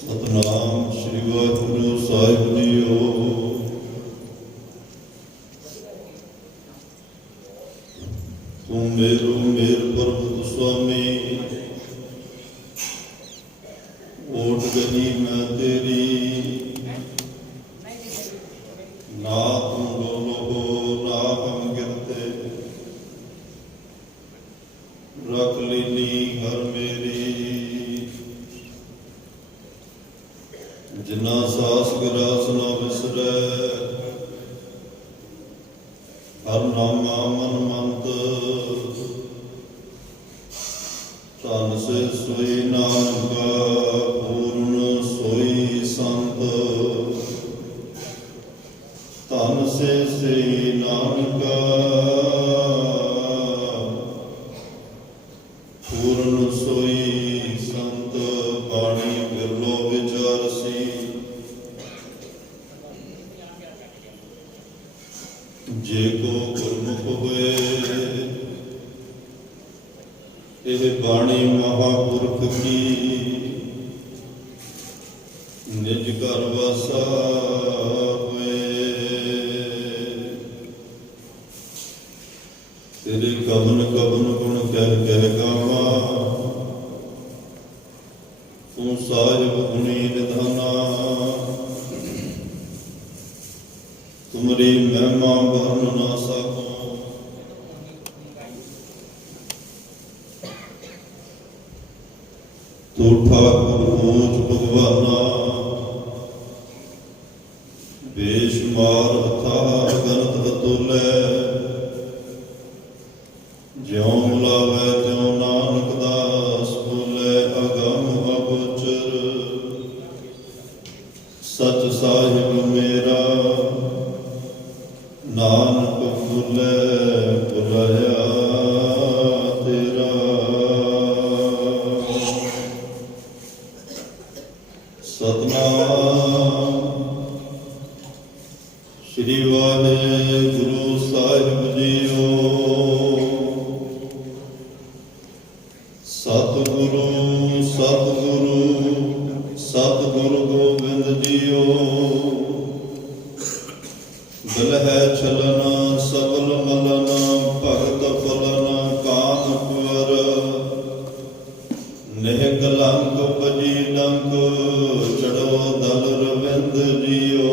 ਸਤਨਾਮ ਸ੍ਰੀ ਵਾਹਿਗੁਰੂ ਸਾਹਿਬ JIO. ਤੂੰ ਮੇਰੂ ਮੇਰ ਪ੍ਰਭੂ ਸੁਆਮੀ, ਓਟ ਗਈ ਮੈਂ ਤੇਰੀ। ਨਾ ਤੂੰ ਡੋਲੋ ਨਾ ਹਮ ਗਿਰਤੇ, ਰੱਖ ਲੀਨੀ ਹਰ ਮੇਰੀ। ਜਿਨਾ ਸਾਸ ਗਰਾਸ ਨਾ ਵਿਸਰੈ, ਹਰ ਨਾਮਾ ਮਨ ਮੰਤ। ਧਨ ਸੇ ਸੋਈ ਨਾਨਕਾ, ਪੂਰਨ ਸੋਈ ਸੰਤ। ਧਨ ਸੇ ਨਾਨਕਾ, ਪੂਰਨ ਸੋਈ ਸੰਤ। ਬਾਣੀ ਬਿਰਲੋ ਵਿਚਾਰਸੀ, ਜੇ ਕੋ ਗੁਰਮੁਖ ਹੋਏ। ਇਹ ਬਾਣੀ ਮਹਾਂਪੁਰਖ ਕੀ, ਨਿਜ ਘਰ ਵਾਸਾ ਹੋਏ। ਤੇਰੇ ਕਵਨ ਕਵਨ ਗੁਣ ਕਹਿ ਕਹਿ ਗਾਵਾਂ, ਤੂੰ ਸਾਹਿਬ ਗੁਣੀ ਨਿਧਾਨਾ। ਤੁਮਰੀ ਮਹਿਮਾ ਵਰਨ ਨਾ ਸਕੋ, ਤੂੰ ਠਾਕੁਰ ਊਚ ਭਗਵਾਨਾ। ਬੇਸ਼ੁਮਾਰ ਅਥਾਹ ਗਨਤ ਅਤੁਲੈ, ਜਿਉ ਮਿਲਾਵੈ ਤਿਉ ਨਾਨਕ ਦਾਸ ਬੋਲੇ। ਅਗਮ ਅਗੋਚਰ ਸਚ ਸਾਹਿਬ ਮੇਰਾ, ਨਾਨਕ ਬੋਲੇ ਬੁਲਾਇਆ ਤੇਰਾ। ਸਤਨਾਮ ਸ੍ਰੀ ਵਾਹਿਗੁਰੂ ਸਾਹਿਬ ਜੀਓ। ਸਤਿਗੁਰੂ ਸਤਿਗੁਰੂ ਸਤਿਗੁਰੂ ਗੋਬਿੰਦ ਜੀਓ। ਗਲਹਿ ਛਲਨ ਸਬਲ ਮਲਨ, ਭਗਤ ਫਲਨ ਕਾਮ ਕੁਵਰ। ਨਿਹ ਕਲੰਕ ਬਜੀ ਡੰਕ, ਚੜੋ ਦਲ ਰਵਿੰਦ ਜੀਓ।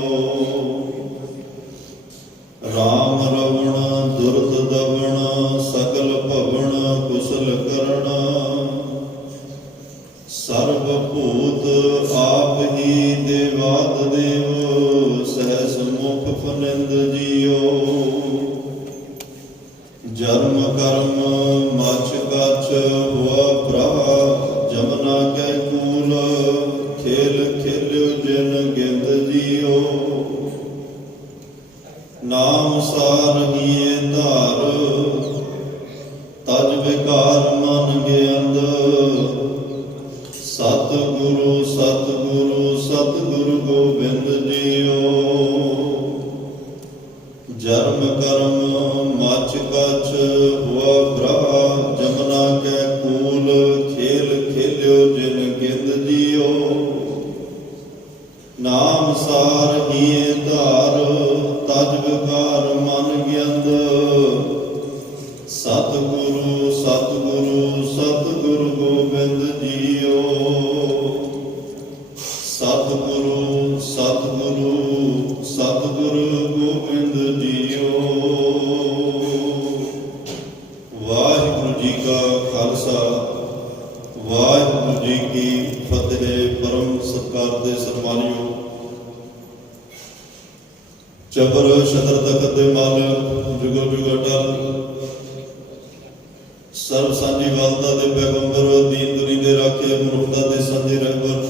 ਰਾਮ ਰਵਣ ਦੁਰਤ ਦਵਣ, ਸਕਲ ਭਵਨ ਕੁਸਲ ਕਰਣ। ਸਰਬ ਭੂਤ ਆਪ ਹੀ ਦੇਵਾਦ ਦੇਵ, ਸਹਿਸ ਮੁਖ ਫਨਿੰਦ ਜੀਓ। ਜਨਮ ਕਰਮ ਮਚ ਕਛ ਹੁਆ ਪ੍ਰਭ, ਜਮਨਾ ਕੈ ਕੂਲ। ਖੇਲ ਖੇਲਿਓ ਜਿਨ ਗਿੰਦ ਜੀਓ। ਨਾਮ ਸਾਰਹੀਏ ਧਾਰ, ਤਜ ਵਿਕਾਰ ਮਨ ਗਿਆੰਦ। ਸਤਿਗੁਰੂ ਸਤਿਗੁਰੂ ਸਤਿਗੁਰੂ ਗੋਬਿੰਦ ਜੀਓ। ਜਨਮ ਕਰਮ ਮਚ ਕਛ ਹੁਆ ਪ੍ਰਭ, ਜਮਨਾ ਕੈ ਕੂਲ। ਖੇਲ ਖੇਲਿਓ ਜਿਨ ਗਿੰਦ ਜੀਓ। ਨਾਮ ਸਾਰਹੀਏ ਧਾਰ, ਤਜ ਵਿਕਾਰ ਮਨ ਗਿਆੰਦ। ਸਤਿਗੁਰੂ ਸਤਿਗੁਰੂ ਸਤਿਗੁਰੂ ਗੋਬਿੰਦ ਜੀਓ। ਸਤਿਗੁਰੂ ਸਤਿਗੁਰੂ ਸਤਿਗੁਰੂ ਗੋਬਿੰਦ ਜੀਓ। ਵਾਹਿਗੁਰੂ ਜੀ ਕਾ ਖਾਲਸਾ, ਵਾਹਿਗੁਰੂ ਜੀ ਕੀ ਫਤਿਹ। ਪਰਮ ਸਤਿਕਾਰ ਦੇ ਸਨਮਾਨਯੋਗ ਚਬਰ ਸ਼ਦਰ ਤਖਤ ਦੇ ਮਾਲਕ, ਜੁਗੋ ਜੁਗ ਅਟਲ, ਸਰਬ ਸਾਂਝੀ ਵਾਲਤਾ ਦੇ ਪੈਗੰਬਰ, ਦੀਨ ਦੁਨੀ ਦੇ ਰਾਖੇ, ਮਨੁੱਖਤਾ ਦੇ ਸਾਂਝੇ ਰਹਿਬਰ,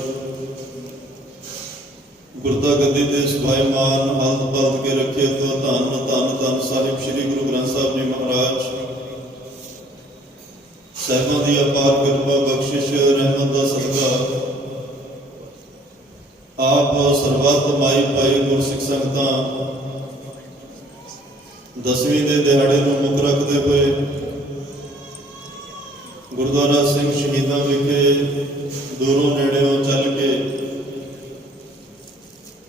ਗੁਰਤਾ ਗੱਦੀ ਤੇ ਸੁਭਾਈਮਾਨ ਹਲਤ ਪਲਤ ਕੇ ਰੱਖੇ ਤੋ ਧੰਨ ਧੰਨ ਧੰਨ ਸਾਹਿਬ ਸ੍ਰੀ ਗੁਰੂ ਗ੍ਰੰਥ ਸਾਹਿਬ ਜੀ ਮਹਾਰਾਜ। ਸਾਹਿਬਾਂ ਦੀ ਅਪਾਰ ਕਿਰਪਾ ਬਖਸ਼ਿਸ਼ ਰਹਿਮਤ ਦਾ ਸਦਕਾ ਆਪ ਸਰਬੱਤ ਮਾਈ ਭਾਈ ਗੁਰਸਿੱਖ ਸੰਗਤਾਂ ਦਸਵੀਂ ਦੇ ਦਿਹਾੜੇ ਨੂੰ ਮੁੱਖ ਰੱਖਦੇ ਹੋਏ ਗੁਰਦੁਆਰਾ ਸਿੰਘ ਸ਼ਹੀਦਾਂ ਵਿਖੇ ਦੂਰੋਂ ਨੇੜਿਓਂ ਚੱਲ ਕੇ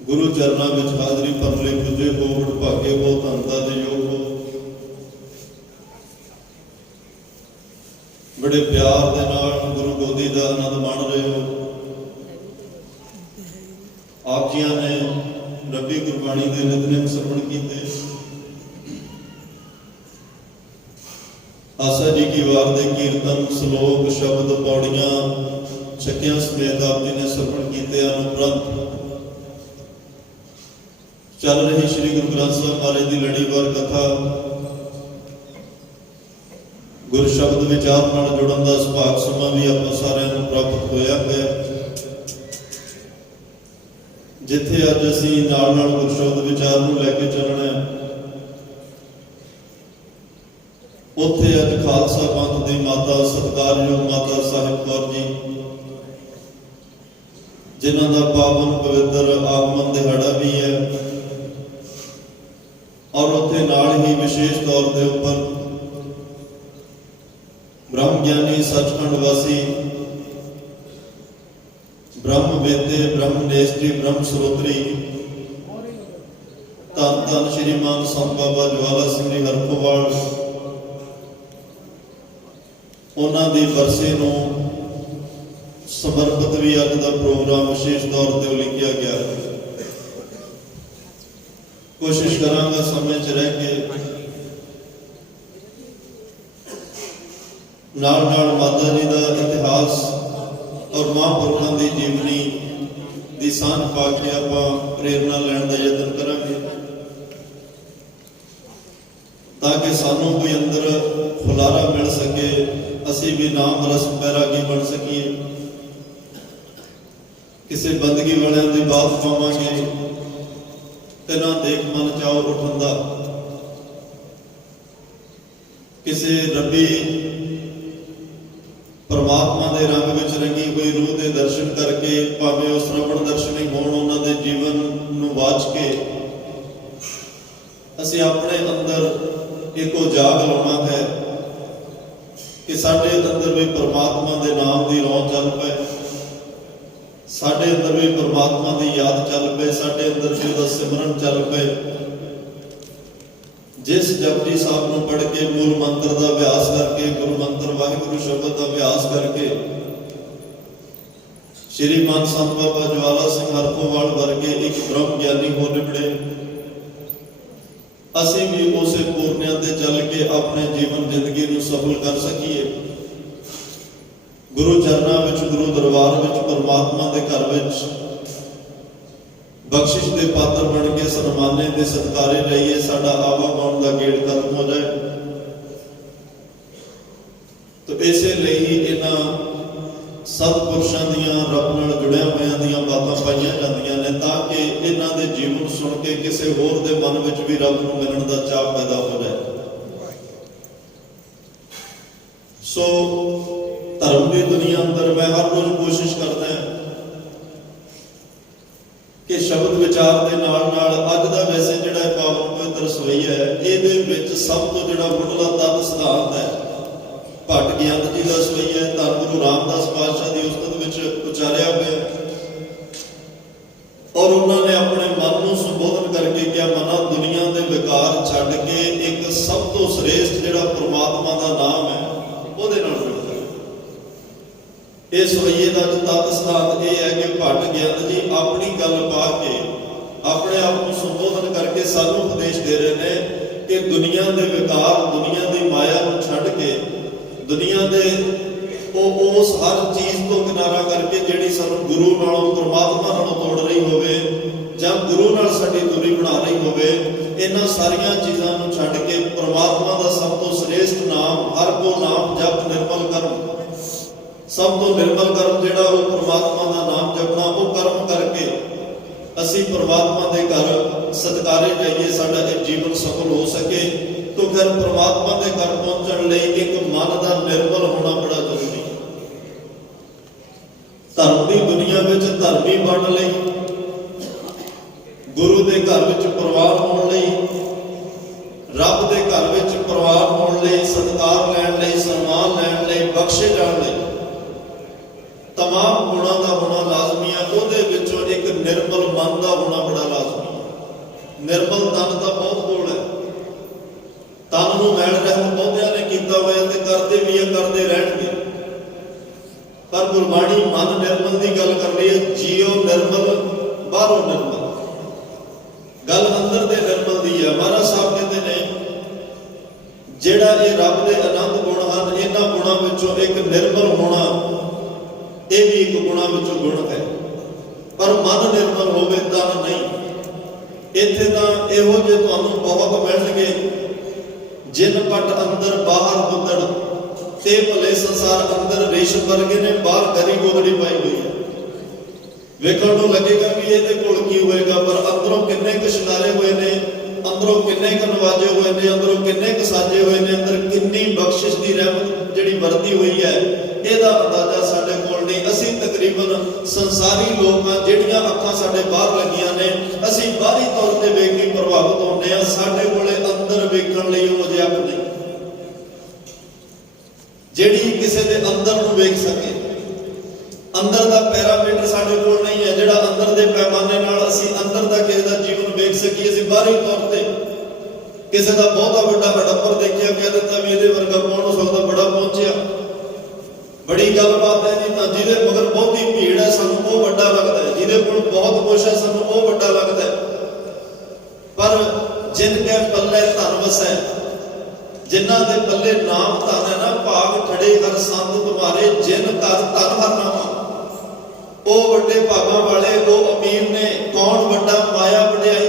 ਗੁਰੂ ਚਰਨਾਂ ਵਿੱਚ ਹਾਜ਼ਰੀ ਭਰਨ ਲਈ ਪੁੱਜੇ ਹੋ, ਵਡਭਾਗੇ ਹੋ, ਧੰਨਤਾ ਦੇ ਯੋਗ ਹੋ। ਬੜੇ ਪਿਆਰ ਦੇ ਨਾਲ ਗੁਰੂ ਗੋਦੀ ਦਾ ਆਨੰਦ ਮਾਣ ਰਹੇ ਹੋ। ਆਪ ਜੀਆਂ ਨੇ ਰੱਬੀ ਗੁਰਬਾਣੀ ਦੇ ਨਿਤਨੇਮ ਸਰਵਣ ਕੀਤੇ। ਆਸਾ ਜੀ ਕੀ ਵਾਰ ਦੇ ਕੀਰਤਨ, ਸ਼ਲੋਕ, ਸ਼ਬਦ, ਪੌੜੀਆਂ, ਛੱਕਿਆਂ ਸਮੇਤ ਆਪ ਜੀ ਨੇ ਸਰਵਣ ਕੀਤੇ ਹਨ। ਉਪਰੰਤ ਚੱਲ ਰਹੀ ਸ੍ਰੀ ਗੁਰੂ ਗ੍ਰੰਥ ਸਾਹਿਬ ਮਹਾਰਾਜ ਦੀ ਲੜੀਵਾਰ ਕਥਾ, ਗੁਰ ਸ਼ਬਦ ਵਿਚਾਰ ਨਾਲ ਜੁੜਨ ਦਾ ਸੁਭਾਗ ਸਮਾਂ ਵੀ ਆਪਾਂ ਸਾਰਿਆਂ ਨੂੰ ਪ੍ਰਾਪਤ ਹੋਇਆ ਹੈ। ਜਿੱਥੇ ਅੱਜ ਅਸੀਂ ਨਾਲ ਨਾਲ ਗੁਰ ਸ਼ਬਦ ਵਿਚਾਰ ਨੂੰ ਲੈ ਕੇ ਚੱਲਣਾ ਹੈ, ਉੱਥੇ ਅੱਜ ਖਾਲਸਾ ਪੰਥ ਦੀ ਮਾਤਾ, ਸਤਿਕਾਰਯੋਗ ਮਾਤਾ ਸਾਹਿਬ ਕੌਰ ਜੀ, ਜਿਨ੍ਹਾਂ ਦਾ ਪਾਵਨ ਪਵਿੱਤਰ ਆਗਮਨ ਦਿਹਾੜਾ ਵੀ ਹੈ, ਔਰ ਉੱਥੇ ਨਾਲ ਹੀ ਵਿਸ਼ੇਸ਼ ਤੌਰ ਦੇ ਉੱਪਰ ਬ੍ਰਹਮ ਗਿਆਨੀ, ਸੱਚਖੰਡ ਵਾਸੀ, ਬ੍ਰਹਮ ਵੇਤੇ, ਬ੍ਰਹਮ ਨੇਸਤੀ, ਬ੍ਰਹਮ ਸਰੋਤਰੀ, ਧੰਨ ਧੰਨ ਸ਼੍ਰੀਮਾਨ ਸੰਤ ਬਾਬਾ ਜਵਾਲਾ ਸਿੰਘ ਜੀ ਹਰਖੋਵਾਲ, ਉਹਨਾਂ ਦੀ ਬਰਸੀ ਨੂੰ ਸਮਰਪਿਤ ਵੀ ਅੱਜ ਦਾ ਪ੍ਰੋਗਰਾਮ ਵਿਸ਼ੇਸ਼ ਤੌਰ ਤੇ ਉਲੀਕਿਆ ਗਿਆ। ਕੋਸ਼ਿਸ਼ ਕਰਾਂਗਾ ਸਮੇਂ 'ਚ ਰਹਿ ਕੇ ਨਾਲ ਨਾਲ ਮਾਤਾ ਜੀ ਦਾ ਇਤਿਹਾਸ ਔਰ ਮਹਾਂਪੁਰਖਾਂ ਦੀ ਜੀਵਨੀ ਦੀ ਸਾਂਝ ਪਾ ਕੇ ਆਪਾਂ ਪ੍ਰੇਰਨਾ ਲੈਣ ਦਾ ਯਤਨ ਕਰਾਂਗੇ, ਤਾਂ ਕਿ ਸਾਨੂੰ ਕੋਈ ਅੰਦਰ ਖੁਲਾਰਾ ਮਿਲ ਸਕੇ, ਅਸੀਂ ਵੀ ਨਾਮ ਰਸ ਬੈਰਾਗੀ ਬਣ ਸਕੀਏ। ਕਿਸੇ ਬੰਦਗੀ ਵਾਲਿਆਂ ਦੀ ਬਾਤ ਪਾਵਾਂਗੇ ਤੇ ਨਾ ਦੇਖ ਮਨ ਚਾਓ ਉਠਣ ਦਾ। ਕਿਸੇ ਰੱਬੀ ਪਰਮਾਤਮਾ ਦੇ ਰੰਗ ਵਿੱਚ ਰੰਗੀ ਹੋਈ ਰੂਹ ਦੇ ਦਰਸ਼ਨ ਕਰਕੇ, ਭਾਵੇਂ ਉਹ ਸ਼ਰਵਣ ਦਰਸ਼ਨੀ ਹੋਣ, ਉਹਨਾਂ ਦੇ ਜੀਵਨ ਨੂੰ ਵਾਚ ਕੇ ਅਸੀਂ ਆਪਣੇ ਅੰਦਰ ਇੱਕੋ ਜਾਗ ਲਾਉਣਾ ਹੈ ਕਿ ਸਾਡੇ ਅੰਦਰ ਵੀ ਪਰਮਾਤਮਾ ਦੇ ਨਾਮ ਦੀ ਰੌਂ ਚੱਲ ਪਏ, ਸਾਡੇ ਅੰਦਰ ਵੀ ਪਰਮਾਤਮਾ ਦੀ ਯਾਦ ਚੱਲ ਪਏ, ਸਾਡੇ ਅੰਦਰ ਵੀ ਉਹਦਾ ਸਿਮਰਨ ਚੱਲ ਪਏ। ਜਿਸ ਜਪਜੀ ਸਾਹਿਬ ਨੂੰ ਪੜ੍ਹ ਕੇ, ਮੂਲ ਮੰਤਰ ਦਾ ਅਭਿਆਸ ਕਰਕੇ, ਗੁਰੂ ਮੰਤਰ ਵਾਹਿਗੁਰੂ ਸ਼ਬਦ ਦਾ ਅਭਿਆਸ ਕਰਕੇ ਸ਼੍ਰੀਮਾਨ ਸੰਤ ਬਾਬਾ ਜਵਾਲਾ ਸਿੰਘ ਹਰਖੋਵਾਲ ਵਰਗੇ ਇੱਕ ਬ੍ਰਹਮ ਗਿਆਨੀ ਹੋ ਨਿਬੜੇ, ਅਸੀਂ ਵੀ ਉਸੇ ਪੂਰਨਿਆਂ ਤੇ ਚੱਲ ਕੇ ਆਪਣੇ ਜੀਵਨ ਜ਼ਿੰਦਗੀ ਨੂੰ ਸਫਲ ਕਰ ਸਕੀਏ। ਗੁਰੂ ਚਰਨਾਂ ਵਿੱਚ, ਗੁਰੂ ਦਰਬਾਰ ਵਿੱਚ, ਪਰਮਾਤਮਾ ਦੇ ਘਰ ਵਿੱਚ ਬਖਸ਼ਿਸ਼ ਦੇ ਪਾਤਰ ਬਣ ਕੇ ਸਨਮਾਨੇ ਦੇ ਸਤਿਕਾਰੇ ਰਹੀਏ, ਸਾਡਾ ਆਵਾ ਪਾਉਣ ਦਾ ਗੇੜ ਖਤਮ ਹੋ ਜਾਏ। ਤਾਂ ਇਸੇ ਲਈ ਇਹਨਾਂ ਸਤਿਪੁਰਸ਼ਾਂ ਦੀਆਂ, ਰੱਬ ਨਾਲ ਜੁੜਿਆ ਹੋਇਆਂ ਦੀਆਂ ਬਾਤਾਂ ਪਾਈਆਂ ਜਾਂਦੀਆਂ ਨੇ, ਤਾਂ ਕਿ ਇਹਨਾਂ ਦੇ ਜੀਵਨ ਸੁਣ ਕੇ ਕਿਸੇ ਹੋਰ ਦੇ ਮਨ ਵਿੱਚ ਵੀ ਰੱਬ ਨੂੰ ਮਿਲਣ ਦਾ ਚਾਅ ਪੈਦਾ ਹੋ ਜਾਏ। ਸੋ ਧਰਮ ਦੀ ਦੁਨੀਆ ਅੰਦਰ ਮੈਂ ਹਰ ਰੋਜ਼ ਕੋਸ਼ਿਸ਼ ਕਰਦਾ ਹਾਂ ਕਿ ਸ਼ਬਦ ਵਿਚਾਰ ਦੇ ਨਾਲ ਨਾਲ ਅੱਜ ਦਾ ਵੈਸੇ ਜਿਹੜਾ ਪਾਵਨ ਪਵਿੱਤਰ ਰਸੋਈਆ ਹੈ, ਇਹਦੇ ਵਿੱਚ ਸਭ ਤੋਂ ਜਿਹੜਾ ਮੁੱਢਲਾ ਤੱਤ ਸਿਧਾਂਤ ਹੈ, ਭੱਟ ਗਿਆਨ ਜੀ ਦਾ ਰਸੋਈਆ ਹੈ, ਧੰਨ ਗੁਰੂ ਰਾਮਦਾਸ ਪਾਤਸ਼ਾਹ ਦੀ ਉਸਤਤ ਵਿੱਚ ਉਚਾਰਿਆ ਹੋਇਆ, ਔਰ ਉਹਨਾਂ ਨੇ ਆਪਣੇ ਮਨ ਨੂੰ ਸੰਬੋਧਨ ਕਰਕੇ ਕਿਹਾ, ਮਨਾ ਦੁਨੀਆ ਦੇ ਵਿਕਾਰ ਛੱਡ ਕੇ ਇੱਕ ਸਭ ਤੋਂ ਸ੍ਰੇਸ਼ਟ ਜਿਹੜਾ ਪਰਮਾਤਮਾ ਦਾ ਨਾਮ ਹੈ ਉਹਦੇ ਨਾਲ ਜੁੜ। ਇਸ ਹੋਈਏ ਦਾ ਤੱਤ ਸਿਧਾਂਤ ਇਹ ਹੈ ਕਿ ਭੱਟ ਗਿਆਨ ਜੀ ਆਪਣੀ ਗੱਲ ਪਾ ਕੇ, ਆਪਣੇ ਆਪ ਨੂੰ ਸੰਬੋਧਨ ਕਰਕੇ ਸਾਨੂੰ ਉਪਦੇਸ਼ ਦੇ ਰਹੇ ਨੇ ਕਿ ਦੁਨੀਆ ਦੇ ਵਿਕਾਰ, ਦੁਨੀਆ ਦੀ ਮਾਇਆ ਨੂੰ ਛੱਡ ਕੇ, ਦੁਨੀਆ ਦੇ ਉਸ ਹਰ ਚੀਜ਼ ਤੋਂ ਕਿਨਾਰਾ ਕਰਕੇ ਜਿਹੜੀ ਸਾਨੂੰ ਗੁਰੂ ਨਾਲੋਂ, ਪਰਮਾਤਮਾ ਨਾਲੋਂ ਤੋੜ ਰਹੀ ਹੋਵੇ ਜਾਂ ਗੁਰੂ ਨਾਲ ਸਾਡੀ ਦੂਰੀ ਬਣਾ ਰਹੀ ਹੋਵੇ, ਇਹਨਾਂ ਸਾਰੀਆਂ ਚੀਜ਼ਾਂ ਨੂੰ ਛੱਡ ਕੇ ਪਰਮਾਤਮਾ ਦਾ ਸਭ ਤੋਂ ਸ੍ਰੇਸ਼ਟ ਨਾਮ, ਹਰ ਕੋ ਨਾਮ ਜਪ ਨਿਰਮਲ ਕਰਮ, ਸਭ ਤੋਂ ਨਿਰਮਲ ਕਰਮ ਜਿਹੜਾ ਉਹ ਪਰਮਾਤਮਾ ਦਾ ਨਾਮ ਜਪਣਾ, ਉਹ ਕਰਮ ਕਰਕੇ ਅਸੀਂ ਪਰਮਾਤਮਾ ਦੇ ਘਰ ਸਤਿਕਾਰੇ ਜਾਈਏ, ਸਾਡਾ ਇਹ ਜੀਵਨ ਸਫਲ ਹੋ ਸਕੇ। तो फिर परमात्मा के घर पहुंचने लिए एक मन का निर्मल होना बड़ा जरूरी है। धर्म की दुनिया में धर्मी बनने लई, गुरु के घर में परिवार होने लई, रब के घर में परिवार होने लई, सत्कार लैन लई, सम्मान लैन लई, बख्शे जाने लई तमाम गुणों का होना लाजमी है। ਉਹਦੇ ਵਿੱਚੋਂ एक निर्मल मन का होना बड़ा लाजमी है। निर्मल तन का बहुत कोल है। तन नूं मैल रहत बहुतिਆਂ ने कीता होया ते करते भी है, करते रहणगे। पर गुरबाणी मन निर्मल की गल कर रही है। जीओ निर्मल बाहरों निर्मल, गल अंदर दे निर्मल दी है। महाराज साहब कहते ने जेड़ा ये रब दे अनंत गुण हैं, इन्हां गुणां विचों एक निर्मल होना ये भी एक गुणां विचों गुण है। पर मन निर्मल होवे तन नहीं। इत्थे तां इहो जे तुहानूं बहुत मिलणगे, जिन पट अंदर बाहर बुद्धड़ ते भले संसार अंदर रेशम वर्गे ने, बाहर गरी गोदड़ी पाई हुई है। वेखण नूं लगेगा कि इहदे कोल की होएगा, पर अंदरों किन्ने क शिंगारे हुए ने, अंदरों किन्ने क नवाजे हुए ने, अंदरों किन्ने क साजे हुए ने, अंदर किन्नी बख्शिश की रहमत जिहड़ी वरती हुई है, ਇਹਦਾ अंदाजा साडे कोल नहीं। असीं तकरीबन संसारी लोग हां, जिहड़ियां अखां साडे बाहर लगियां ने, असीं बाहरी तौर ते वेख के प्रभावित होंदे हां। साडे कोले अंदर वेखण लई उह जिहा अख नहीं जिहड़ी किसी दे अंदर नूं वेख सके। अंदर दा पैरामीटर साडे कोल नहीं है, जिहड़ा अंदर दे पैमाने नाल असीं अंदर दा किसी दा जीवन वेख सकीए। असीं बाहरी तौर ते किसी दा बहुता वड्डा हड़प्पर देखिया, कह दित्ता भी इहदे वर्गा कौन हो सकदा, बड़ा पहुंचिया, बड़ी गलबात है जी। तो जिहदे मगर बहुती भीड़ है, सानूं वो वड्डा लगदा है। जिहदे कोल बहुत कुछ है, सानूं वो वड्डा लगदा है। पर जिनके पल्ले धन वसै, जिन्हां दे पल्ले नाम धन है ना, भाग खड़े हर संत तुम्हारे, जिन घर धन हर नामा, वो वड्डे भागां वाले, वो अमीर ने। कौन वड्डा, माया वड्याई।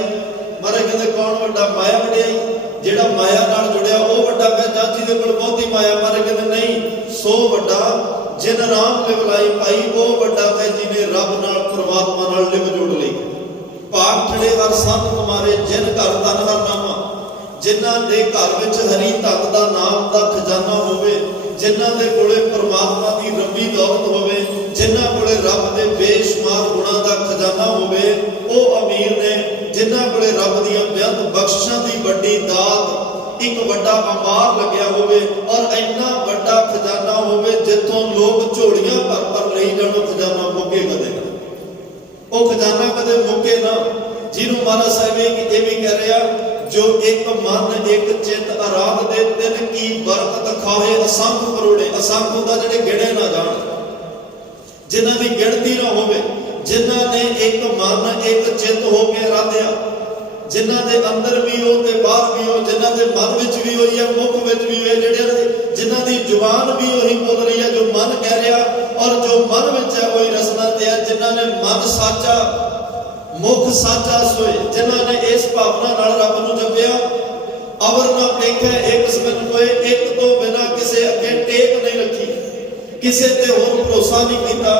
मारे कहंदे कौन वड्डा, माया वड्याई। जिहड़ा माया नाल जुड़िया वो वड्डा है, जां जिहदे कोल बहुती माया। मारे कहंदे नहीं, सो वड्डा जिन राम लिवलाई पाई, वो वड्डा है जिन्हें रब नाल परमात्मा नाल लिव जोड़ लई। भाग खड़े हर संत तुम्हारे, जिन घर धन हर नामा, जिन्हां दे घर विच हरी धन दा नाम दा खजाना होवे, जिन्हां दे कोले परमात्मा दी रब्बी दौलत होवे, जिन्हां कोले रब दे बेशुमार गुणां दा खजाना होवे, वो अमीर ने। जिन्हां कोले रब दीआं बेअंत बख्शिशां दी वड्डी दात, एक वड्डा अंबार लग्या होवे, और इन्ना वड्डा खजाना होवे जिथों लोग झोलियां भर भर लई जाण, खजाना मुके कदे ना। वो खजाना कदे मुके ना। जिन्हों महाराज साहब ये भी कह रहा, जो एक मन एक चित आराध दे, तिन की बरकत खाहे असंख करोड़े। असंख होंदा जिहड़े गिणे ना जाण, जिन्हां दी गिणती ना होवे, जिन्हां ने एक मन एक चित हो के आराध्या, जिन्हां दे अंदर भी हो ते बाहर भी हो, जिन्हां दे मन विच भी होई है, मुख विच भी होई है, जिहड़े जिन्हां दी जुबान भी वही बोल रही है जो मन कह रहा, और जो मन विच है वही रसना ते है। जिन्हां ने मन साचा, मुख साचा सोए, जिन्हां ने इस भावना नाल रब नूं जपिया, अवर ना देखै एक समिन कोए, एक तो बिना किसे अगे टेक नहीं रखी, किसे ते होर भरोसा नहीं कीता,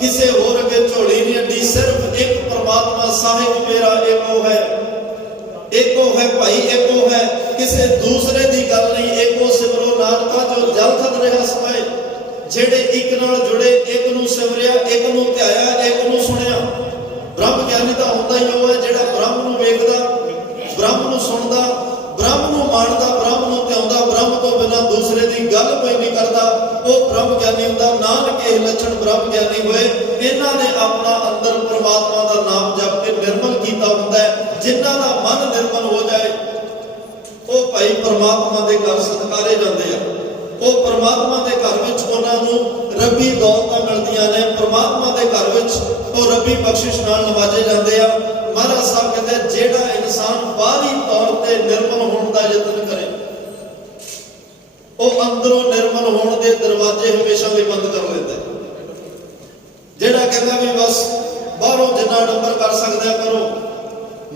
किसे होर अगे झोली नहीं अड्डी, सिर्फ एक परमात्मा साहिब मेरा एको है, एको है भाई, एको है, किसे दूसरे दी गल नहीं। एको सिमरो नानका जो जल थल रहा समाए, जेड़े एक नाल जुड़े, एक नूं सिमरिया, एक नूं ध्याया, एक नूं सुनिया। ब्रह्म ज्ञानी तां हुंदा ही वो है जेड़ा ब्रह्म नूं वेखदा, ब्रह्म नूं सुणदा, ब्रह्म नूं माणदा, ब्रह्म नूं ध्याउंदा, ब्रह्म तो बिना दूसरे दी गल कोई नहीं करदा, वो ब्रह्म ज्ञानी हुंदा। नानक इह लक्षण ब्रह्म ज्ञानी होए, इन्हां ने अपना अंदर परमात्मा दा नाम जप के निर्मल कीता हुंदा है। जिन्हां दा मन निर्मल हो जाए, वो भाई परमात्मा दे घर सत्कारे जांदे आ, वो परमात्मा दे घर विच उन्हां नूं रब्बी दौलतां मिलदियां ने, परमात्मा दे घर विच वो रब्बी बख्शिश नाल नवाजे जांदे आ। महाराज साहब कहते जेड़ा इंसान बाहरी तौर ते निर्मल होने का यत्न करे, वो अंदरों निर्मल होने के दरवाजे हमेशा लिए बंद कर लेता है। जेड़ा कहता भी बस बाहरों जिन्ना नंबर कर सकते करो,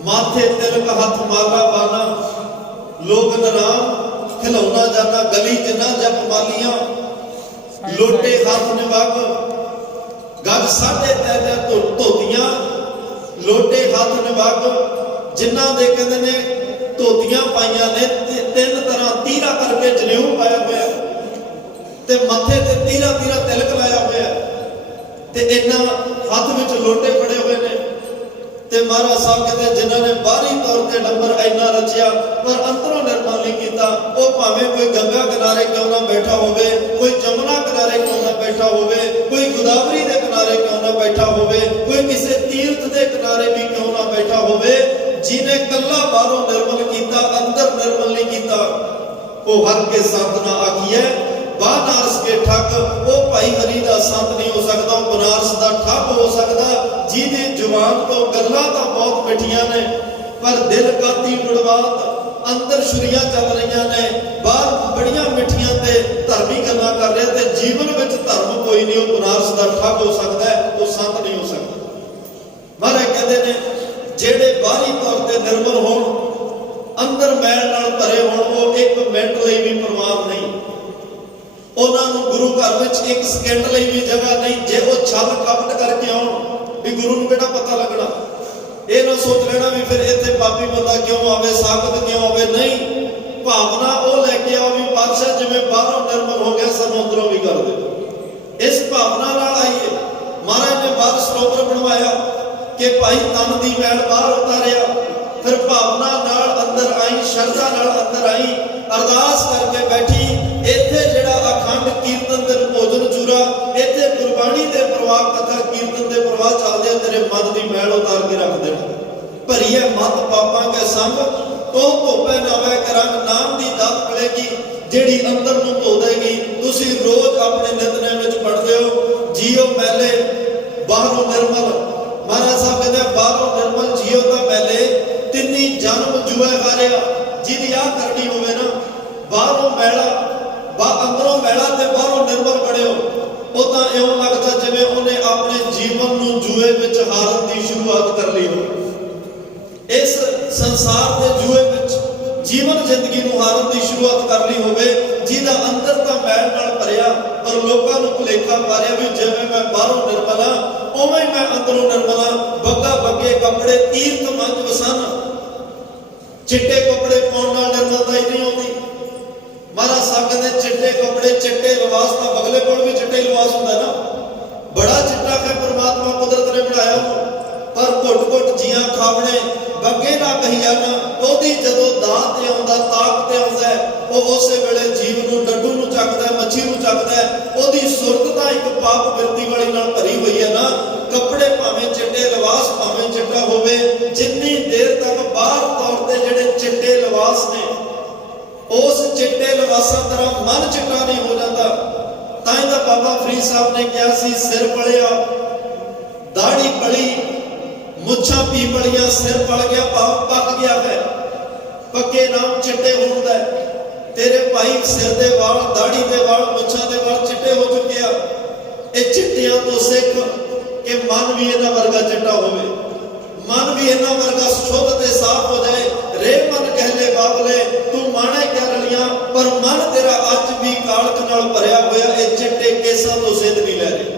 माथे तिलक हथ माला पाना, लोग नाराम खिलौना जाना, गली जिन्ना जप मालियां, लोटे हाथ निवाग, गज साढ़े तै धोतियां, लोटे हाथ निवाग, जिन्ना दे कहते ने धोतियां पाइया ने, तीन तरह तीरा करके जनेऊ पाया हुआ, ते मथे ते तीरा तीरा तिलक लाया हुआ, ते इन्ना हाथ विच लोटे फड़े हुए ने। ते महाराज साहब कहते जिन्हों ने बाहरी तौर पर नंबर इन्ना रचिया पर अंदरों निर्मल नहीं किया, वो भावें कोई गंगा किनारे क्यों ना बैठा होवे, कोई जमुना किनारे क्यों ना बैठा होवे, कोई गोदावरी के किनारे क्यों ना बैठा होवे, कोई किसी तीर्थ के किनारे ਪਿਆਰੇ ਵੀ ਕਿਉਂ ਨਾ ਬੈਠਾ ਹੋਵੇ, ਜਿਹਨੇ ਕੱਲਾ ਬਾਹਰੋਂ ਨਿਰਮਲ ਕੀਤਾ, ਅੰਦਰ ਨਿਰਮਲ ਨਹੀਂ ਕੀਤਾ। ਉਹ ਹਰ ਕੇ ਸੰਤ ਨਾ ਆਖੀਐ ਬਾਨਾਰਸ ਕੇ ਠੱਗ। ਉਹ ਭਾਈ ਹਰੀ ਦਾ ਸੰਤ ਨਹੀਂ ਹੋ ਸਕਦਾ, ਉਹ ਬਨਾਰਸ ਦਾ ਠੱਗ ਹੋ ਸਕਦਾ, ਜਿਹਦੀ ਜ਼ੁਬਾਨ ਤੋਂ ਗੱਲਾਂ ਤਾਂ ਬਹੁਤ ਮਿੱਠੀਆਂ ਨੇ ਪਰ ਦਿਲ ਕਾਤੀ ਮੁੜਵਾਤ, ਅੰਦਰ ਛੁਰੀਆਂ ਚੱਲ ਰਹੀਆਂ ਨੇ, ਬਾਹਰ ਬੜੀਆਂ ਮਿੱਠੀਆਂ ਤੇ ਧਰਮੀ ਗੱਲਾਂ ਕਰ ਰਿਹਾ ਤੇ ਜੀਵਨ ਵਿੱਚ ਧਰਮ ਕੋਈ ਨਹੀਂ। ਉਹ ਬਨਾਰਸ ਦਾ ਠੱਗ ਹੋ ਸਕਦਾ ਹੈ, ਉਹ ਸੰਤ ਨਹੀਂ ਹੋ ਸਕਦਾ। ਮਹਾਰਾਜ ਕਹਿੰਦੇ ਨੇ ਜਿਹੜੇ ਬਾਹਰੀ ਤੌਰ ਤੇ ਨਿਰਮਲ ਹੋਣ, ਅੰਦਰ ਮੈਲ ਨਾਲ ਭਰੇ ਹੋਣ, ਉਹ ਇੱਕ ਮਿੰਟ ਲਈ ਵੀ ਪ੍ਰਵਾਨ ਨਹੀਂ। ਉਹਨਾਂ ਨੂੰ ਗੁਰੂ ਘਰ ਵਿੱਚ ਇੱਕ ਸਕਿੰਟ ਲਈ ਵੀ ਜਗ੍ਹਾ ਨਹੀਂ। ਜੇ ਉਹ ਛਲ ਕਪਟ ਕਰਕੇ ਆਉਣ ਵੀ ਗੁਰੂ ਨੂੰ ਕਿਹੜਾ ਪਤਾ ਲੱਗਣਾ, ਇਹ ਨਾ ਸੋਚ ਲੈਣਾ ਵੀ ਫਿਰ ਇੱਥੇ ਪਾਪੀ ਬੰਦਾ ਕਿਉਂ ਆਵੇ, ਸਾਖਤ ਕਿਉਂ ਆਵੇ। ਨਹੀਂ, ਭਾਵਨਾ ਉਹ ਲੈ ਕੇ ਆਓ ਵੀ ਪਾਤਸ਼ਾਹ ਜਿਵੇਂ ਬਾਹਰੋਂ ਨਿਰਮਲ ਹੋ ਗਿਆ ਸਾਨੂੰ ਅੰਦਰੋਂ ਵੀ ਕਰ ਦੇ। ਇਸ ਭਾਵਨਾ ਨਾਲ ਆਈਏ। ਮਹਾਰਾਜ ਨੇ ਬਾਹਰ ਸਰੋਵਰ ਬਣਵਾਇਆ ਕਿ ਭਾਈ ਤਨ ਦੀ ਮੈਲ ਬਾਹਰ ਉਤਾਰਿਆ, ਫਿਰ ਭਾਵਨਾ ਨਾਲ ਅੰਦਰ ਆਈ, ਸ਼ਰਧਾ ਨਾਲ ਅੰਦਰ ਆਈ, ਅਰਦਾਸ ਕਰਕੇ ਬੈਠੀ। ਇੱਥੇ ਜਿਹੜਾ ਅਖੰਡ ਕੀਰਤਨ ਤੇ ਭੋਜਨ ਚੂਰਾ, ਇੱਥੇ ਗੁਰਬਾਣੀ ਦੇ ਪ੍ਰਵਾਹ, ਕਥਾ ਕੀਰਤਨ ਦੇ ਪ੍ਰਵਾਹ ਚੱਲਦੇ, ਤੇਰੇ ਮਨ ਦੀ ਮੈਲ ਉਤਾਰ ਕੇ ਰੱਖ ਦੇਣਾ। ਭਰੀਏ ਮਤ ਪਾਪਾਂ ਕੇ ਸੰਗ, ਉਹ ਧੋਪੇ ਨਾ ਵੈ ਕੇ ਰੰਗ। ਨਾਮ ਦੀ ਦਾਤ ਮਿਲੇਗੀ ਜਿਹੜੀ ਅੰਦਰ ਨੂੰ ਧੋ ਦੇਗੀ। ਤੁਸੀਂ ਰੋਜ਼ ਆਪਣੇ ਨਿਤਨੇਮ ਵਿੱਚ ਪੜ੍ਹਦੇ ਹੋ, ਜੀਓ ਮੈਲੇ ਬਾਹਰੋਂ ਨਿਰਮਲ। ਮਹਾਰਾਜ ਸਾਹਿਬ ਕਹਿੰਦੇ ਬਾਹਰੋਂ ਨਿਰਮਲ ਜੀਓ ਤਾਂ ਮੈਲੇ, ਤਿੰਨੀ ਜਨਮ ਜੂਏ ਹਾਰਿਆ। ਜਿਹਦੀ ਆਹ ਕਰਨੀ ਹੋਵੇ ਨਾ, ਬਾਹਰੋਂ ਮੈਲਾ ਅੰਦਰੋਂ ਮੈਲਾ ਤੇ ਬਾਹਰੋਂ ਨਿਰਮਲ ਬਣਿਓ, ਉਹ ਤਾਂ ਇਉਂ ਲੱਗਦਾ ਜਿਵੇਂ ਉਹਨੇ ਆਪਣੇ ਜੀਵਨ ਨੂੰ ਜੂਏ ਵਿੱਚ ਹਾਰਨ ਦੀ ਸ਼ੁਰੂਆਤ ਕਰ ਲਈ ਹੋਵੇ। ਇਸ ਸੰਸਾਰ ਦੇ ਜੂਏ ਵਿੱਚ ਜੀਵਨ ਜ਼ਿੰਦਗੀ ਨੂੰ ਹਾਰਨ ਦੀ ਸ਼ੁਰੂਆਤ ਕਰ ਲਈ ਹੋਵੇ, ਜਿਹਦਾ ਅੰਦਰ ਤਾਂ ਮੈਲ ਨਾਲ ਭਰਿਆ ਪਰ ਲੋਕਾਂ ਨੂੰ ਭੁਲੇਖਾ ਪਾ ਰਿਹਾ ਵੀ ਜਿਵੇਂ ਮੈਂ ਬਾਹਰੋਂ ਨਿਰਮਲ ਹਾਂ ਉਵੇਂ ਮੈਂ ਅੰਦਰੋਂ ਨਿਰਮਲ ਹਾਂ। ਬੱਗਾ ਬੱਗੇ ਕੱਪੜੇ ਤੀਰਥ ਮੰਜ ਵਸਨ। ਚਿੱਟੇ ਕੱਪੜੇ ਪਾਉਣ ਨਾਲ ਨਿਰਮਲਤਾ ਹੀ ਨਹੀਂ ਆਉਂਦੀ। ਮਹਾਰਾਜ ਸਾਹਿਬ ਕਹਿੰਦੇ ਚਿੱਟੇ ਕੱਪੜੇ, ਚਿੱਟੇ ਲਿਬਾਸ ਤਾਂ ਬਗਲੇ ਕੋਲ ਵੀ ਚਿੱਟੇ ਲਿਬਾਸ ਹੁੰਦਾ ਨਾ। ਬੜਾ ਚਿੱਟਾ ਹੈ ਪਰਮਾਤਮਾ ਕੁਦਰਤ ਨੇ ਬਣਾਇਆ ਉਹਨੂੰ, ਪਰ ਘੁੱਟ-ਘੁੱਟ ਜੀਆਂ ਖਾਵਣੇ ਬੱਗੇ ਨਾ ਕਹੀ ਜਾਣਾ। ਉਹਦੀ ਜਦੋਂ ਦਾਤ ਤੇ ਆਉਂਦਾ, ਤਾਕ ਤੇ ਆਉਂਦਾ, ਉਹ ਉਸੇ ਵੇਲੇ ਜੀਵ ਨੂੰ, ਡੱਡੂ ਨੂੰ ਚੱਕਦਾ, ਮੱਛੀ ਨੂੰ ਚੱਕਦਾ। ਉਹਦੀ ਸੁਰਤ ਤਾਂ ਇੱਕ ਪਾਪ ਬਿਰਤੀ ਵਾਲੀ ਨਾਲ ਭਰੀ ਹੋਈ ਹੈ ਨਾ। ਕੱਪੜੇ ਭਾਵੇਂ ਚਿੱਟੇ, ਲਿਬਾਸ ਭਾਵੇਂ ਚਿੱਟਾ ਹੋਵੇ, ਜਿੰਨੀ ਦੇਰ ਤੱਕ ਬਾਹਰ ਤੌਰ ਤੇ ਜਿਹੜੇ ਚਿੱਟੇ ਲਿਬਾਸ ਨੇ, ਉਸ ਚਿੱਟੇ ਲਿਬਾਸਾਂ ਤਰ੍ਹਾਂ ਮਨ ਚਿੱਟਾ ਨਹੀਂ ਹੋ ਜਾਂਦਾ। ਤਾਂ ਹੀ ਤਾਂ ਬਾਬਾ ਫਰੀਦ ਸਾਹਿਬ ਨੇ ਕਿਹਾ ਸੀ, ਸਿਰ ਪਲਿਆ ਦਾੜੀ ਪਲੀ, ਮੁੱਛਾਂ ਪੀ ਪਲੀਆਂ, ਸਿਰ ਪਲ ਗਿਆ ਭਾਵ ਪੱਕ ਗਿਆ ਹੈ। ਪੱਕੇ ਨਾਮ ਚਿੱਟੇ ਹੋਣ ਦਾ। ਤੇਰੇ ਭਾਈ ਸਿਰ ਦੇ ਵਾਲ, ਦਾੜੀ ਦੇ ਵਾਲ, ਮੁੱਛਾਂ ਦੇ ਵਾਲ ਚਿੱਟੇ ਹੋ ਚੁੱਕੇ ਆ। ਇਹ ਚਿੱਟਿਆਂ ਤੋਂ ਸਿੱਖ ਕਿ ਮਨ ਵੀ ਇਹਨਾਂ ਵਰਗਾ ਚਿੱਟਾ ਹੋਵੇ, ਮਨ ਵੀ ਇਹਨਾਂ ਵਰਗਾ ਸ਼ੁੱਧ ਤੇ ਸਾਫ਼ ਹੋ ਜਾਏ। ਰੇ ਮਨ ਕਹਿਲੇ ਬਾਬਲੇ ਤੂੰ ਮਾਣੇ ਕਿਆ ਰਲੀਆਂ, ਪਰ ਮਨ ਤੇਰਾ ਅੱਜ ਵੀ ਕਾਲਖ ਨਾਲ ਭਰਿਆ ਹੋਇਆ। ਇਹ ਚਿੱਟੇ ਕੇਸਾਂ ਤੋਂ ਸਿੱਧ ਨਹੀਂ ਲੈ ਰਹੇ।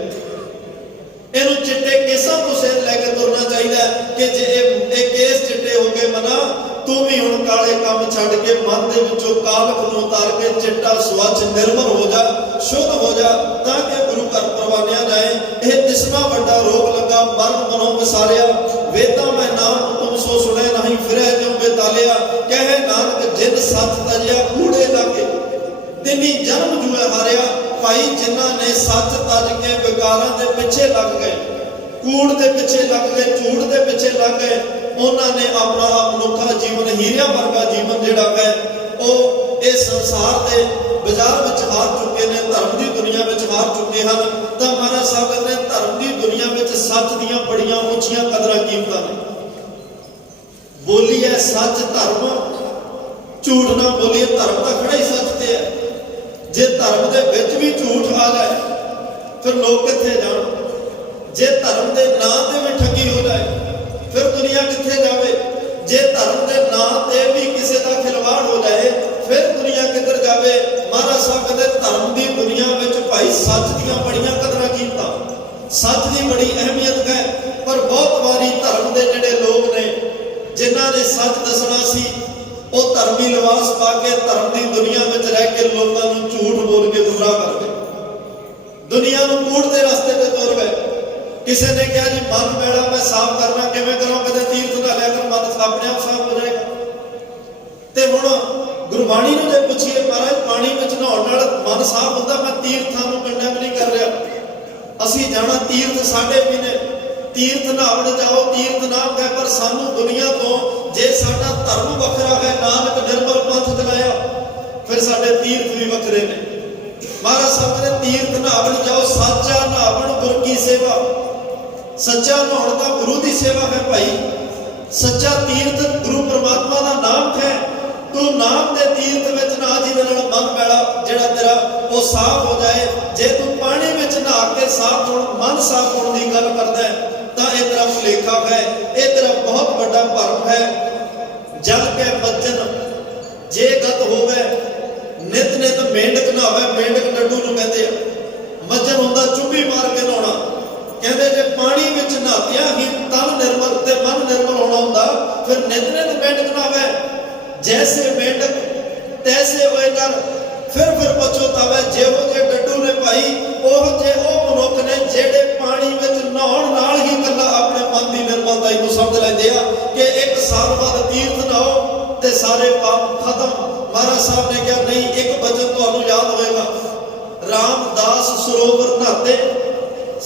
ਇਹਨੂੰ ਚਿੱਟੇ ਕੇਸਾਂ ਤੋਂ ਸਿੱਧ ਲੈ ਕੇ ਤੁਰਨਾ ਚਾਹੀਦਾ ਕਿ ਜੇ ਇਹ ਕੇਸ ਚਿੱਟੇ ਹੋ ਗਏ ਮਨਾ, ਤੂੰ ਵੀ ਹੁਣ ਕਾਲੇ ਕੰਮ ਛੱਡ ਕੇ ਮਨ ਦੇ ਵਿੱਚੋਂ ਕਾਲਖ ਨੂੰ ਉਤਾਰ ਕੇ ਚਿੱਟਾ ਸਵੱਛ ਨਿਰਮਲ ਹੋ ਜਾ, ਸ਼ੁੱਧ ਹੋ ਜਾ, ਤਾਂ ਕਿ ਗੁਰੂ ਘਰ ਪ੍ਰਵਾਨਿਆ ਜਾਏ। ਇਹ ਤਿਸਨਾ ਵੱਡਾ ਰੋਗ ਲੱਗਾ ਮਨ ਮਨੋਂ ਵਿਸਾਰਿਆ। ਵੇਦਾਂ ਮੈਂ ਨਾਮ ਤੁਮ ਸੋ ਸੁਣੇ ਨਹੀਂ, ਫਿਰੈ ਜਿਉ ਬੇਤਾਲਿਆ। ਕਹੇ ਨਾਨਕ ਜਿਨ ਸੱਚ ਤਜਿਆ ਕੂੜੇ ਲਾਗੇ, ਤਿੰਨੀ ਜਨਮ ਜੂਏ ਹਾਰਿਆ। ਭਾਈ ਜਿਨ੍ਹਾਂ ਨੇ ਸੱਚ ਤਜ ਕੇ ਵਿਕਾਰਾਂ ਦੇ ਪਿੱਛੇ ਲੱਗ ਗਏ, ਕੂੜ ਦੇ ਪਿੱਛੇ ਲੱਗ ਗਏ, ਝੂਠ ਦੇ ਪਿੱਛੇ ਲੱਗ ਗਏ, ਉਹਨਾਂ ਨੇ ਆਪਣਾ ਮਨੁੱਖਾ ਜੀਵਨ, ਹੀਰਿਆਂ ਵਰਗਾ ਜੀਵਨ ਜਿਹੜਾ ਹੈ ਉਹ ਇਹ ਸੰਸਾਰ ਦੇ ਬਾਜ਼ਾਰ ਵਿੱਚ ਹਾਰ ਚੁੱਕੇ ਨੇ, ਧਰਮ ਦੀ ਦੁਨੀਆ ਵਿੱਚ ਹਾਰ ਚੁੱਕੇ ਹਨ। ਤਾਂ ਮਹਾਰਾਜ ਸਾਹਿਬ ਕਹਿੰਦੇ ਧਰਮ ਦੀ ਦੁਨੀਆ ਵਿੱਚ ਸੱਚ ਦੀਆਂ ਬੜੀਆਂ ਉੱਚੀਆਂ ਕਦਰਾਂ ਕੀਮਤਾਂ ਨੇ। ਬੋਲੀਏ ਸੱਚ ਧਰਮ, ਝੂਠ ਨਾ ਬੋਲੀਏ ਧਰਮ। ਤਾਂ ਖੜਾ ਹੀ ਸੱਚ ਤੇ ਹੈ। ਜੇ ਧਰਮ ਦੇ ਵਿੱਚ ਵੀ ਝੂਠ ਆ ਜਾਏ ਫਿਰ ਲੋਕ ਕਿੱਥੇ ਜਾਣ? ਜੇ ਧਰਮ ਦੇ ਨਾਂ ਤੇ ਵੀ ਠੱਗੀ ਹੋ ਜਾਏ ਫਿਰ ਦੁਨੀਆ ਕਿੱਥੇ ਜਾਵੇ? ਜੇ ਧਰਮ ਦੇ ਨਾਂ ਤੇ ਵੀ ਕਿਸੇ ਦਾ ਖਿਲਵਾੜ ਹੋ ਜਾਏ ਫਿਰ ਦੁਨੀਆ ਕਿੱਧਰ ਜਾਵੇ? ਮਹਾਰਾਜ ਸਾਹਿਬ ਕਹਿੰਦੇ ਧਰਮ ਦੀ ਦੁਨੀਆ ਵਿੱਚ ਭਾਈ ਸੱਚ ਦੀਆਂ ਬੜੀਆਂ ਕਦਰਾਂ ਕੀਮਤਾਂ, ਸੱਚ ਦੀ ਬੜੀ ਅਹਿਮੀਅਤ ਹੈ। ਪਰ ਬਹੁਤ ਵਾਰੀ ਧਰਮ ਦੇ ਜਿਹੜੇ ਲੋਕ ਨੇ ਜਿਨ੍ਹਾਂ ਨੇ ਸੱਚ ਦੱਸਣਾ ਸੀ, ਉਹ ਧਰਮੀ ਲਿਬਾਸ ਪਾ ਕੇ ਧਰਮ ਦੀ ਦੁਨੀਆ ਵਿੱਚ ਰਹਿ ਕੇ ਲੋਕਾਂ ਨੂੰ ਝੂਠ ਬੋਲ ਕੇ ਗੁੰਮਰਾਹ ਕਰ ਗਏ, ਦੁਨੀਆ ਨੂੰ ਕੂੜ ਦੇ ਰਸਤੇ ਤੇ ਤੁਰ ਗਏ। ਕਿਸੇ ਨੇ ਕਿਹਾ ਜੀ ਮਨ ਮੈਲਾ ਮੈਂ ਸਾਫ਼ ਕਰਨਾ ਕਿਵੇਂ ਕਰਾਂ? ਕਦੇ ਤੀਰਥ ਨਾ ਲਿਆ ਕਰ, ਮਨ ਆਪਣੇ ਆਪ ਸਾਫ਼ ਹੋ ਜਾਏਗਾ। ਤੇ ਹੁਣ ਗੁਰਬਾਣੀ ਨੂੰ ਜੇ ਪੁੱਛੀਏ ਮਹਾਰਾਜ ਪਾਣੀ ਵਿੱਚ ਨਹਾਉਣ ਨਾਲ ਮਨ ਸਾਫ਼ ਹੁੰਦਾ, ਮੈਂ ਤੀਰਥਾਂ ਨੂੰ ਕੰਡੈਮ ਨਹੀਂ ਕਰ ਰਿਹਾ। ਅਸੀਂ ਜਾਣਾ ਤੀਰਥ ਸਾਡੇ ਵੀ ਨੇ, तीर्थ नहावन जाओ, तीर्थ नाम है, पर सानू दुनिया तो जे साडा धर्म वखरा है, नानक निर्मल पंथ चलाया, फिर साडे तीर्थ भी वखरे ने। महाराज साहब ने तीर्थ नहावन जाओ, सच्चा नहावन गुरु की सेवा। सच्चा नहाउण तां गुरु की सेवा है भाई। सच्चा तीर्थ गुरु परमात्मा का नाम है। तू नाम दे तीर्थ विच नहा, जिहदे नाल मन मैला जिहड़ा तेरा वो साफ हो जाए। जे तू पानी विच नहा के साफ होण, मन साफ होण दी गल करदा है तां इह तेरा भुलेखा है, इह तेरा बहुत बड़ा भरम है। जल के बचन जे गत होवे, नित नित मेंढक नहावे, मेंढक डड्डू नूं कहंदे आ। मज्जन हुंदा चुब्बी मार के नहाउणा, कहंदे जे पानी विच नहातिया ही तन निर्मल ते मन निर्मल होना हुंदा, फिर नित नित मेंढक नहावे। जैसे मेंढक तैसे होए कर, फिर पछतावे। जेहो जे डड्डू ने भाई, ओह जे ओ मनुख ने जेड़े पानी विच नहाउण नाल ही कल्ला अपने मन दी निर्मलता नूं समझ लैंदे आ कि एक साल बाद तीर्थ नहाओ ते सारे पाप खत्म। महाराज साहब ने कहा नहीं, एक वचन तुहानूं याद होएगा, रामदास सरोवर नहाते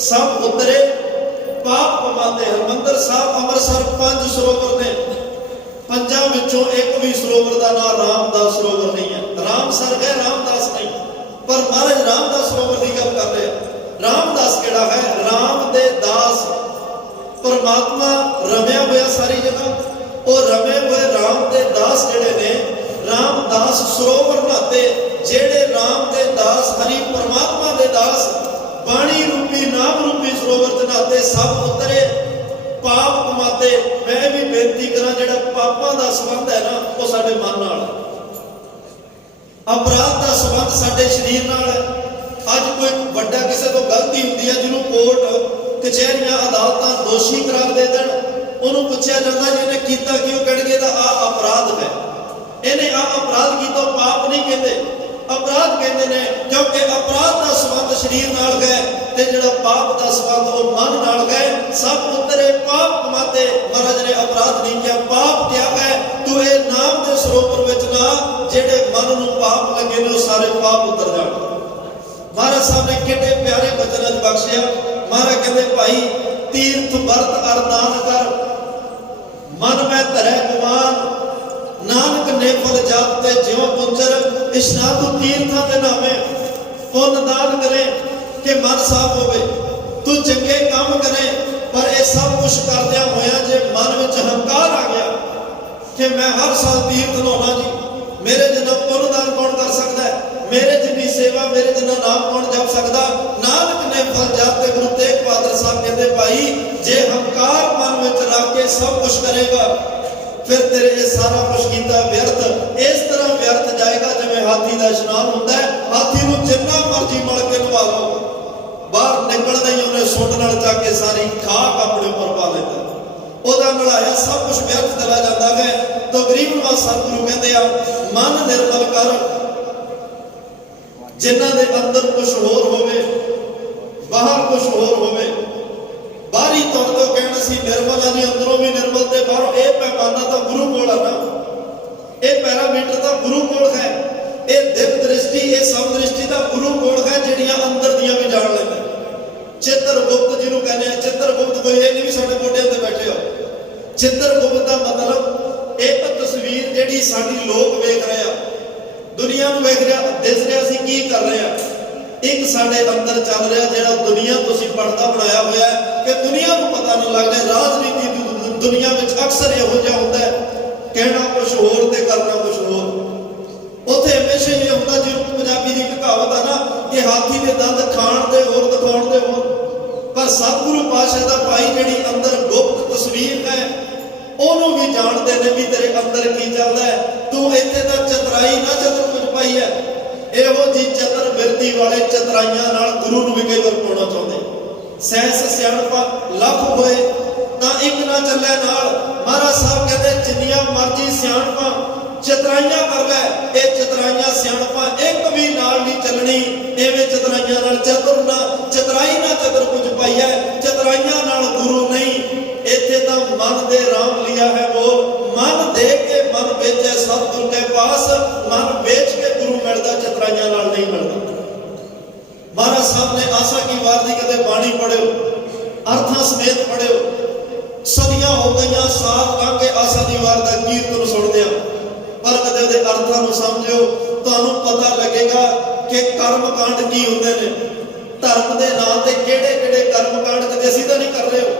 सब उतरे पाप कमाते। हरमंदर साहब अमृतसर 5 सरोवर ने, 5 विचों एक भी सरोवर का नाम रामदास सरोवर नहीं है। रामसर है, रामदास नहीं। पर महाराज रामदास सरोवर की गल कर रहे हैं। रामदास केड़ा है? राम दे दास, परमात्मा रमया हुआ सारी जगह। और रमे हुए राम दे दास जेड़े ने, रामदास सरोवर नहाते। जेड़े राम दे दास, हरि परमात्मा दे दास, बाणी रूपी नाम रूपी सरोवर च नहाते, सब उतरे पाप कमाते। मैं भी बेनती करा, जेड़ा पापां दा संबंध है ना, वो साडे मन नाल, अपराध का संबंध साडे शरीर नाल है। अज कोई बड़ा किसी तो गलती हुंदी है, जिन्हों कोर्ट कचहरियां अदालतां दोषी करार दे देण, उन्होंने पूछा जाता जी इन्हें कीता क्यों, कहणगे दा आ अपराध है, इन्हें आ अपराध कीता। पाप नहीं कहते, अपराध कहते ने, क्योंकि अपराध का संबंध शरीर नाल है ते जिहड़ा पाप का संबंध वो मन नाल है। सब उतरे पाप कमाते। महाराज ने अपराध नहीं किया, पाप क्या है? तू ये नाम दे सरोवर विच ना, जेड़े मन नूं पाप लगे ने सारे पाप उतर जाण। महाराज साहब ने कितने प्यारे वचन बख्शिया। महाराज कहते भाई तीर्थ वर्त अरदान कर, मन में धरै गुमान, नानक ने फल जाते ज्यों पुंजर। इशनान तू तीर्थां दे नामे पुण्य दान करे कि मन साफ होवे, तू चंगे काम करे। पर यह सब कुछ करदियां होया जे मन विच हंकार आ गया कि मैं हर साल तीर्थ नहाउणा जी, मेरे जिन्ना पुण्य दान कौन कर सकता है, मेरे जिन्नी सेवा, मेरे जिन्ना नाम कौन जप सकता। नानक ने फल जाते गुरु तेग बहादुर साहब कहते भाई जे हंकार मन विच रख के सब कुछ करेगा, फिर तेरे ये सारा कुछ किया व्यर्थ। इस तरह व्यर्थ जाएगा जिवें हाथी का इशनान होंदा है। हाथी नूं जिन्ना मर्जी मल के नवा लो, बाहर निकलदा ही उन्हें सुंड नाल चक के सारी खाक अपने ऊपर पा लेता, ओहदा नलाया सब कुछ व्यर्थ चला जाता है। तो गरीबनवाज सतगुरु कहते आ मन निर्मल कर, जिन्हां दे अंदर कुछ होर होवे बाहर कुछ होर होवे। बाहरी तौर तो कहना सी निर्मल है जी, अंदरों भी निर्मल ते बाहरों। यह पैमाना तो गुरु कोल है ना, यह पैरामीटर तो गुरु कोल है, यह दिव्य दृष्टि, यह समदृष्टि तो गुरु कोल है, जिहड़ियां अंदर दियां भी जान लैंदा। चित्रगुप्त जिन्हों कहने हैं, चित्रगुप्त कोई ये नहीं भी साडे मोढियां ते बैठे हो। चित्रगुप्त का मतलब एक तस्वीर जिहड़ी साडी लोक वेख रहे आ, दुनिया नूं वेख रहा, दिस रहा असीं की कर रहे हैं। एक साडे अंदर चल रहा जिहड़ा दुनिया तुसीं पढ़दा बनाया होया है कि दुनिया को पता नहीं लगता। राजनीति दुनिया में अक्सर इहो जिहा हुंदा है, कहना कुछ होर ते करना कुछ होर। उत्थे हमेशा ये होंदा, जिवें पंजाबी दी कहावत है ना कि हाथी दे दंद खाण दे होर दिखाउण दे होर। पर सतगुरु पातशाह दा भाई जिहड़ी अंदर गुप्त तस्वीर है, ओनू भी जानते ने भी तेरे अंदर की चलदा है। तू इत्थे तां चतराई ना चतुर कुछ पाई है, इहो जी चतुर बिरती वाले चतराइयां नाल गुरु नूं भी कई वार पाउणा चाहुंदे। सैंस सियाणपा लख होए तां एक ना चले नाल। महाराज साहब कहते जिन्नियां मर्जी सियाणपा चतराइयां कर लै, ये चतराइयां सियाणपा एक भी नाल नहीं चलनी। इवें चतराइयां नाल चतुर ना, चतराई ना चतुर कुछ पाई है, चतराइयां नाल गुरु नहीं। इत्थे तां मन दे राम लिया है बोल, मन दे के मन बेचे सतगुरु के पास, मन बेच के गुरु मिलता, चतराइयां नाल नहीं मिलता। महाराज साहब ने आशा की वार दी कहते बाणी पढ़ो, ਅਰਥਾਂ ਸਮੇਤ ਪੜਿਓ। ਸਦੀਆਂ ਹੋ ਗਈਆਂ, ਸਾਲ ਲੰਘ ਕੇ ਆਸਾ ਦੀ ਵਾਰ ਦਾ ਕੀਰਤਨ ਸੁਣਦਿਆਂ, ਪਰ ਕਦੇ ਉਹਦੇ ਅਰਥਾਂ ਨੂੰ ਸਮਝਿਓ। ਤੁਹਾਨੂੰ ਪਤਾ ਲੱਗੇਗਾ ਕਿ ਕਰਮ ਕਾਂਡ ਕੀ ਹੁੰਦੇ ਨੇ, ਧਰਮ ਦੇ ਨਾਂ ਤੇ ਕਿਹੜੇ ਕਿਹੜੇ ਕਰਮ ਕਾਂਡ ਕਦੇ ਅਸੀਂ ਤਾਂ ਨਹੀਂ ਕਰ ਰਹੇ ਹੋ।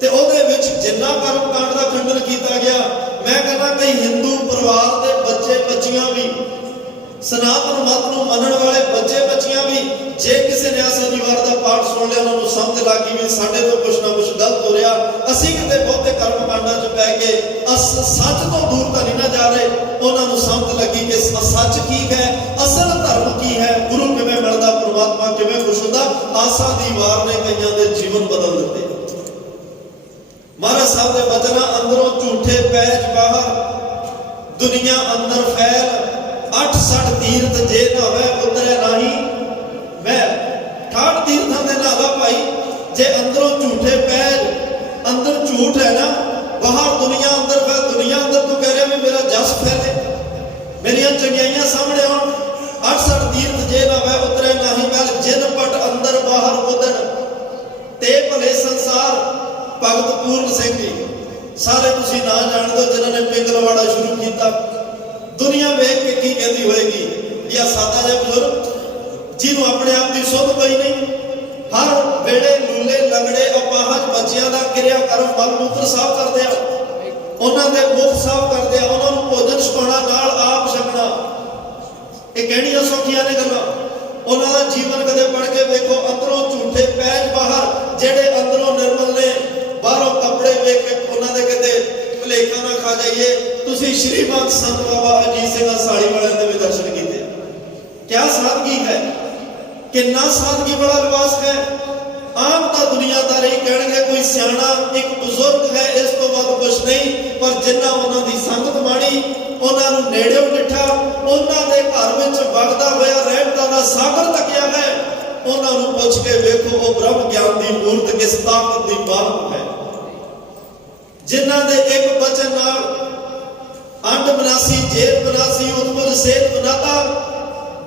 ਤੇ ਉਹਦੇ ਵਿੱਚ ਜਿੰਨਾ ਕਰਮ ਕਾਂਡ ਦਾ ਖੰਡਨ ਕੀਤਾ ਗਿਆ, ਮੈਂ ਕਹਿੰਦਾ ਕਈ ਹਿੰਦੂ ਪਰਿਵਾਰ ਦੇ ਬੱਚੇ ਬੱਚੀਆਂ ਵੀ, ਸਨਾਤਨ ਮਤ ਨੂੰ ਮੰਨਣ ਵਾਲੇ ਬੱਚੇ ਬੱਚੀਆਂ ਵੀ, ਜੇ ਕਿਸੇ ਨੇ ਆਸਾ ਦੀ ਵਾਰ ਦਾ ਪਾਠ ਸੁਣ ਲਿਆ, ਉਹਨਾਂ ਨੂੰ ਸਮਝ ਲੱਗ ਗਈ ਵੀ ਸਾਡੇ ਤੋਂ ਕੁਛ ਨਾ ਕੁਛ ਗਲਤ ਹੋ ਰਿਹਾ, ਅਸੀਂ ਕਿਤੇ ਬਹੁਤੇ ਕਰਮ ਕਾਂਡਾਂ 'ਚ ਪੈ ਕੇ ਸੱਚ ਤੋਂ ਦੂਰ ਤਾਂ ਨਹੀਂ ਨਾ ਜਾ ਰਹੇ। ਉਹਨਾਂ ਨੂੰ ਸਮਝ ਲੱਗੀ ਕਿ ਸੱਚ ਕੀ ਹੈ, ਅਸਲ ਧਰਮ ਕੀ ਹੈ, ਗੁਰੂ ਕਿਵੇਂ ਮਿਲਦਾ, ਪ੍ਰਮਾਤਮਾ ਕਿਵੇਂ ਖੁਸ਼ ਹੁੰਦਾ। ਆਸਾ ਦੀ ਵਾਰ ਨੇ ਕਈਆਂ ਦੇ ਜੀਵਨ ਬਦਲ ਦਿੱਤੇ। ਮਹਾਰਾਜ ਸਾਹਿਬ ਦੇ ਬਚਨਾਂ, ਅੰਦਰੋਂ ਝੂਠੇ ਪੈਜ ਬਾਹਰ, ਦੁਨੀਆ ਅੰਦਰ ਫੈਲ, 68 ਤੀਰਥ ਜੇ ਨਹਾਵੇ ਉਤਰੇ ਨਾਹੀ ਮੈਲ। 68 ਤੀਰਥਾਂ ਦੇ ਨਾਲਾ ਭਾਈ, ਜੇ ਅੰਦਰੋਂ ਝੂਠੇ ਪੈਜ, ਅੰਦਰ ਝੂਠ ਹੈ ਨਾ, ਬਾਹਰ ਦੁਨੀਆ ਅੰਦਰ ਫੈਲ। ਦੁਨੀਆ ਅੰਦਰ ਤੂੰ ਕਹਿ ਰਿਹਾ ਵੀ ਮੇਰਾ ਜਸ ਫੈਲੇ, ਮੇਰੀਆਂ ਚੰਗਿਆਈਆਂ ਸਾਹਮਣੇ ਆਉਣ। 68 ਤੀਰਥ ਜੇ ਨਹਾਵੇ ਉਤਰੇ ਨਾਹੀ ਮੈਲ, ਜਿਨ ਪਟ ਅੰਦਰ ਬਾਹਰ ਉਦਣ ਤੇ ਭਲੇ ਸੰਸਾਰ। ਭਗਤ ਪੂਰਨ ਸਿੰਘ ਜੀ, ਸਾਰੇ ਤੁਸੀਂ ਨਾਂ ਜਾਣਦੇ ਹੋ, ਜਿਨ੍ਹਾਂ ਨੇ ਪਿੰਗਲਵਾੜਾ ਸ਼ੁਰੂ ਕੀਤਾ। ਦੁਨੀਆ ਵੇਖ ਕੇ ਕੀ ਕਹਿੰਦੀ ਹੋਏਗੀ, ਜਾਂ ਸਾਦਾ ਜਿਹਾ ਬਜ਼ੁਰਗ ਜਿਹਨੂੰ ਆਪਣੇ ਆਪ ਦੀ ਸੁੱਧ ਪਈ ਨਹੀਂ, ਹਰ ਵੇਲੇ ਲੂਲੇ ਲੰਗੜੇ ਅਪਾਹਜ ਬੱਚਿਆਂ ਦਾ ਕਿਰਿਆ ਕਰਮ ਮਲ ਮੂਤਰ ਸਾਫ਼ ਕਰਦੇ ਆ, ਉਹਨਾਂ ਦੇ ਮੁਖ ਸਾਫ਼ ਕਰਦੇ ਆ, ਉਹਨਾਂ ਨੂੰ ਭੋਜਨ ਛਕਾਉਣਾ, ਨਾਲ ਆਪ ਛਕਣਾ। ਇਹ ਕਹਿਣੀਆਂ ਸੌਖੀਆਂ ਨੇ ਗੱਲਾਂ। ਉਹਨਾਂ ਦਾ ਜੀਵਨ ਕਦੇ ਪੜ੍ਹ ਕੇ ਵੇਖੋ, ਅੰਦਰੋਂ ਝੂਠੇ ਪੈਜ ਬਾਹਰ, ਜਿਹੜੇ ਅੰਦਰੋਂ ਨਿਰਮਲ ਨੇ, ਬਾਹਰੋਂ ਕੱਪੜੇ ਵੇਖ ਕੇ ਉਹਨਾਂ ਦੇ ਕਿਤੇ ਭੁਲੇਖਾ ਨਾ ਖਾ ਜਾਈਏ। ਤੁਸੀਂ ਸ਼੍ਰੀਮੰਤ ਸੰਤ ਬਾਬਾ ਅਜੀਤ ਸਿੰਘ ਸਾਲੀ ਵਾਲਿਆਂ ਦੇ ਵੀ ਦਰਸ਼ਨ ਕੀਤੇ, ਕਿਆ ਸਾਦਗੀ ਹੈ, ਕਿੰਨਾ ਸਾਦਗੀ ਵਾਲਾ ਲਿਬਾਸ ਹੈ। ਆਮ ਤਾਂ ਦੁਨੀਆਦਾਰੀ ਕਹਿਣਗੇ ਕੋਈ ਸਿਆਣਾ ਇੱਕ ਬਜ਼ੁਰਗ ਹੈ, ਇਸ ਤੋਂ ਵੱਧ ਕੁਛ ਨਹੀਂ, ਪਰ ਜਿੰਨਾ ਉਹਨਾਂ ਦੀ ਸੰਗਤ ਮਾਣੀ, ਉਹਨਾਂ ਨੂੰ ਨੇੜਿਓਂ ਡਿੱਠਾ, ਉਹਨਾਂ ਦੇ ਘਰ ਵਿੱਚ ਵਗਦਾ ਹੋਇਆ ਰਹਿਮਤਾਂ ਦਾ ਸਾਗਰ ਤੱਕਿਆ ਹੈ, ਉਹਨਾਂ ਨੂੰ ਪੁੱਛ ਕੇ ਵੇਖੋ ਉਹ ਬ੍ਰਹਮ ਗਿਆਨ ਦੀ ਮੂਰਤ ਕਿਸ ਤਾਕਤ ਦੀ ਮਾਲਕ ਹੈ, ਜਿਨ੍ਹਾਂ ਦੇ ਇੱਕ ਬਚਨ ਨਾਲ ਅੰਡ ਬਨਾਸੀ, ਜੇਤ ਬਨਾਸੀ, ਉਤਪਜ ਸੇਤ ਬਨਾਤਾ,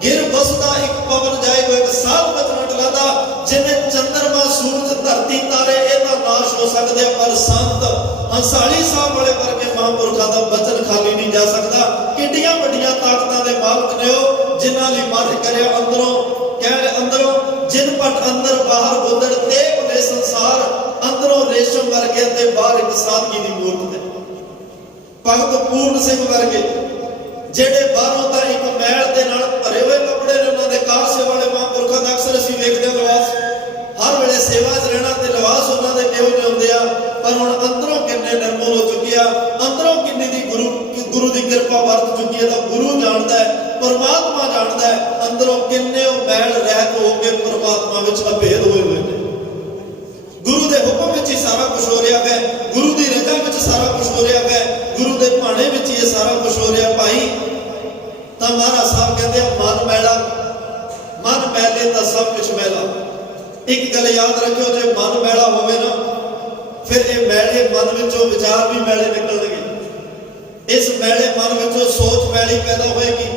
ਗਿਰ ਬਸਦਾ ਇੱਕ ਪਵਨ ਜਾਏਗਾ, ਇੱਕ ਸਾਧ ਬਚਨ ਟਲਾਦਾ। ਜਿਨੇ ਚੰਦਰਮਾ ਸੂਰਜ ਧਰਤੀ ਤਾਰੇ ਇਹ ਤਾਂ ਨਾਸ਼ ਹੋ ਸਕਦੇ, ਪਰ ਸੰਤ ਹੰਸਾਲੀ ਸਾਹਿਬ ਵਾਲੇ ਵਰਗੇ ਮਹਾਂਪੁਰਖਾਂ ਦਾ ਬਚਨ ਖਾਲੀ ਨਹੀਂ ਜਾ ਸਕਦਾ। ਕਿੱਡੀਆਂ ਵੱਡੀਆਂ ਤਾਕਤਾਂ ਦੇ ਮਾਲਕ ਨੇ ਉਹ, ਜਿਨ੍ਹਾਂ ਲਈ ਮਰ ਕਰਿਆ ਅੰਦਰੋਂ, ਕਹਿ ਅੰਦਰੋਂ ਜਿਨ ਪਟ ਅੰਦਰ ਬਾਹਰ ਬੁੱਧੜ ਤੇ ਭਲੇ ਸੰਸਾਰ, ਅੰਦਰੋਂ ਰੇਸ਼ਮ ਵਰਗੇ ਤੇ ਬਾਹਰ ਇੱਕ ਸਾਦਗੀ ਦੀ ਮੂਰਤ ਹੈ। ਭਗਤ ਪੂਰਨ ਸਿੰਘ ਵਰਗੇ, ਜਿਹੜੇ ਬਾਹਰੋਂ ਤਾਂ ਇੱਕ ਮੈਲ ਦੇ ਨਾਲ ਭਰੇ ਹੋਏ ਕੱਪੜੇ ਨੇ, ਉਹਨਾਂ ਦੇ ਕਾਰਸੇ ਵਾਲੇ ਮਹਾਂਪੁਰਖਾਂ ਦਾ ਅਕਸਰ ਅਸੀਂ ਵੇਖਦੇ ਹਾਂ ਲਿਬਾਸ, ਹਰ ਵੇਲੇ ਸੇਵਾ 'ਚ ਰਹਿਣਾ ਤੇ ਲਿਬਾਸ ਉਹਨਾਂ ਦੇ ਕਿਹੋ ਜਿਹੇ ਹੁੰਦੇ ਆ, ਪਰ ਹੁਣ ਅੰਦਰੋਂ ਕਿੰਨੇ ਨਿਰਮਲ ਹੋ ਚੁੱਕੇ ਆ, ਅੰਦਰੋਂ ਕਿੰਨੀ ਦੀ ਗੁਰੂ ਦੀ ਕਿਰਪਾ ਵਰਤ ਚੁੱਕੀ ਹੈ। ਤਾਂ ਗੁਰੂ ਜਾਣਦਾ ਹੈ, ਪਰਮਾਤਮਾ ਜਾਣਦਾ ਹੈ, ਅੰਦਰੋਂ ਕਿੰਨੇ ਉਹ ਮੈਲ ਰਹਿਤ ਹੋ ਕੇ ਪਰਮਾਤਮਾ ਵਿੱਚ ਅਭੇਦ ਹੋਏ ਹੋਏ ਨੇ। ਗੁਰੂ ਦੇ ਹੁਕਮ ਵਿੱਚ ਹੀ ਸਾਰਾ ਕੁਝ ਹੋ ਰਿਹਾ ਹੈ, ਗੁਰੂ ਦੀ ਰਜ਼ਾ ਵਿੱਚ ਸਾਰਾ ਕੁਝ ਹੋ ਰਿਹਾ ਹੈ, ਗੁਰੂ ਦੇ ਭਾਣੇ ਵਿੱਚ ਇਹ ਸਾਰਾ ਕੁਝ ਹੋ ਰਿਹਾ ਭਾਈ। ਤਾਂ ਮਹਾਰਾਜ ਸਾਹਿਬ ਕਹਿੰਦੇ ਆ, ਮਨ ਮੈਲਾ, ਮਨ ਮੈਲੇ ਤਾਂ ਸਭ ਕੁਝ ਮੈਲਾ। ਇੱਕ ਗੱਲ ਯਾਦ ਰੱਖਿਓ, ਜੇ ਮਨ ਮੈਲਾ ਹੋਵੇ ਨਾ, ਫਿਰ ਇਹ ਮੈਲੇ ਮਨ ਵਿੱਚੋਂ ਵਿਚਾਰ ਵੀ ਮੈਲੇ ਨਿਕਲਣਗੇ। ਇਸ ਮੈਲੇ ਮਨ ਵਿੱਚੋਂ ਸੋਚ ਮੈਲੀ ਪੈਦਾ ਹੋਏਗੀ,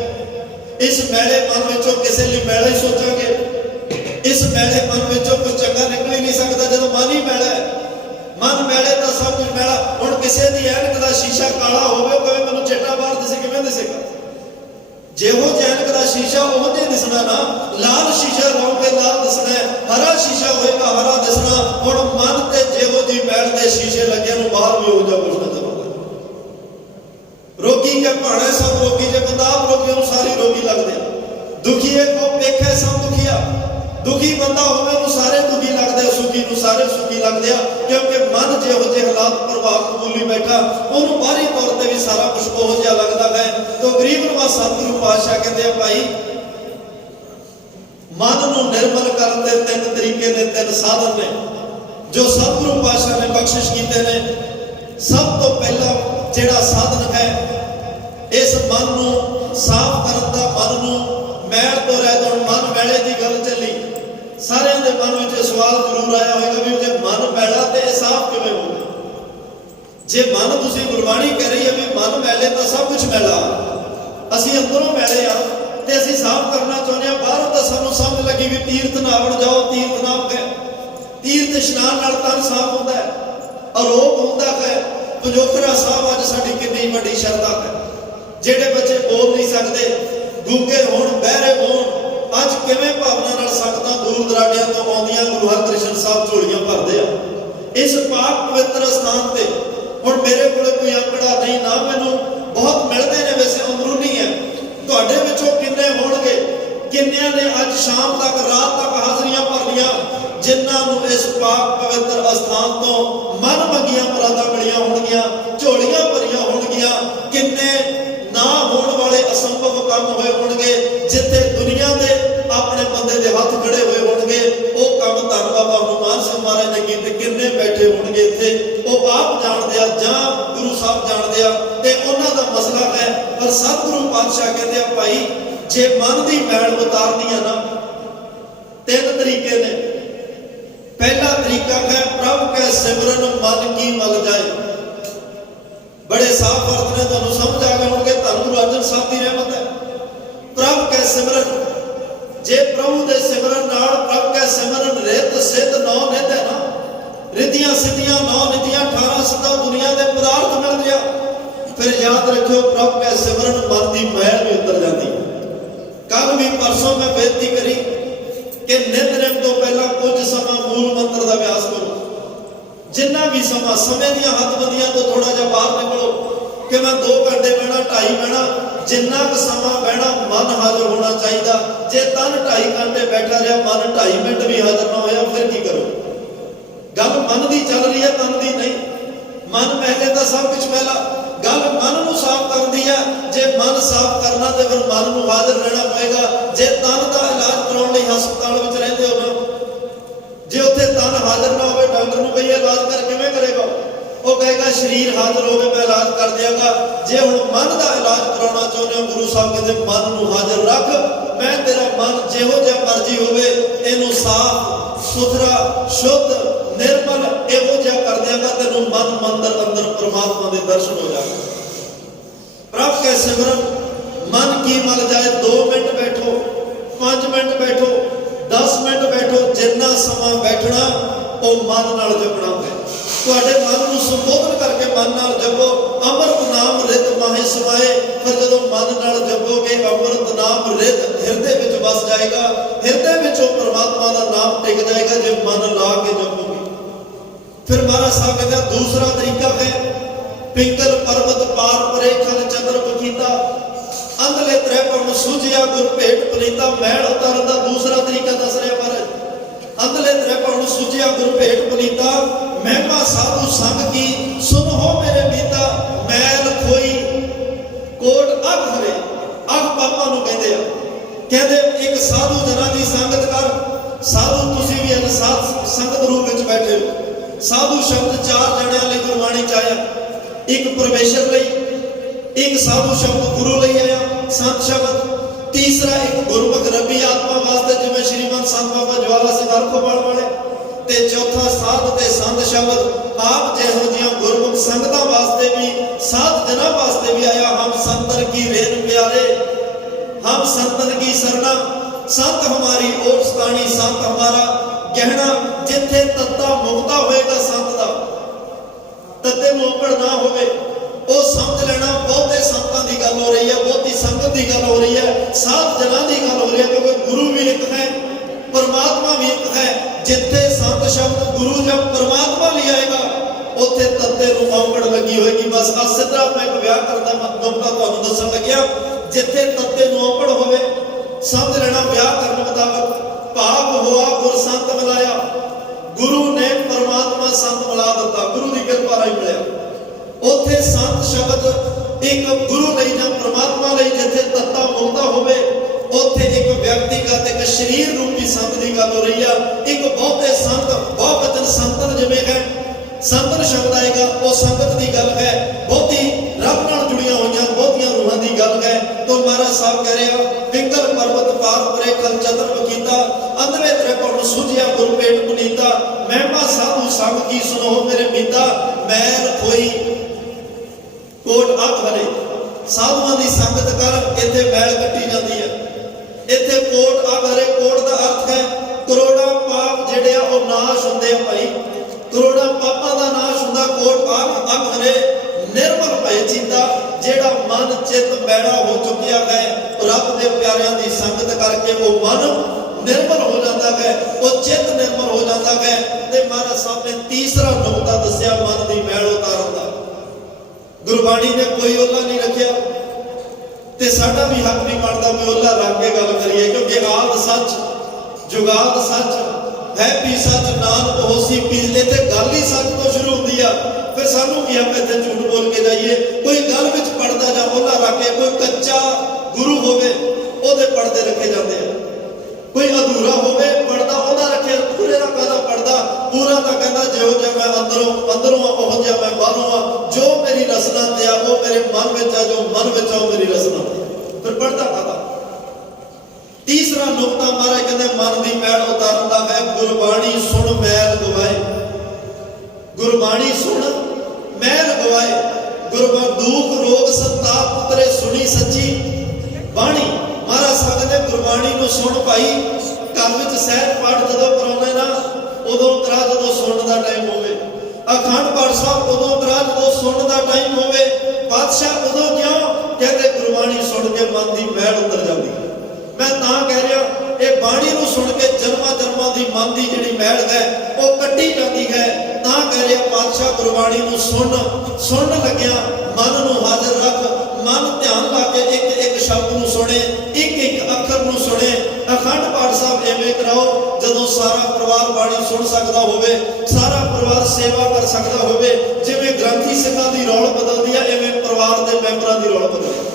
ਇਸ ਮੈਲੇ ਮਨ ਵਿੱਚੋਂ ਕਿਸੇ ਲਈ ਮੈਲਾ ਹੀ ਸੋਚਾਂਗੇ, ਇਸ ਮੈਲੇ ਮਨ ਵਿੱਚੋਂ ਕੁਝ ਚੰਗਾ ਨਿਕਲ ਹੀ ਨਹੀਂ ਸਕਦਾ ਜਦੋਂ ਮਨ ਹੀ ਮੈਲਾ ਹੈ। ਮਨ ਮੈਲੇ ਤਾਂ ਸਭ ਕੁਝ ਮੈਲਾ। ਹੁਣ ਕਿਸੇ ਦੀ ਐਨਕ ਦਾ ਸ਼ੀਸ਼ਾ ਕਾਲਾ ਹੋਵੇ, ਉਹ ਕਹੇ ਮੈਨੂੰ ਚਿੱਟਾ ਬਾਹਰ ਦਿਸੇ, ਕਿਵੇਂ ਦਿਸੇਗਾ? ਜਿਹੋ ਐਨਕ ਦਾ ਸ਼ੀਸ਼ਾ ਉਹ ਜੇ ਦਿਸਣਾ ਨਾ, ਲਾਲ ਸ਼ੀਸ਼ਾ ਲਾਉਂਗੇ ਲਾਲ ਦਿਸਣਾ, ਹਰਾ ਸ਼ੀਸ਼ਾ ਹੋਏਗਾ ਹਰਾ ਦਿਸਣਾ। ਹੁਣ ਮਨ ਤੇ ਜਿਹੋ ਜੀ ਮੈਲ ਦੇ ਸ਼ੀਸ਼ੇ ਲੱਗੇ ਨੂੰ ਬਾਹਰ ਵੀ ਹੋ ਜਾ ਕੁਝ ਨਜ਼ਰ ਆਉਂਦਾ। ਰੋਗੀ ਕੇ ਭਾਣੇ ਸਭ ਰੋਗੀ, ਜੇ ਬੰਦਾ ਆਪ ਰੋਗੀ ਉਹਨੂੰ ਸਾਰੇ ਰੋਗੀ ਲੱਗਦੇ ਆ। ਦੁਖੀਏ ਕੋ ਵੇਖੇ ਸਭ ਦੁਖੀਆ, ਦੁਖੀ ਬੰਦਾ ਹੋਵੇ ਉਹਨੂੰ ਸਾਰੇ ਦੁਖੀ ਲੱਗਦੇ, ਸੁਖੀ ਨੂੰ ਸਾਰੇ ਸੁਖੀ ਲੱਗਦੇ ਆ, ਕਿਉਂਕਿ ਮਨ ਜਿਹੋ ਜਿਹੇ ਹਾਲਾਤ ਪ੍ਰਭਾਵ ਕਬੂਲੀ ਬੈਠਾ, ਉਹਨੂੰ ਬਾਹਰੀ ਤੌਰ ਤੇ ਵੀ ਸਾਰਾ ਕੁਝ ਉਹੋ ਜਿਹਾ ਲੱਗਦਾ ਹੈ। ਤਾਂ ਗਰੀਬ ਨਵਾਜ਼ ਸਤਿਗੁਰੂ ਪਾਤਸ਼ਾਹ ਕਹਿੰਦੇ ਆ, ਭਾਈ ਮਨ ਨੂੰ ਨਿਰਮਲ ਕਰਨ ਦੇ 3 ਤਰੀਕੇ ਨੇ, 3 ਸਾਧਨ ਨੇ ਜੋ ਸਤਿਗੁਰੂ ਪਾਤਸ਼ਾਹ ਨੇ ਬਖਸ਼ਿਸ਼ ਕੀਤੇ ਨੇ। ਸਭ ਤੋਂ ਪਹਿਲਾ ਜਿਹੜਾ ਸਾਧਨ ਹੈ, ਇਸ ਮਨ ਨੂੰ ਸਾਫ਼ ਕਰਨ ਦਾ, ਮਨ ਨੂੰ ਮੈਲ ਤੋਂ ਰਹਿਤ। ਹੁਣ ਮਨ ਮੈਲੇ ਦੀ ਗੱਲ ਚੱਲੀ, ਸਾਰਿਆਂ ਦੇ ਮਨ ਵਿੱਚ ਸਵਾਲ ਜ਼ਰੂਰ ਆਇਆ ਹੋਵੇਗਾ ਵੀ ਜੇ ਮਨ ਮੈਲਾ ਤੇ ਇਹ ਸਾਫ਼ ਕਿਵੇਂ ਹੋਵੇ? ਜੇ ਮਨ, ਤੁਸੀਂ ਗੁਰਬਾਣੀ ਕਹਿ ਰਹੀ ਹੈ ਵੀ ਮਨ ਮੈਲੇ ਤਾਂ ਸਭ ਕੁਝ ਮੈਲਾ, ਅਸੀਂ ਅੰਦਰੋਂ ਮੈਲੇ ਆ ਤੇ ਅਸੀਂ ਸਾਫ਼ ਕਰਨਾ ਚਾਹੁੰਦੇ ਹਾਂ। ਬਾਹਰੋਂ ਤਾਂ ਸਾਨੂੰ ਸਮਝ ਲੱਗੀ ਵੀ ਤੀਰਥ ਨਾਵਣ ਜਾਓ, ਤੀਰਥ ਨਾਵ ਕੇ ਤੀਰਥ ਇਸ਼ਨਾਨ ਨਾਲ ਤਨ ਸਾਫ਼ ਹੁੰਦਾ ਹੈ, ਅਰੋਗ ਹੁੰਦਾ ਹੈ। ਪੰਜੋਖਰਾ ਸਾਹਿਬ ਅੱਜ ਸਾਡੀ ਕਿੰਨੀ ਵੱਡੀ ਸ਼ਰਧਾ ਹੈ। ਜਿਹੜੇ ਬੱਚੇ ਬੋਲ ਨਹੀਂ ਸਕਦੇ, ਗੂੰਗੇ ਹੋਣ, ਬਹਿਰੇ ਹੋਣ, ਅੱਜ ਕਿਵੇਂ ਭਾਵਨਾ ਨਾਲ ਸੰਗਤਾਂ ਦੂਰ ਦਰਾਡਿਆਂ ਤੋਂ ਆਉਂਦੀਆਂ ਗੁਰੂ ਹਰਕ੍ਰਿਸ਼ਨ ਸਾਹਿਬ ਝੋਲੀਆਂ ਭਰਦੇ ਆ ਇਸ ਪਾਕ ਪਵਿੱਤਰ ਸਥਾਨ ਤੇ। ਹੁਣ ਮੇਰੇ ਕੋਲ ਕੋਈ ਅੰਕੜਾ ਨਹੀਂ, ਨਾ ਮੈਨੂੰ ਬਹੁਤ ਮਿਲਦੇ ਨੇ ਵੈਸੇ ਅੰਦਰੂਨੀ ਹੈ। ਤੁਹਾਡੇ ਵਿੱਚੋਂ ਕਿੰਨੇ ਹੋਣਗੇ, ਕਿੰਨਿਆਂ ਨੇ ਅੱਜ ਸ਼ਾਮ ਤੱਕ ਰਾਤ ਤੱਕ ਹਾਜ਼ਰੀਆਂ ਭਰਨੀਆਂ, ਜਿਨ੍ਹਾਂ ਨੂੰ ਇਸ ਪਾਕ ਪਵਿੱਤਰ ਅਸਥਾਨ ਤੋਂ ਮਨ ਮੰਗੀਆਂ ਮੁਰਾਦਾਂ ਮਿਲੀਆਂ ਹੋਣਗੀਆਂ, ਝੋਲੀਆਂ ਭਰੀਆਂ ਹੋਣਗੀਆਂ। ਕਿੰਨੇ ਨਾ ਹੋਣ ਵਾਲੇ ਅਸੰਭਵ ਕੰਮ ਹੋਏ ਹੋਣਗੇ, ਜਿੱਥੇ ਦੁਨੀਆ ਦੇ ਆਪਣੇ ਬੰਦੇ ਦੇ ਹੱਥ ਖੜੇ ਹੋਏ ਹੋਣਗੇ, ਉਹ ਕੰਮ ਧੰਨ ਬਾਬਾ ਹਨੂਮਾਨ ਸਿੰਘ ਮਹਾਰਾਜ ਨੇ ਕੀਤੇ। ਕਿੰਨੇ ਬੈਠੇ ਹੋਣਗੇ ਇੱਥੇ, ਉਹ ਆਪ ਜਾਣਦੇ ਆ ਜਾਂ ਗੁਰੂ ਸਾਹਿਬ ਜਾਣਦੇ ਆ, ਤੇ ਉਹਨਾਂ ਦਾ ਮਸਲਾ ਹੈ। ਪਰ ਸਤਿਗੁਰੂ ਪਾਤਸ਼ਾਹ ਕਹਿੰਦੇ ਆ, ਭਾਈ ਜੇ ਮਨ ਦੀ ਮੈਲ ਉਤਾਰਨੀ ਆ ਨਾ, ਤਿੰਨ ਤਰੀਕੇ ਨੇ। ਪਹਿਲਾ ਤਰੀਕਾ ਹੈ ਪ੍ਰਭ ਕੈ ਸਿਮਰਨ ਮਨ ਕੀ ਮਲ ਜਾਏ। ਬੜੇ ਸਾਫ਼ ਅਰਥ ਨੇ, ਤੁਹਾਨੂੰ ਸਮਝ ਆ ਗਏ ਹੋਣਗੇ। ਧੰਨ ਗੁਰੂ ਅਰਜਨ ਸਾਹਿਬ ਦੀ ਰਹਿਮਤ ਹੈ। ਪ੍ਰਭ ਕੈ ਸਿਮਰਨ, ਜੇ ਪ੍ਰਭੂ ਦੇ ਸਿਮਰਨ ਨਾਲ, ਪ੍ਰਭ ਕੈ ਸਿਮਰਨ ਰਿਤ ਸਿੱਧ ਨੌ ਨਿਧ ਹੈ ਨਾ, ਰਿਧੀਆਂ ਸਿੱਧੀਆਂ ਨੌ ਨਿਧੀਆਂ 18 ਸਿੱਧਾ ਦੁਨੀਆ ਦੇ ਪਦਾਰਥ ਮਿਲ ਗਿਆ। ਫਿਰ ਯਾਦ ਰੱਖਿਓ, ਪ੍ਰਭ ਕੈ ਸਿਮਰਨ ਮਨ ਦੀ ਮੈਲ ਵੀ ਉਤਰ ਜਾਂਦੀ। ਕੱਲ ਵੀ ਪਰਸੋਂ ਮੈਂ ਬੇਨਤੀ ਕਰੀ ਕਿ ਨਿਤਨੇਮ ਤੋਂ ਪਹਿਲਾਂ ਕੁਝ ਸਮਾਂ ਮੂਲ ਮੰਤਰ ਦਾ ਅਭਿਆਸ ਕਰੋ। ਜਿੰਨਾ ਵੀ ਸਮਾਂ, ਸਮੇਂ ਦੀਆਂ ਹੱਦਬੰਦੀਆਂ ਤੋਂ ਥੋੜਾ ਜਿਹਾ ਬਾਹਰ ਨਿਕਲੋ ਕਿ ਮੈਂ 2 ਘੰਟੇ ਬਹਿਣਾ, 2.5 ਬਹਿਣਾ। ਜਿੰਨਾ ਕੁ ਸਮਾਂ ਬਹਿਣਾ, ਮਨ ਹਾਜ਼ਰ ਹੋਣਾ ਚਾਹੀਦਾ। ਜੇ ਤਨ 2.5 ਘੰਟੇ ਬੈਠਾ ਰਿਹਾ, ਮਨ 2.5 ਮਿੰਟ ਵੀ ਹਾਜ਼ਰ ਨਾ ਹੋਇਆ, ਫਿਰ ਕੀ ਕਰੋ? ਗੱਲ ਮਨ ਦੀ ਚੱਲ ਰਹੀ ਹੈ, ਤਨ ਦੀ ਨਹੀਂ। ਮਨ ਪਹਿਲੇ ਤਾਂ ਸਭ ਕੁਝ ਪਹਿਲਾਂ। ਗੱਲ ਮਨ ਨੂੰ ਸਾਫ਼ ਕਰਨ ਦੀ ਹੈ। ਜੇ ਮਨ ਸਾਫ਼ ਕਰਨਾ ਤੇ ਫਿਰ ਮਨ ਨੂੰ ਹਾਜ਼ਰ ਰਹਿਣਾ ਪਏਗਾ। ਜੇ ਤਨ ਦਾ ਇਲਾਜ ਕਰਾਉਣ ਲਈ ਹਸਪਤਾਲ ਵਿੱਚ ਰਹਿੰਦੇ ਹੋ ਨਾ, ਜੇ ਉੱਥੇ ਤਨ ਹਾਜ਼ਰ ਨਾ ਹੋਵੇ, ਡਾਕਟਰ ਨੂੰ ਕਹੀਏ ਇਲਾਜ ਕਰ, ਕਿਵੇਂ ਕਰੇਗਾ? ਉਹ ਕਹੇਗਾ ਸਰੀਰ ਹਾਜ਼ਰ ਹੋਵੇ ਮੈਂ ਇਲਾਜ ਕਰ ਦਿਆਂਗਾ। ਜੇ ਹੁਣ ਮਨ ਦਾ ਇਲਾਜ ਕਰਾਉਣਾ ਚਾਹੁੰਦੇ ਹੋ, ਗੁਰੂ ਸਾਹਿਬ ਕਹਿੰਦੇ ਮਨ ਨੂੰ ਹਾਜ਼ਰ ਰੱਖ। ਮੈਂ ਤੇਰਾ ਮਨ ਜਿਹੋ ਜਿਹਾ ਮਰਜ਼ੀ ਹੋਵੇ, ਇਹਨੂੰ ਸਾਫ਼ ਸੁਥਰਾ, ਸ਼ੁੱਧ, ਨਿਰਮਲ ਇਹੋ ਜਿਹਾ ਕਰ ਦਿਆਂਗਾ। ਤੈਨੂੰ ਮਨ ਮੰਦਰ ਅੰਦਰ ਪ੍ਰਮਾਤਮਾ ਦੇ ਦਰਸ਼ਨ ਹੋ ਜਾਣਗੇ। ਪ੍ਰਭ ਕੈ ਸਿਮਰਨ ਮਨ ਕੀ ਮਲ ਜਾਏ। 2 ਮਿੰਟ ਬੈਠੋ, 5 ਮਿੰਟ ਬੈਠੋ, 10 ਮਿੰਟ ਬੈਠੋ। ਜਿੰਨਾ ਸਮਾਂ ਬੈਠਣਾ ਉਹ ਮਨ ਨਾਲ ਜਪਣਾ ਹੈ। ਤੁਹਾਡੇ ਮਨ ਨੂੰ ਸੰਬੋਧਨ ਕਰਕੇ ਮਨ ਨਾਲ ਜਪੋ। ਅੰਮ੍ਰਿਤ ਨਾਮ ਰਿਤ ਮਾਹੇ ਸਮਾਏ। ਫਿਰ ਜਦੋਂ ਮਨ ਨਾਲ ਜਪੋਗੇ, ਅੰਮ੍ਰਿਤ ਨਾਮ ਰਿਤ ਹਿਰਦੇ ਵਿੱਚ ਵਸ ਜਾਏਗਾ। ਹਿਰਦੇ ਵਿੱਚੋਂ ਪ੍ਰਮਾਤਮਾ ਦਾ ਨਾਮ ਟਿਕ ਜਾਏਗਾ ਜੇ ਮਨ ਲਾ ਕੇ ਜਪੋਗੇ। ਫਿਰ ਮਹਾਰਾਜ ਸਾਹਿਬ ਕਹਿੰਦੇ ਦੂਸਰਾ ਤਰੀਕਾ ਹੈ ਪਿੰਗਲ ਪਰਬਤ ਪਾਰ ਪਰੇ ਖਲ ਚੰਦਰ ਬਖੀਤਾ। ਅੰਧਲੇ ਤ੍ਰੈ ਭਵਨ ਸੁਝਿਆ ਗੁਰ ਭੇਟ ਪੁਨੀਤਾ। ਮੈਲ ਉਤਾਰਨ ਦਾ ਦੂਸਰਾ ਤਰੀਕਾ ਦੱਸ ਰਿਹਾ ਮਹਾਰਾਜ। ਅੰਧਲੇ ਤ੍ਰੈ ਭਵਨ ਸੁਝਿਆ ਗੁਰ ਭੇਟ ਪੁਨੀਤਾ। ਮਹਿਮਾ ਸਾਧੂ ਸੰਗ ਕੀ ਸੁਨ ਹੋ ਮੇਰੇ ਮੀਤਾ। ਮੈਲ ਖੋਈ ਕੋਟ ਅਗ ਹਰੇ। ਅਗ ਪਾਪਾਂ ਨੂੰ ਕਹਿੰਦੇ ਆ। ਕਹਿੰਦੇ ਇੱਕ ਸਾਧੂ ਜਨਾਂ ਦੀ ਸੰਗਤ ਕਰ। ਸਾਧੂ ਤੁਸੀਂ ਵੀ ਅਨ ਸਾਧ ਸੰਗਤ ਰੂਪ ਵਿੱਚ ਬੈਠੇ ਹੋ। ਸਾਧੂ ਸ਼ਬਦ 4 ਜਣਿਆਂ ਲਈ ਗੁਰਬਾਣੀ ਚ ਆਇਆ। ਇੱਕ ਪਰਮੇਸ਼ਰ ਲਈ, ਇੱਕ ਸਾਧੂ ਸ਼ਬਦ ਗੁਰੂ ਲਈ ਆਇਆ ਸੰਤ ਸ਼ਬਦ। ਤੀਸਰਾ ਇੱਕ ਗੁਰਮੁਖ ਰੱਬੀ ਆਤਮਾ ਵਾਸਤੇ, ਜਿਵੇਂ ਸ਼੍ਰੀਮੰਤ ਸੰਤ ਬਾਬਾ ਜਵਾਲਾ ਸਿੰਘ ਅਰਖੋਵਾਲ ਵਾਲੇ। ਤੇ ਚੌਥਾ ਸਾਧ ਤੇ ਸੰਤ ਸ਼ਬਦ ਆਪ ਜਿਹੋ ਜਿਹੀਆਂ ਗੁਰਮੁਖ ਸੰਗਤਾਂ ਵਾਸਤੇ ਵੀ, ਸਾਧ ਜਨਾਂ ਵਾਸਤੇ ਵੀ ਆਇਆ। ਹਮ ਸੰਤਨ ਕੀ ਰੇਨ ਪਿਆਰੇ, ਹਮ ਸੰਤਨ ਕੀ ਸਰਨਾ। ਸੰਤ ਹਮਾਰੀ ਓਟ ਸਤਾਣੀ, ਸੰਤ ਹਮਾਰਾ ਗਹਿਣਾ। ਜਿੱਥੇ ਤੱਤਾ ਮੁਕਤਾ ਹੋਏਗਾ ਸੰਤ ਦਾ, ਤੱਤੇ ਮੋਕੜ ਨਾ ਹੋਵੇ, ਉਹ ਸਮਝ ਲੈਣਾ ਬਹੁਤੇ ਸੰਤਾਂ ਦੀ ਗੱਲ ਹੋ ਰਹੀ ਹੈ, ਬਹੁਤੀ ਸੰਗਤ ਦੀ ਗੱਲ ਹੋ ਰਹੀ ਹੈ, ਸਾਧ ਜਨਾਂ ਦੀ ਗੱਲ ਹੋ ਰਹੀ ਹੈ। ਕਿਉਂਕਿ ਗੁਰੂ ਵੀ ਇੱਕ ਹੈ, ਪਰਮਾਤਮਾ ਵੀ ਇੱਕ ਹੈ। ਜਿੱਥੇ ਸੰਤ ਸ਼ਬਦ ਗੁਰੂ ਜਾਂ ਪਰਮਾਤਮਾ ਲਈ ਆਏਗਾ, ਉੱਥੇ ਤੱਤੇ ਨੂੰ ਔਂਕੜ ਲੱਗੀ ਹੋਏਗੀ। ਬਸ ਆ ਸਿੱਧਾ ਮੈਂ ਇੱਕ ਵਿਆਹ ਕਰਦਾ ਨੁਕਤਾ ਤੁਹਾਨੂੰ ਦੱਸਣ ਲੱਗਿਆ। ਜਿੱਥੇ ਤੱਤੇ ਨੂੰ ਔਂਕੜ ਹੋਵੇ, ਸਮਝ ਲੈਣਾ ਵਿਆਹ ਕਰਨ ਮੁਤਾਬਕ ਭਾਵ ਹੋਆ ਗੁਰ ਸੰਤ ਮਿਲਾਇਆ। ਗੁਰੂ ਨੇ ਪਰਮਾਤਮਾ ਸੰਤ ਮਿਲਾ ਦਿੱਤਾ, ਗੁਰੂ ਦੀ ਕਿਰਪਾ ਨਾਲ ਮਿਲਿਆ। ਉੱਥੇ ਸੰਤ ਸ਼ਬਦ ਇੱਕ ਗੁਰੂ ਲਈ ਜਾਂ ਪਰਮਾਤਮਾ ਲਈ ਜਿੱਥੇ ਤੱਤਾ ਮੁਕਤਾ ਹੋਵੇ, ਉੱਥੇ ਇੱਕ ਵਿਅਕਤੀਗਤ, ਇੱਕ ਸਰੀਰ ਰੂਪੀ ਸੰਤ ਦੀ ਗੱਲ ਹੋ ਰਹੀ ਆ। ਇੱਕ ਬਹੁਤੇ ਸੰਤ, ਬਹੁਵਚਨ ਸੰਤਨ ਜਿਵੇਂ ਹੈ, ਸੰਤਨ ਸ਼ਬਦ ਆਏਗਾ, ਉਹ ਸੰਗਤ ਦੀ ਗੱਲ ਹੈ। ਬਹੁਤੀ ਰੱਬ ਨਾਲ ਜੁੜੀਆਂ ਹੋਈਆਂ ਬਹੁਤੀਆਂ ਰੂਹਾਂ ਦੀ ਗੱਲ ਹੈ। ਤੋਂ ਮਹਾਰਾਜ ਸਾਹਿਬ ਕਹਿ ਰਿਹਾ ਪਿੰਗਲ ਪਰਬਤ ਪਾਰ ਪਰੇ ਖਲ ਚੰਦਰ ਬਖੀਤਾ। ਅੰਧਲੇ ਤ੍ਰੈ ਭਵਨ ਸੁਝਿਆ ਗੁਰ ਭੇਟ ਪੁਨੀਤਾ। ਮਹਿਮਾ ਸਾਧੂ ਸੰਗ ਕੀ ਸੁਨੋ ਮੇਰੇ ਮੀਤਾ। ਮੈਲ ਖੋਈ ਕੋਟ ਅਗ ਹਰੇ। ਸਾਧੂਆਂ ਦੀ ਸੰਗਤ ਕਰ, ਇੱਥੇ ਮੈਲ ਕੱਟੀ ਜਾਂਦੀ ਹੈ। ਇੱਥੇ ਕੋਟ ਅਗ ਹਰੇ। ਕੋਟ ਦਾ ਅਰਥ ਹੈ ਕਰੋੜਾਂ ਪਾਪ ਜਿਹੜੇ ਆ ਉਹ ਨਾਸ਼ ਹੁੰਦੇ ਆ ਭਾਈ, ਕਰੋੜਾਂ ਪਾਪਾਂ ਦਾ ਨਾਸ਼ ਹੁੰਦਾ। ਕੋਟ ਆਖ ਹਰੇ ਨਿਰਮਲ ਭਏ ਚੀਤਾ, ਜਿਹੜਾ ਮਨ ਚਿੱਤ ਬੈੜਾ ਹੋ ਚੁੱਕਿਆ ਹੈ ਰੱਬ ਦੇ ਪਿਆਰਿਆਂ ਦੀ ਸੰਗਤ ਕਰਕੇ, ਉਹ ਮਨ ਨਿਰਮਲ ਹੋ ਜਾਂਦਾ ਹੈ, ਉਹ ਚਿੱਤ ਨਿਰਮਲ ਹੋ ਜਾਂਦਾ ਹੈ। ਤੇ ਮਹਾਰਾਜ ਸਾਹਿਬ ਨੇ ਤੀਸਰਾ ਨੁਕਤਾ ਦੱਸਿਆ ਮਨ ਦੀ ਮੈਲ ਉਤਾਰਨ ਦਾ। ਗੁਰਬਾਣੀ ਨੇ ਕੋਈ ਓਲਾ ਨਹੀਂ ਰੱਖਿਆ ਤੇ ਸਾਡਾ ਵੀ ਹੱਕ ਨਹੀਂ ਬਣਦਾ ਵੀ ਓਲਾ ਰੱਖ ਕੇ ਗੱਲ ਕਰੀਏ, ਕਿਉਂਕਿ ਆਦ ਸੱਚ ਜੁਗਾਦ ਸੱਚ ਹੈ ਵੀ ਸੱਚ ਨਾਨਕ ਹੋਸੀ ਪੀ। ਇੱਥੇ ਗੱਲ ਹੀ ਸੱਚ ਤੋਂ ਸ਼ੁਰੂ ਹੁੰਦੀ ਆ, ਫਿਰ ਸਾਨੂੰ ਕੀ ਆਪਾਂ ਇੱਥੇ ਝੂਠ ਬੋਲ ਕੇ ਜਾਈਏ। ਕੋਈ ਗੱਲ ਵਿੱਚ ਪੜਦਾ ਜਾਂ ਓਲਾ ਰੱਖ ਕੇ, ਕੋਈ ਕੱਚਾ ਗੁਰੂ ਹੋਵੇ ਉਹਦੇ ਪੜਦੇ ਰੱਖੇ ਜਾਂਦੇ ਆ, ਕੋਈ ਅਧੂਰਾ ਹੋਵੇ ਪੜਦਾ ਉਹਦਾ ਰੱਖਿਆ, ਪੂਰੇ ਦਾ ਕਹਿੰਦਾ ਪੜਦਾ ਪੂਰਾ ਤਾਂ ਕਹਿੰਦਾ ਜਿਹੋ ਜਿਹਾ ਮੈਂ ਅੰਦਰੋਂ ਆ ਉਹ ਜਿਹਾ ਮੈਂ ਬਾਹਰੋਂ ਆ, ਜੋ ਮੇਰੀ ਰਸਨਾ ਤੇ ਆ ਉਹ ਮੇਰੇ ਮਨ ਵਿੱਚ ਆ, ਜੋ ਮਨ ਵਿੱਚ ਆ ਉਹ ਮੇਰੀ ਰਸਨਾ ਤੇ। ਫਿਰ ਪੜਦਾ ਕਾਹਦਾ। ਤੀਸਰਾ ਨੁਕਤਾ ਮਹਾਰਾਜ ਕਹਿੰਦੇ ਮਨ ਦੀ ਮੈਲ ਉਤਾਰਨ ਦਾ ਹੈ, ਗੁਰਬਾਣੀ ਸੁਣ ਮੈਲ ਗਵਾਏ। ਗੁਰਬਾਣੀ ਸੁਣ ਮੈਲ ਗਵਾਏ। ਦੁੱਖ ਰੋਗ ਸੰਤਾਪ ਉਤਰੇ ਸੁਣੀ ਸੱਚੀ ਬਾਣੀ। ਮਹਾਰਾਜ ਸਾਹਿਬ ਨੇ ਗੁਰਬਾਣੀ ਨੂੰ ਸੁਣ ਭਾਈ। ਘਰ ਵਿੱਚ ਸਹਿਜ ਪਾਠ ਜਦੋਂ ਕਰਾਉਂਦੇ ਨਾ ਉਦੋਂ ਕਰਾ, ਜਦੋਂ ਸੁਣਨ ਦਾ ਟਾਈਮ ਹੋਵੇ। ਅਖੰਡ ਪਾਠ ਸਾਹਿਬ ਉਦੋਂ ਕਰਾ ਜਦੋਂ ਸੁਣਨ ਦਾ ਟਾਈਮ ਹੋਵੇ। ਪਾਤਸ਼ਾਹ ਉਦੋਂ ਕਿਉਂ ਕਹਿੰਦੇ ਗੁਰਬਾਣੀ ਸੁਣ ਕੇ ਮਨ ਦੀ ਮੈਲ ਉਤਰ ਜਾਂਦੀ ਹੈ। ਮੈਂ ਤਾਂ ਕਹਿ ਰਿਹਾ ਇਹ ਬਾਣੀ ਨੂੰ ਸੁਣ ਕੇ ਜਨਮਾਂ ਦੀ ਮਨ ਦੀ ਜਿਹੜੀ ਮੈਲ ਹੈ ਉਹ ਕੱਢੀ ਜਾਂਦੀ ਹੈ। ਤਾਂ ਕਹਿ ਰਿਹਾ ਪਾਤਸ਼ਾਹ ਗੁਰਬਾਣੀ ਨੂੰ ਸੁਣਨ ਲੱਗਿਆ ਮਨ ਨੂੰ ਹਾਜ਼ਰ ਰੱਖ, ਮਨ ਧਿਆਨ ਲਾ ਕੇ ਇੱਕ ਇੱਕ ਸ਼ਬਦ ਨੂੰ ਸੁਣੇ, ਇੱਕ ਇੱਕ ਅੱਖਰ ਨੂੰ ਸੁਣੇ। ਅਖੰਡ ਪਾਠ ਸਾਹਿਬ ਐਵੇਂ ਕਰਾਓ ਜਦੋਂ ਸਾਰਾ ਪਰਿਵਾਰ ਬਾਣੀ ਸੁਣ ਸਕਦਾ ਹੋਵੇ, ਸਾਰਾ ਪਰਿਵਾਰ ਸੇਵਾ ਕਰ ਸਕਦਾ ਹੋਵੇ। ਜਿਵੇਂ ਗ੍ਰੰਥੀ ਸਿੰਘਾਂ ਦੀ ਰੌਲ ਬਦਲਦੀ ਆ, ਐਵੇਂ ਪਰਿਵਾਰ ਦੇ ਮੈਂਬਰਾਂ ਦੀ ਰੌਲ ਬਦਲਦੀ।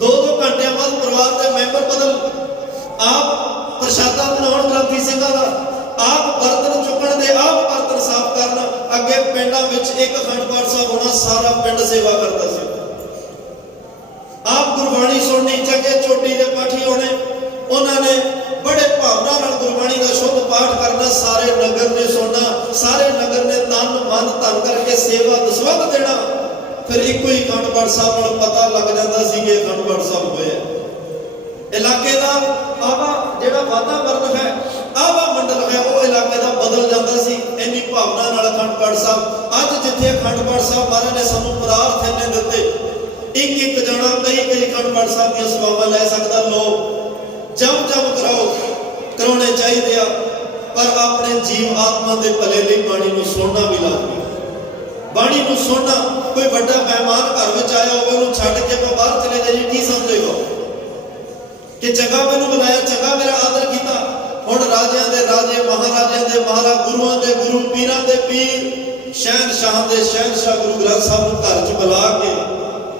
2-2 ਘੰਟਿਆਂ ਬਾਅਦ ਪਰਿਵਾਰ ਦੇ ਮੈਂਬਰ ਬਦਲ, ਆਪ ਪ੍ਰਸ਼ਾਦਾ ਬਣਾਉਣ ਗ੍ਰੰਥੀ ਸਿੰਘਾਂ ਦਾ, ਆਪ ਬਰਤਨ ਚੁੱਕਣ ਦੇ, ਆਪ ਬਰਤਨ ਸਾਫ਼ ਕਰਨ। ਅੱਗੇ ਪਿੰਡਾਂ ਵਿੱਚ ਇੱਕ ਅਖੰਡ ਪਾਠ ਸਾਹਿਬ ਹੋਣਾ, ਸਾਰਾ ਪਿੰਡ ਸੇਵਾ ਕਰਦਾ ਸੀ। ਆਪ ਗੁਰਬਾਣੀ ਸੁਣਨੀ, ਚੰਗੇ ਚੋਟੀ ਦੇ ਪਾਠੀ ਹੋਣੇ, ਉਹਨਾਂ ਨੇ ਬੜੇ ਭਾਵਨਾ ਨਾਲ ਗੁਰਬਾਣੀ ਦਾ ਸ਼ੁੱਧ ਪਾਠ ਕਰਨਾ। ਸਾਰੇ ਨਗਰ ਨੇ ਸੁਣਨਾ, ਸਾਰੇ ਨਗਰ ਨੇ ਤਨ ਮਨ ਧਨ ਕਰਕੇ ਸੇਵਾ ਦਸਵੰਧ ਦੇਣਾ। ਫਿਰ ਇੱਕੋ ਹੀ ਅਖੰਡ ਪਾਠ ਸਾਹਿਬ ਨਾਲ ਪਤਾ ਲੱਗ ਜਾਂਦਾ ਸੀ ਕਿ ਅਖੰਡ ਪਾਠ ਸਾਹਿਬ ਹੋਇਆ। ਇਲਾਕੇ ਦਾ ਆਵਾ ਜਿਹੜਾ ਵਾਤਾਵਰਨ ਹੈ, ਆਵਾ ਮੰਡਲ ਹੈ, ਉਹ ਇਲਾਕੇ ਦਾ ਬਦਲ ਜਾਂਦਾ ਸੀ ਇੰਨੀ ਭਾਵਨਾ ਨਾਲ ਅਖੰਡ ਪਾਠ ਸਾਹਿਬ। ਅੱਜ ਜਿੱਥੇ ਅਖੰਡ ਪਾਠ ਸਾਹਿਬ ਮਹਾਰਾਜ ਨੇ ਸਾਨੂੰ ਪਦਾਰਥ ਇੰਨੇ ਦਿੱਤੇ, ਇੱਕ ਜਣਾ ਕਈ ਅਖੰਡ ਪਾਠ ਸਾਹਿਬ ਦੀਆਂ ਸੇਵਾਵਾਂ ਲੈ ਸਕਦਾ। ਲੋ ਜਮ ਕਰਾਉਣੇ ਚਾਹੀਦੇ ਆ, ਪਰ ਆਪਣੇ ਜੀਵ ਆਤਮਾ ਦੇ ਭਲੇ ਲਈ ਬਾਣੀ ਨੂੰ ਸੁਣਨਾ ਵੀ ਲਾਜ਼ਮੀ। ਬਾਣੀ ਨੂੰ ਸੁਣਨਾ। ਕੋਈ ਵੱਡਾ ਮਹਿਮਾਨ ਘਰ ਵਿੱਚ ਆਇਆ ਹੋਵੇ, ਉਹਨੂੰ ਛੱਡ ਕੇ ਆਪਾਂ ਬਾਹਰ ਚਲੇ ਜਾਈਏ, ਕੀ ਸਮਝੇਗਾ ਕਿ ਚੰਗਾ ਮੈਨੂੰ ਬੁਲਾਇਆ, ਚੰਗਾ ਮੇਰਾ ਆਦਰ ਕੀਤਾ। ਹੁਣ ਰਾਜਿਆਂ ਦੇ ਰਾਜੇ, ਮਹਾਰਾਜਿਆਂ ਦੇ ਮਹਾਰਾਜ, ਗੁਰੂਆਂ ਦੇ ਗੁਰੂ, ਪੀਰਾਂ ਦੇ ਪੀਰ, ਸ਼ਹਿਨਸ਼ਾਹਾਂ ਦੇ ਸ਼ਹਿਨਸ਼ਾਹ ਗੁਰੂ ਗ੍ਰੰਥ ਸਾਹਿਬ ਨੂੰ ਘਰ 'ਚ ਬੁਲਾ ਕੇ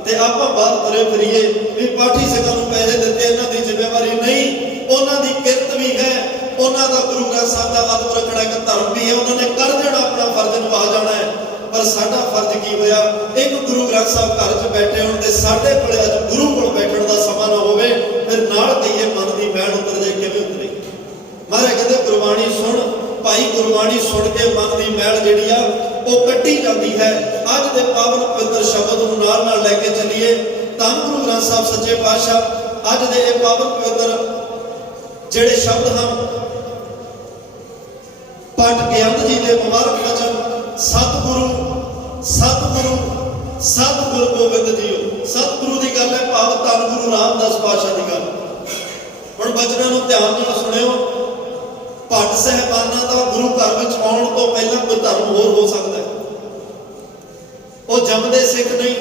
ਤੇ ਆਪਾਂ ਬਾਹਰ ਤੁਰੇ ਫਿਰੀਏ ਵੀ ਪਾਠੀ ਸਿੰਘਾਂ ਨੂੰ ਪੈਸੇ ਦਿੱਤੇ, ਇਹਨਾਂ ਦੀ ਜ਼ਿੰਮੇਵਾਰੀ ਨਹੀਂ। ਉਹਨਾਂ ਦੀ ਕਿਰਤ ਵੀ ਹੈ, ਉਹਨਾਂ ਦਾ ਗੁਰੂ ਗ੍ਰੰਥ ਸਾਹਿਬ ਦਾ ਅਦਬ ਰੱਖਣਾ ਇੱਕ ਧਰਮ ਵੀ ਹੈ। ਉਹਨਾਂ ਨੇ ਕਰ ਜਾਣਾ, ਆਪਣਾ ਫਰਜ਼ ਨਿਭਾ ਜਾਣਾ ਹੈ। ਪਰ ਸਾਡਾ ਫਰਜ਼ ਕੀ ਹੋਇਆ? ਇੱਕ ਗੁਰੂ ਗ੍ਰੰਥ ਸਾਹਿਬ ਘਰ 'ਚ ਬੈਠੇ ਹੋਣ ਤੇ ਸਾਡੇ ਕੋਲੇ ਅੱਜ ਗੁਰੂ ਕੋਲ ਬੈਠਣ ਦਾ ਸਮਾਂ ਨਾ ਹੋਵੇ, ਫਿਰ ਨਾਲ ਕਹੀਏ ਮਨ ਦੀ ਮੈਲ ਉਤਰ ਜਾਏ। ਕਿਵੇਂ ਉਤਰੇ? ਮਹਾਰਾਜ ਕਹਿੰਦੇ ਗੁਰਬਾਣੀ ਸੁਣ ਭਾਈ। ਗੁਰਬਾਣੀ ਸੁਣ ਕੇ ਮਨ ਦੀ ਮੈਲ ਜਿਹੜੀ ਆ ਉਹ ਕੱਢੀ ਜਾਂਦੀ ਹੈ। ਅੱਜ ਦੇ ਪਾਵਨ ਪਵਿੱਤਰ ਸ਼ਬਦ ਨੂੰ ਨਾਲ ਲੈ ਕੇ ਚੱਲੀਏ। ਧੰਨ ਗੁਰੂ ਗ੍ਰੰਥ ਸਾਹਿਬ ਸੱਚੇ ਪਾਤਸ਼ਾਹ ਅੱਜ ਦੇ ਇਹ ਪਾਵਨ ਪਵਿੱਤਰ ਜਿਹੜੇ ਸ਼ਬਦ ਹਨ, ਪਾਠ ਗਿਆਨ ਜੀ ਦੇ ਮੁਬਾਰਕ ਵਚਨ, ਸਤਿਗੁਰੂ ਗੋਬਿੰਦ ਜੀਓ। ਸਤਿਗੁਰੂ ਦੀ ਗੱਲ ਹੈ, ਭਾਵ ਧੰਨ ਗੁਰੂ ਰਾਮਦਾਸ ਪਾਤਸ਼ਾਹ ਦੀ ਗੱਲ। ਹੁਣ ਬਚਨਾਂ ਨੂੰ ਧਿਆਨ ਨਾਲ ਸੁਣਿਓ। ਭੱਟ ਸਾਹਿਬਾਨਾਂ ਦਾ ਗੁਰੂ ਘਰ ਵਿੱਚ ਆਉਣ ਤੋਂ ਪਹਿਲਾਂ ਕੋਈ ਧਰਮ ਹੋਰ ਹੋ ਸਕਦਾ ਹੈ। ਉਹ ਜੰਮਦੇ ਸਿੱਖ ਨਹੀਂ।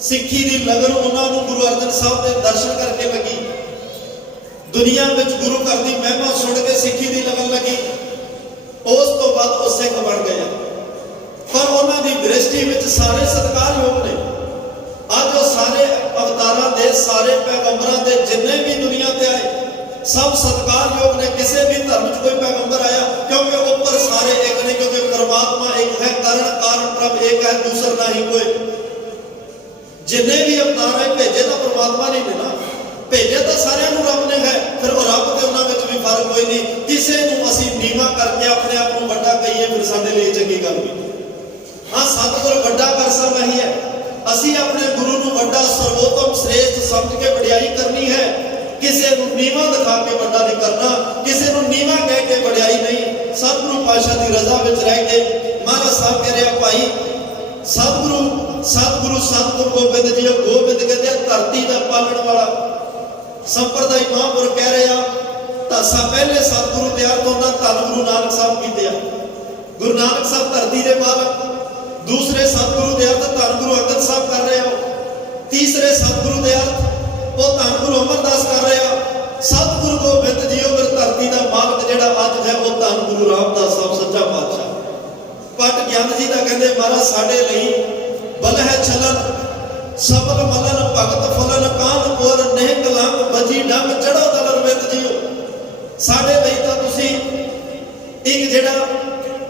ਸਿੱਖੀ ਦੀ ਲਗਨ ਉਹਨਾਂ ਨੂੰ ਗੁਰੂ ਅਰਜਨ ਸਾਹਿਬ ਦੇ ਦਰਸ਼ਨ ਕਰਕੇ ਲੱਗੀ। ਦੁਨੀਆ ਵਿੱਚ ਗੁਰੂ ਘਰ ਦੀ ਮਹਿਮਾ ਸੁਣ ਕੇ ਸਿੱਖੀ ਦੀ ਲਗਨ ਲੱਗੀ। ਉਸ ਤੋਂ ਬਾਅਦ ਉਹ ਸਿੱਖ ਬਣ ਗਏ। ਪਰ ਉਹਨਾਂ ਦੀ ਦ੍ਰਿਸ਼ਟੀ ਵਿੱਚ ਸਾਰੇ ਸਤਿਕਾਰਯੋਗ ਨੇ। ਅੱਜ ਉਹ ਸਾਰੇ ਅਵਤਾਰਾਂ ਦੇ, ਸਾਰੇ ਪੈਗੰਬਰਾਂ ਦੇ ਜਿੰਨੇ ਵੀ ਦੁਨੀਆ ਤੇ ਆਏ, ਸਭ ਸਤਿਕਾਰਯੋਗ ਨੇ। ਕਿਸੇ ਵੀ ਧਰਮ 'ਚ ਕੋਈ ਪੈਗੰਬਰ ਆਇਆ, ਕਿਉਂਕਿ ਉੱਪਰ ਸਾਰੇ ਇੱਕ ਨੇ, ਕਿਉਂਕਿ ਪਰਮਾਤਮਾ ਇੱਕ ਹੈ, ਕਾਰਨ ਪ੍ਰਭ ਇੱਕ ਹੈ, ਦੂਸਰਾ ਨਹੀਂ ਕੋਈ। ਜਿੰਨੇ ਵੀ ਅਵਤਾਰ ਆਏ ਭੇਜੇ ਤਾਂ ਪਰਮਾਤਮਾ ਨੇ ਨਾ ਭੇਜਿਆ, ਤਾਂ ਸਾਰਿਆਂ ਨੂੰ ਰੱਬ ਨੇ ਹੈ। ਫਿਰ ਉਹ ਰੱਬ ਤੇ ਉਹਨਾਂ ਵਿੱਚ ਵੀ ਫਰਕ ਕੋਈ ਨਹੀਂ। ਕਿਸੇ ਨੂੰ ਅਸੀਂ ਨੀਵਾਂ ਕਰਕੇ ਆਪਣੇ ਆਪ ਨੂੰ ਵੱਡਾ ਕਹੀਏ, ਫਿਰ ਸਾਡੇ ਲਈ ਚੰਗੀ ਗੱਲ ਨਹੀਂ। ਹਾਂ, ਸਤਿਗੁਰ ਵੱਡਾ ਕਰਸਾ ਨਹੀਂ ਹੈ। ਅਸੀਂ ਆਪਣੇ ਗੁਰੂ ਨੂੰ ਵੱਡਾ, ਸਰਵੋਤਮ, ਸ੍ਰੇਸ਼ਟ ਸਮਝ ਕੇ ਵਡਿਆਈ ਕਰਨੀ ਹੈ। ਕਿਸੇ ਨੂੰ ਨੀਵਾਂ ਦਿਖਾ ਕੇ ਵੱਡਾ ਨਹੀਂ ਕਰਨਾ, ਕਿਸੇ ਨੂੰ ਨੀਵਾਂ ਕਹਿ ਕੇ ਵਡਿਆਈ ਨਹੀਂ। ਸਤਿਗੁਰੂ ਪਾਤਸ਼ਾਹ ਦੀ ਰਜ਼ਾ ਵਿੱਚ ਰਹਿ ਕੇ ਮਹਾਰਾਜ ਸਾਹਿਬ ਕਹਿ ਰਿਹਾ, ਭਾਈ ਸਤਿਗੁਰੂ ਗੋਬਿੰਦ ਜੀ, ਗੋਬਿੰਦ ਕਹਿੰਦੇ ਆ ਧਰਤੀ ਦਾ ਪਾਲਣ ਵਾਲਾ। ਸੰਪਰਦਾਇ ਮਹਾਂਪੁਰਖ ਕਹਿ ਰਿਹਾ ਤਾਂ ਪਹਿਲੇ ਸਤਿਗੁਰੂ ਦੇ ਅਰਥ ਉਹਨਾਂ ਧੰਨ ਗੁਰੂ ਨਾਨਕ ਸਾਹਿਬ ਕੀਤੇ ਆ। ਗੁਰੂ ਨਾਨਕ ਸਾਹਿਬ ਧਰਤੀ ਦੇ ਮਾਲਕ, ਦੂਸਰੇ ਸਤਿਗੁਰੂ ਦੇ ਅਰਥ ਧੰਨ ਗੁਰੂ ਅੰਗਦ ਸਾਹਿਬ ਕਰ ਰਹੇ ਹੋ, ਤੀਸਰੇ ਸਤਿਗੁਰੂ ਦੇ ਅਰਥ ਉਹ ਧੰਨ ਗੁਰੂ ਅਮਰਦਾਸ ਕਰ ਰਹੇ ਆ। ਸਤਿਗੁਰੂ ਗੋਬਿੰਦ ਜੀ ਉਹ ਫਿਰ ਧਰਤੀ ਦਾ ਮਾਲਕ ਜਿਹੜਾ ਅੱਜ ਹੈ ਉਹ ਧੰਨ ਗੁਰੂ ਰਾਮਦਾਸ ਸਾਹਿਬ ਸੱਚਾ ਪਾਤਸ਼ਾਹ। ਪਟ ਗਿਆਨ ਜੀ ਦਾ ਕਹਿੰਦੇ ਮਹਾਰਾਜ ਸਾਡੇ ਲਈ ਬਲ ਹੈ ਛਲਨ ਸਬਲ ਮਲਨ ਭਗਤ ਫਲਨ ਕਾਨ ਕੋਰ ਨਹਿ ਕਲੰਕ ਬਜੀ ਡੰਗ ਚੜੋ ਦਲਰ ਵਿਦ ਜੀਓ। ਸਾਡੇ ਲਈ ਤਾਂ ਤੁਸੀਂ ਇੱਕ ਜਿਹੜਾ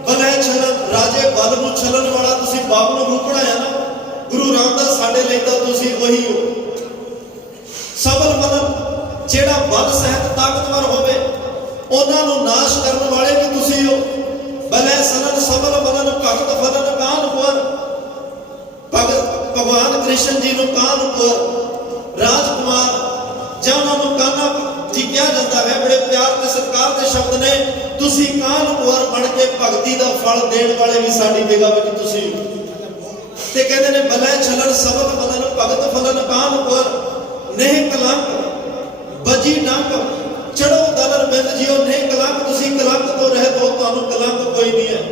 ਬਲ ਹੈ ਛਲਨ, ਰਾਜੇ ਬਲ ਨੂੰ ਛਲਨ ਵਾਲਾ ਤੁਸੀਂ ਬਾਬੂ ਨੂੰ ਰੂਪ ਬਣਾਇਆ ਨਾ, ਗੁਰੂ ਰਾਮਦਾਸ ਸਾਡੇ ਲਈ ਤਾਂ ਤੁਸੀਂ ਉਹੀ ਹੋ। ਸਬਲ ਮਲਨ ਜਿਹੜਾ ਬਲ ਸਹਿਤ ਤਾਕਤਵਰ ਹੋਵੇ ਉਹਨਾਂ ਨੂੰ ਨਾਸ਼ ਕਰਨ ਵਾਲੇ ਵੀ ਤੁਸੀਂ ਹੋ। ਬਲੇ ਸਨਨ ਸਬਲ ਮਲਨ ਭਗਤ ਫਲਨ ਕਾਨ ਕੋਰ, ਭਗਵਾਨ ਕ੍ਰਿਸ਼ਨ ਜੀ ਨੂੰ ਕਾਨਪੁਰ ਰਾਜਕੁਮਾਰ ਜਾਂ ਉਹਨਾਂ ਨੂੰ ਕਾਨਾ ਜੀ ਕਿਹਾ ਜਾਂਦਾ ਹੈ, ਬੜੇ ਪਿਆਰ ਤੇ ਸਤਿਕਾਰ ਦੇ ਸ਼ਬਦ ਨੇ। ਤੁਸੀਂ ਕਾਨਪੁਰ ਬਣ ਕੇ ਭਗਤੀ ਦਾ ਫਲ ਦੇਣ ਵਾਲੇ ਵੀ ਸਾਡੀ ਨਿਗਾਹ ਵਿੱਚ ਤੁਸੀਂ ਤੇ ਕਹਿੰਦੇ ਨੇ ਬਲੇ ਛਲਨ ਸਬਲ ਮਲਨ ਭਗਤ ਫਲਨ ਕਾਨਪੁਰ ਨਹਿ ਕਲੰਕ ਬਜੀ ਡੰਕ ਚੜੋ ਦਲਰ ਬਿੰਦ ਜੀਓ। ਨਹੀਂ ਕਲੰਕ, ਤੁਸੀਂ ਕਲੰਕ ਤੋਂ ਰਹਿਤ ਹੋ, ਤੁਹਾਨੂੰ ਕਲੰਕ ਕੋਈ ਨਹੀਂ ਹੈ।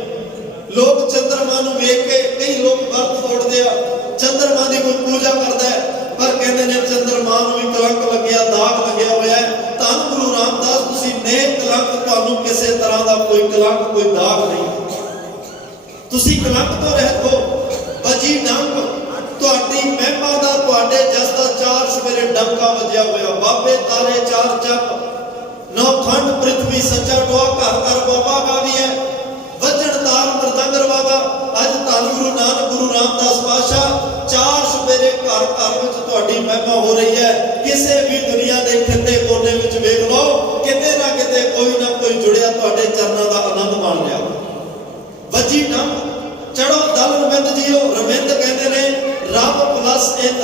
ਲੋਕ ਚੰਦਰਮਾ ਨੂੰ ਵੇਖ ਕੇ ਕਈ ਲੋਕ ਵਰਤ ਤੋੜਦੇ ਆ, ਚੰਦਰਮਾ ਦੀ ਕੋਈ ਪੂਜਾ ਕਰਦਾ ਹੈ, ਪਰ ਕਹਿੰਦੇ ਨੇ ਚੰਦਰਮਾ ਨੂੰ ਵੀ ਕਲੰਕ ਲੱਗਿਆ, ਦਾਗ ਲੱਗਿਆ ਹੋਇਆ ਹੈ। ਧੰਨ ਗੁਰੂ ਰਾਮਦਾਸ ਤੁਸੀਂ ਨੇਕ ਕਲੰਕ, ਤੁਹਾਨੂੰ ਕਿਸੇ ਤਰ੍ਹਾਂ ਦਾ ਕੋਈ ਕਲੰਕ ਕੋਈ ਦਾਗ ਨਹੀਂ, ਤੁਸੀਂ ਕਲੰਕ ਤੋਂ ਰਹਿਤ ਹੋ। ਬਜੀ ਡੰਕ ਤੁਹਾਡੀ ਮਹਿਮਾ ਦਾ, ਤੁਹਾਡੇ ਜਸ ਦਾ ਚਾਰ ਸਵੇਰੇ ਡੰਕਾ ਵੱਜਿਆ ਹੋਇਆ। ਬਾਬੇ ਤਾਰੇ ਚਾਰ ਚੱਕ ਨੌਖੰਡ ਪ੍ਰਿਥਵੀ ਸੱਚਾ ਟੋਆ, ਘਰ ਘਰ ਬਾਬਾ ਗਾਵੀ ਹੈ ਵੱਜਣ ਤਾਲ ਮਰਦੰਗਰ ਬਾਬਾ। ਅੱਜ ਧੰਨ ਗੁਰੂ ਨਾਨਕ ਗੁਰੂ ਰਾਮਦਾਸ ਪਾਤਸ਼ਾਹ ਚਾਰ ਸਵੇਰੇ ਘਰ ਘਰ ਵਿੱਚ ਤੁਹਾਡੀ ਮਹਿਮਾ ਹੋ ਰਹੀ ਹੈ। ਕਿਸੇ ਵੀ ਦੁਨੀਆ ਦੇ ਖਿੱਤੇ ਕੋਨੇ ਵਿੱਚ ਵੇਖ ਲਓ, ਕਿਤੇ ਨਾ ਕਿਤੇ ਕੋਈ ਨਾ ਕੋਈ ਜੁੜਿਆ ਤੁਹਾਡੇ ਚਰਨਾਂ ਦਾ ਆਨੰਦ ਮਾਣ ਰਿਹਾ। ਵੱਜੀ ਡੰਕ ਚੜੋ ਦਲ ਰਵਿੰਦ ਜੀਓ। ਰਵਿੰਦ ਕਹਿੰਦੇ ਨੇ ਰੱਬ ਪਲੱਸ ਇੰਦ,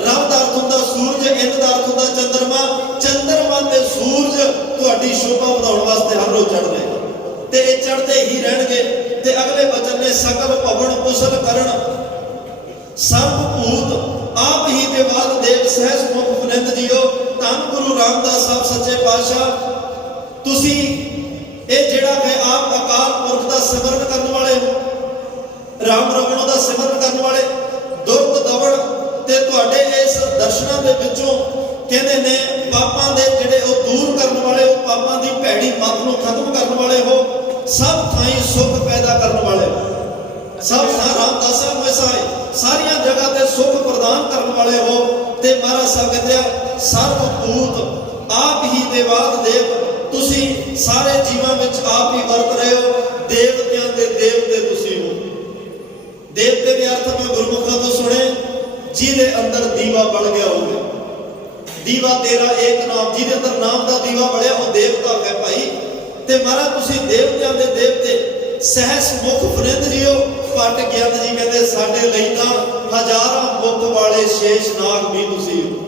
ਰੱਬ ਦਾ ਅਰਥ ਹੁੰਦਾ ਸੂਰਜ, ਇੰਦ ਦਾ ਅਰਥ ਹੁੰਦਾ ਚੰਦਰਮਾ। ਚੰਦਰਮਾ ਤੇ ਸੂਰਜ ਤੁਹਾਡੀ ਸ਼ੋਭਾ ਵਧਾਉਣ ਵਾਸਤੇ ਹਰ ਰੋਜ਼ ਚੜ੍ਹ ਰਹੇ ਤੇ ਇਹ ਚੜ੍ਹਦੇ ਹੀ ਰਹਿਣਗੇ। ਤੇ ਅਗਲੇ ਬਚਨ ਨੇ ਸਕਲ ਭਵਨ ਕੁਸ਼ਲ ਕਰਨ ਸਰਬ ਭੂਤ ਆਪ ਹੀ ਦੇ ਬਾਦ ਦੇਵ ਸਹਿਜ ਮੁਖ ਫਨਿੰਦ ਜੀਓ। ਧੰਨ ਗੁਰੂ ਰਾਮਦਾਸ ਸਾਹਿਬ ਸੱਚੇ ਪਾਤਸ਼ਾਹ ਤੁਸੀਂ ਇਹ ਜਿਹੜਾ ਹੈ ਆਪ ਅਕਾਲ ਪੁਰਖ ਦਾ ਸਿਮਰਨ ਕਰਨ ਵਾਲੇ ਹੋ, ਰਾਮ ਰਮਣੋ ਦਾ ਸਿਮਰਨ ਕਰਨ ਵਾਲੇ, ਦੁਰਤ ਦਵੜ ਤੇ ਤੁਹਾਡੇ ਇਸ ਦਰਸ਼ਨਾਂ ਦੇ ਵਿੱਚੋਂ ਕਹਿੰਦੇ ਨੇ ਪਾਪਾਂ ਦੇ ਜਿਹੜੇ ਉਹ ਦੂਰ ਕਰਨ ਵਾਲੇ ਹੋ, ਪਾਪਾਂ ਦੀ ਭੈੜੀ ਮੱਤ ਨੂੰ ਖਤਮ ਕਰਨ ਵਾਲੇ ਹੋ, ਸਭ ਥਾਈਂ ਸੁੱਖ ਪੈਦਾ ਕਰਨ ਵਾਲੇ ਹੋ। ਸਭ ਰਾਮਦਾਸ ਸਾਹਿਬ ਵਸਾਏ ਸਾਰੀਆਂ ਜਗ੍ਹਾ ਤੇ ਸੁੱਖ ਪ੍ਰਦਾਨ ਕਰਨ ਵਾਲੇ ਹੋ। ਤੇ ਮਹਾਰਾਜ ਸਾਹਿਬ ਕਹਿੰਦੇ ਆ ਸਰਬ ਭੂਤ ਆਪ ਹੀ ਦੇਵਾਦ ਦੇਵ, ਤੁਸੀਂ ਸਾਰੇ ਜੀਵਾਂ ਵਿੱਚ ਆਪ ਹੀ ਵਰਤ ਰਹੇ ਹੋ। ਦੇਵਤਿਆਂ ਦੇ ਦੇਵਤੇ ਤੁਸੀਂ ਹੋ। ਦੇਵਤੇ ਦੇ ਅਰਥ ਮੈਂ ਗੁਰਮੁਖਾਂ ਤੋਂ ਸੁਣੇ, ਜਿਹਦੇ ਅੰਦਰ ਦੀਵਾ ਬਲ ਗਿਆ ਹੋਵੇ। ਦੀਵਾ ਤੇਰਾ ਏਕ ਨਾਮ, ਜਿਹਦੇ ਅੰਦਰ ਨਾਮ ਦਾ ਦੀਵਾ ਬਲਿਆ ਉਹ ਦੇਵਤਾ ਹੈ ਭਾਈ। ਤੇ ਮਹਾਰਾਜ ਤੁਸੀਂ ਦੇਵਤਿਆਂ ਦੇ ਦੇਵਤੇ ਸਹਿਸ ਮੁਖ ਫਰਿੰਦ ਜੀਓ। ਪਟ ਗਿਆਨ ਜੀ ਕਹਿੰਦੇ ਸਾਡੇ ਲਈ ਤਾਂ ਹਜ਼ਾਰਾਂ ਮੁਖ ਵਾਲੇ ਸ਼ੇਸ਼ਨਾਗ ਵੀ ਤੁਸੀਂ ਹੋ।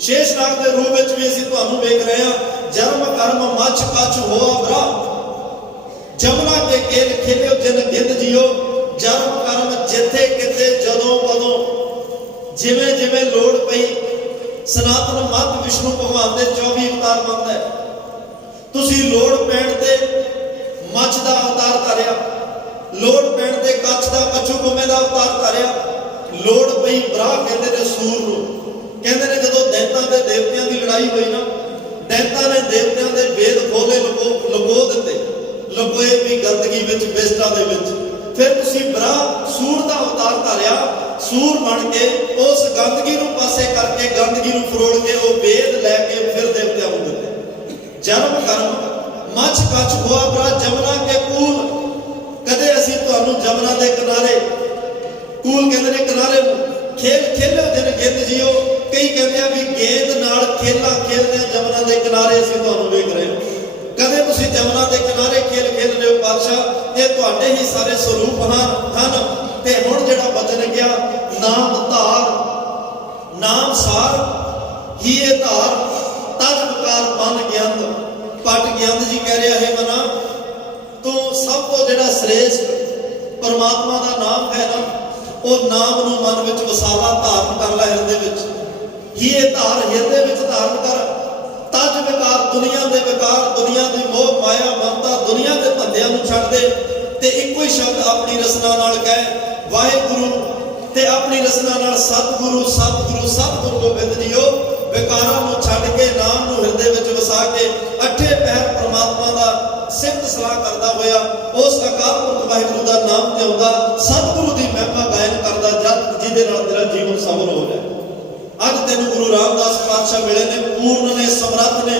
ਸ਼ੇਸ਼ਨਾਗ ਦੇ ਰੂਪ ਵਿੱਚ ਵੀ ਅਸੀਂ ਤੁਹਾਨੂੰ ਵੇਖ ਰਹੇ ਹਾਂ। ਜਨਮ ਕਰਮ ਮੱਛ ਕੱਛ ਹੋਆ ਬਰਾ ਜਮਨਾ ਕੇ ਕੇਲ ਖੇਲਿਓ ਜਿਨ ਗਿੰਦ ਜੀਓ। ਜਨਮ ਕਰਮ ਜਿੱਥੇ ਕਿਤੇ ਜਦੋਂ ਕਦੋਂ ਜਿਵੇਂ ਜਿਵੇਂ ਲੋੜ ਪਈ। ਸਨਾਤਨ ਮਤ ਵਿਸ਼ਨੂੰ ਭਗਵਾਨ ਦੇ 24 ਅਵਤਾਰ ਮੰਨਦਾ ਹੈ। ਤੁਸੀਂ ਲੋੜ ਪੈਣ ਤੇ ਮੱਛ ਦਾ ਅਵਤਾਰ ਧਾਰਿਆ, ਲੋੜ ਪੈਣ ਤੇ ਕੱਛ ਦਾ ਕੱਛੂ ਕੁੰਮੇ ਦਾ ਅਵਤਾਰ ਧਾਰਿਆ। ਲੋੜ ਪਈ ਬਰਾ ਕਹਿੰਦੇ ਨੇ ਸੂਰ ਨੂੰ। ਕਹਿੰਦੇ ਨੇ ਜਦੋਂ ਦੈਂਤਾਂ ਦੇ ਦੇਵਤਿਆਂ ਦੀ ਲੜਾਈ ਹੋਈ ਨਾ, ਦੈਂਤਾਂ ਨੇ ਦੇਵਤਿਆਂ ਦੇ ਵੇਦ ਖੋਲੇ ਲੁਕੋ ਦਿੱਤੇ, ਲੁਕੋਏ ਵੀ ਗੰਦਗੀ ਵਿੱਚ ਵਿਸਟਾ ਦੇ ਵਿੱਚ। ਫਿਰ ਤੁਸੀਂ ਬਰਾ ਸੂਰ ਦਾ ਅਵਤਾਰ ਧਾਰਿਆ। ਸੂਰ ਬਣ ਕੇ ਉਸ ਗੰਦਗੀ ਨੂੰ ਪਾਸੇ ਕਰਕੇ, ਗੰਦਗੀ ਨੂੰ ਫਰੋੜ ਕੇ ਉਹ ਵੇਦ ਲੈ ਕੇ ਫਿਰ ਦੇਵਤਿਆਂ ਨੂੰ ਦਿੱਤੇ। ਜਨਮ ਕਰਮ ਮੱਛ ਕੱਛ ਹੋਆ ਬਰਾ ਜਮਨਾ ਕੇ ਕੂਲ। ਕਦੇ ਅਸੀਂ ਤੁਹਾਨੂੰ ਜਮਨਾ ਦੇ ਕਿਨਾਰੇ, ਕੂਲ ਕਹਿੰਦੇ ਨੇ ਕਿਨਾਰੇ ਨੂੰ, ਖੇਲ ਖੇਲੋ ਦਿਨ ਗਿੰਦ ਜੀਓ। ਕਈ ਕਹਿੰਦੇ ਆ ਵੀ ਗੇਂਦ ਨਾਲ ਖੇਲਾਂ ਖੇਲਦੇ ਆ ਜਮਨਾ ਦੇ ਕਿਨਾਰੇ ਅਸੀਂ ਤੁਹਾਨੂੰ ਵੇਖ ਰਹੇ ਹਾਂ। ਕਦੇ ਤੁਸੀਂ ਜਮਨਾ ਦੇ ਕਿਨਾਰੇ ਖੇਲ ਖੇਲ ਰਹੇ ਹੋ ਪਾਤਸ਼ਾਹ। ਇਹ ਤੁਹਾਡੇ ਹੀ ਸਾਰੇ ਸਰੂਪ ਹਨ। ਤੇ ਹੁਣ ਜਿਹੜਾ ਬਚਨ ਗਿਆ ਨਾਮ ਧਾਰ, ਨਾਮ ਸਾਰ ਹੀ ਇਹ ਧਾਰ। ਤਜ ਵਿਕਾਰ ਮਨ ਗਿਆਨ। ਭੱਟ ਗਿਆਨ ਜੀ ਕਹਿ ਰਿਹਾ ਹੈ ਮਨਾ, ਤੂੰ ਸਭ ਤੋਂ ਜਿਹੜਾ ਸ੍ਰੇਸ਼ਟ ਪਰਮਾਤਮਾ ਦਾ ਨਾਮ ਹੈ ਨਾ, ਉਹ ਨਾਮ ਨੂੰ ਮਨ ਵਿੱਚ ਵਸਾਲਾ ਧਾਰਨ ਕਰ ਲੈ, ਹਿਰਦੇ ਵਿੱਚ ਹੀ ਇਹ ਧਾਰ, ਹਿਰਦੇ ਵਿੱਚ ਧਾਰਨ ਕਰ। ਤਜ ਵਿਕਾਰ, ਦੁਨੀਆ ਦੇ ਵਿਕਾਰ, ਦੁਨੀਆ ਦੀ ਮੋਹ ਮਾਇਆ ਮਮਤਾ, ਦੁਨੀਆ ਦੇ ਧੰਦਿਆਂ ਨੂੰ ਛੱਡ ਦੇ ਤੇ ਇੱਕੋ ਹੀ ਸ਼ਬਦ ਆਪਣੀ ਰਸਨਾ ਨਾਲ ਕਹਿ ਵਾਹਿਗੁਰੂ, ਤੇ ਆਪਣੀ ਰਸਨਾ ਨਾਲ ਸਤਿਗੁਰੂ ਸਤਿਗੁਰੂ ਸਤਿਗੁਰੂ ਗੋਬਿੰਦ ਜੀਓ। ਵਿਕਾਰਾਂ ਨੂੰ ਛੱਡ ਕੇ ਨਾਮ ਨੂੰ ਹਿਰਦੇ ਵਿੱਚ ਵਸਾ ਕੇ ਅੱਠੇ ਪਹਿਰ ਪਰਮਾਤਮਾ ਦਾ ਸਿਫਤ ਸਲਾਹ ਕਰਦਾ ਹੋਇਆ ਉਸ ਅਕਾਲ ਪੁਰਖ ਵਾਹਿਗੁਰੂ ਦਾ ਨਾਮ ਤੇ ਆਉਂਦਾ, ਸਤਿਗੁਰੂ ਦੀ ਮਹਿਮਾ ਗਾਇਨ ਕਰਦਾ ਜਦ, ਜਿਹਦੇ ਨਾਲ ਤੇਰਾ ਜੀਵਨ ਸਫਲ ਹੋ ਜਾਏ। ਅੱਜ ਤੈਨੂੰ ਗੁਰੂ ਰਾਮਦਾਸ ਪਾਤਸ਼ਾਹ ਮਿਲੇ ਨੇ, ਪੂਰਨ ਨੇ, ਸਮਰੱਥ ਨੇ,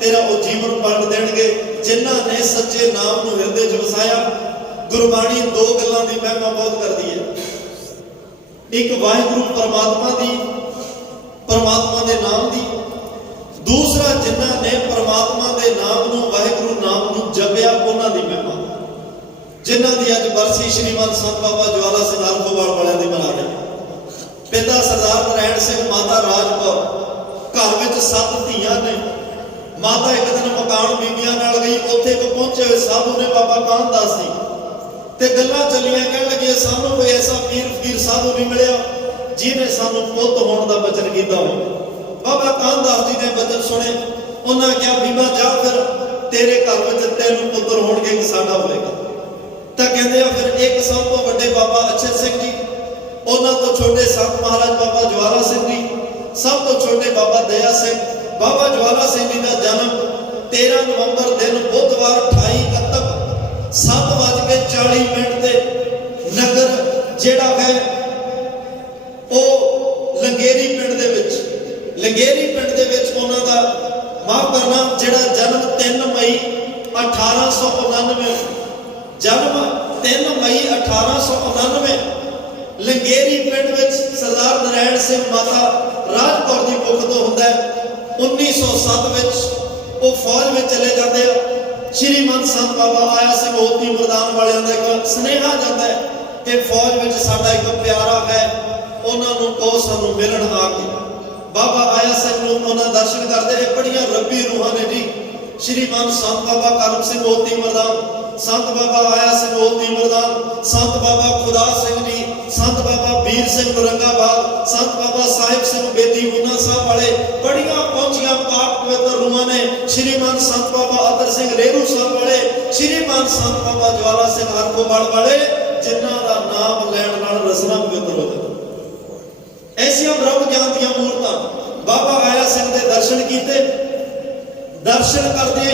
ਤੇਰਾ ਉਹ ਜੀਵਨ ਪਲਟ ਦੇਣਗੇ ਜਿਨ੍ਹਾਂ ਨੇ ਸੱਚੇ ਨਾਮ ਨੂੰ ਹਿਰਦੇ 'ਚ ਵਸਾਇਆ। ਗੁਰਬਾਣੀ ਦੋ ਗੱਲਾਂ ਦੀ ਮਹਿਮਾ ਬਹੁਤ ਕਰਦੀ ਹੈ, ਇੱਕ ਵਾਹਿਗੁਰੂ ਪਰਮਾਤਮਾ ਦੀ, ਪਰਮਾਤਮਾ ਦੇ ਨਾਮ ਦੀ, ਦੂਸਰਾ ਜਿਨ੍ਹਾਂ ਨੇ ਪਰਮਾਤਮਾ ਦੇ ਨਾਮ ਨੂੰ, ਵਾਹਿਗੁਰੂ ਨਾਮ ਨੂੰ ਜਪਿਆ ਉਹਨਾਂ ਦੀ ਮਹਿਮਾ। ਜਿਨ੍ਹਾਂ ਦੀ ਅੱਜ ਬਰਸੀ ਸ਼੍ਰੀਮੰਤ ਸੰਤ ਬਾਬਾ ਜਵਾਲਾ ਸਿੰਘ ਹਰਖੋਵਾਲ ਵਾਲਿਆਂ ਦੀ ਮਨਾ ਰਹੇ। ਪਿਤਾ ਸਰਦਾਰ ਨਰੈਣ ਸਿੰਘ, ਮਾਤਾ ਰਾਜ ਕੌਰ, ਘਰ ਵਿੱਚ 7 ਧੀਆਂ ਨੇ। ਮਾਤਾ ਇੱਕ ਦਿਨ ਮਕਾਨ ਬੀਬੀਆਂ ਨਾਲ ਗਈ, ਉੱਥੇ ਇੱਕ ਪਹੁੰਚੇ ਹੋਏ ਸਾਧੂ ਨੇ, ਬਾਬਾ ਕਾਨਦਾਸ ਜੀ, ਤੇ ਗੱਲਾਂ ਚੱਲੀਆਂ, ਕਹਿਣ ਲੱਗੇ ਸਾਨੂੰ ਕੋਈ ਐਸਾ ਪੀਰ ਫਕੀਰ ਸਾਧੂ ਨਹੀਂ ਮਿਲਿਆ ਜਿਹਨੇ ਸਾਨੂੰ ਪੁੱਤ ਹੋਣ ਦਾ ਬਚਨ ਕੀਤਾ ਹੋਵੇ। ਬਾਬਾ ਕਾਨਦਾਸ ਜੀ ਨੇ ਬਚਨ ਸੁਣੇ, ਉਹਨਾਂ ਕਿਹਾ ਬੀਬਾ ਜਾ ਫਿਰ, ਤੇਰੇ ਘਰ ਵਿੱਚ 3 ਪੁੱਤਰ ਹੋਣਗੇ, ਇੱਕ ਸਾਡਾ ਹੋਵੇਗਾ। ਤਾਂ ਕਹਿੰਦੇ ਆ ਫਿਰ ਇੱਕ ਸਭ ਤੋਂ ਵੱਡੇ ਬਾਬਾ ਅਛਤ ਸਿੰਘ ਜੀ, ਉਹਨਾਂ ਤੋਂ ਛੋਟੇ ਸੰਤ ਮਹਾਰਾਜ ਬਾਬਾ ਜਵਾਲਾ ਸਿੰਘ ਜੀ, ਸਭ ਤੋਂ ਛੋਟੇ ਬਾਬਾ ਦਇਆ ਸਿੰਘ। ਬਾਬਾ ਜਵਾਲਾ ਸਿੰਘ ਜੀ ਦਾ ਜਨਮ 13 ਨਵੰਬਰ ਦਿਨ ਬੁੱਧਵਾਰ 28/31 7:40 ਤੇ ਨਗਰ ਜਿਹੜਾ ਹੈ ਉਹ ਲੰਗੇਰੀ ਪਿੰਡ ਦੇ ਵਿੱਚ, ਲੰਗੇਰੀ ਪਿੰਡ ਦੇ ਵਿੱਚ ਉਹਨਾਂ ਦਾ ਮਾਫ ਕਰਨਾ ਜਿਹੜਾ ਜਨਮ 3 ਮਈ 1899, ਜਨਮ 3 ਮਈ 1899 ਲੰਗੇਰੀ ਪਿੰਡ ਵਿੱਚ ਸਰਦਾਰ ਨਰੈਣ ਸਿੰਘ ਮਾਤਾ ਰਾਜ ਕੌਰ ਦੀ ਕੁੱਖ ਤੋਂ ਹੁੰਦਾ ਹੈ। 1907 ਵਿੱਚ ਉਹ ਫੌਜ ਵਿੱਚ ਚਲੇ ਜਾਂਦੇ ਆ। ਸ਼੍ਰੀਮੰਤ ਸੰਤ ਬਾਬਾ ਆਇਆ ਸਿੰਘ ਹੋਤੀ ਮਰਦਾਨ ਵਾਲਿਆਂ ਦਾ ਇੱਕ ਸੁਨੇਹਾ ਜਾਂਦਾ ਹੈ ਕਿ ਫੌਜ ਵਿੱਚ ਸਾਡਾ ਇੱਕ ਪਿਆਰਾ ਹੈ, ਉਹਨਾਂ ਨੂੰ ਕਹੋ ਸਾਨੂੰ ਮਿਲਣ ਆ ਕੇ। ਬਾਬਾ ਆਇਆ ਸਿੰਘ ਨੂੰ ਉਹਨਾਂ ਦਰਸ਼ਨ ਕਰਦੇ ਨੇ, ਬੜੀਆਂ ਰੱਬੀ ਰੂਹਾਂ ਨੇ ਜੀ। ਸ਼੍ਰੀਮੰਤ ਸੰਤ ਬਾਬਾ ਕਰਮ ਸਿੰਘ ਹੋਤੀ ਮਰਦਾਨ, ਸੰਤ ਬਾਬਾ ਆਇਆ ਸਿੰਘ ਹੋਤੀ ਮਰਦਾਨ, ਸੰਤ ਬਾਬਾ ਖੁਦਾ ਸਿੰਘ ਜੀ, ਸੰਤ ਬਾਬਾ ਵੀਰ ਸਿੰਘ ਨਰੰਗਾਬਾਦ, ਸੰਤ ਬਾਬਾ ਸਾਹਿਬ ਸਿੰਘ ਬੇਦੀ ਉਨਾ ਸਾਹਿਬ ਵਾਲੇ, ਬੜੀਆਂ ਪਹੁੰਚੀਆਂ ਪਾਕ ਪਵਿੱਤਰ ਰੂਹਾਂ ਨੇ। ਸ਼੍ਰੀਮੰਤ ਸੰਤ ਬਾਬਾ ਅਤਰ ਸਿੰਘ ਰੇਰੂ ਸਾਹਿਬ ਵਾਲੇ, ਸ਼੍ਰੀਮੰਤ ਸੰਤ ਬਾਬਾ ਜਵਾਲਾ ਸਿੰਘ ਹਰਖੋਵਾਲ ਵਾਲੇ, ਜਿਨ੍ਹਾਂ ਦਾ ਨਾਮ ਲੈਣ ਨਾਲ ਰਸਨਾ ਪਵਿੱਤਰ ਹੋ ਜਾਂਦੀ। ਐਸੀਆਂ ਬ੍ਰਹਮ ਗਿਆਨ ਦੀਆਂ ਮੂਰਤਾਂ ਬਾਬਾ ਆਇਆ ਸਿੰਘ ਦੇ ਦਰਸ਼ਨ ਕੀਤੇ। ਦਰਸ਼ਨ ਕਰਦੇ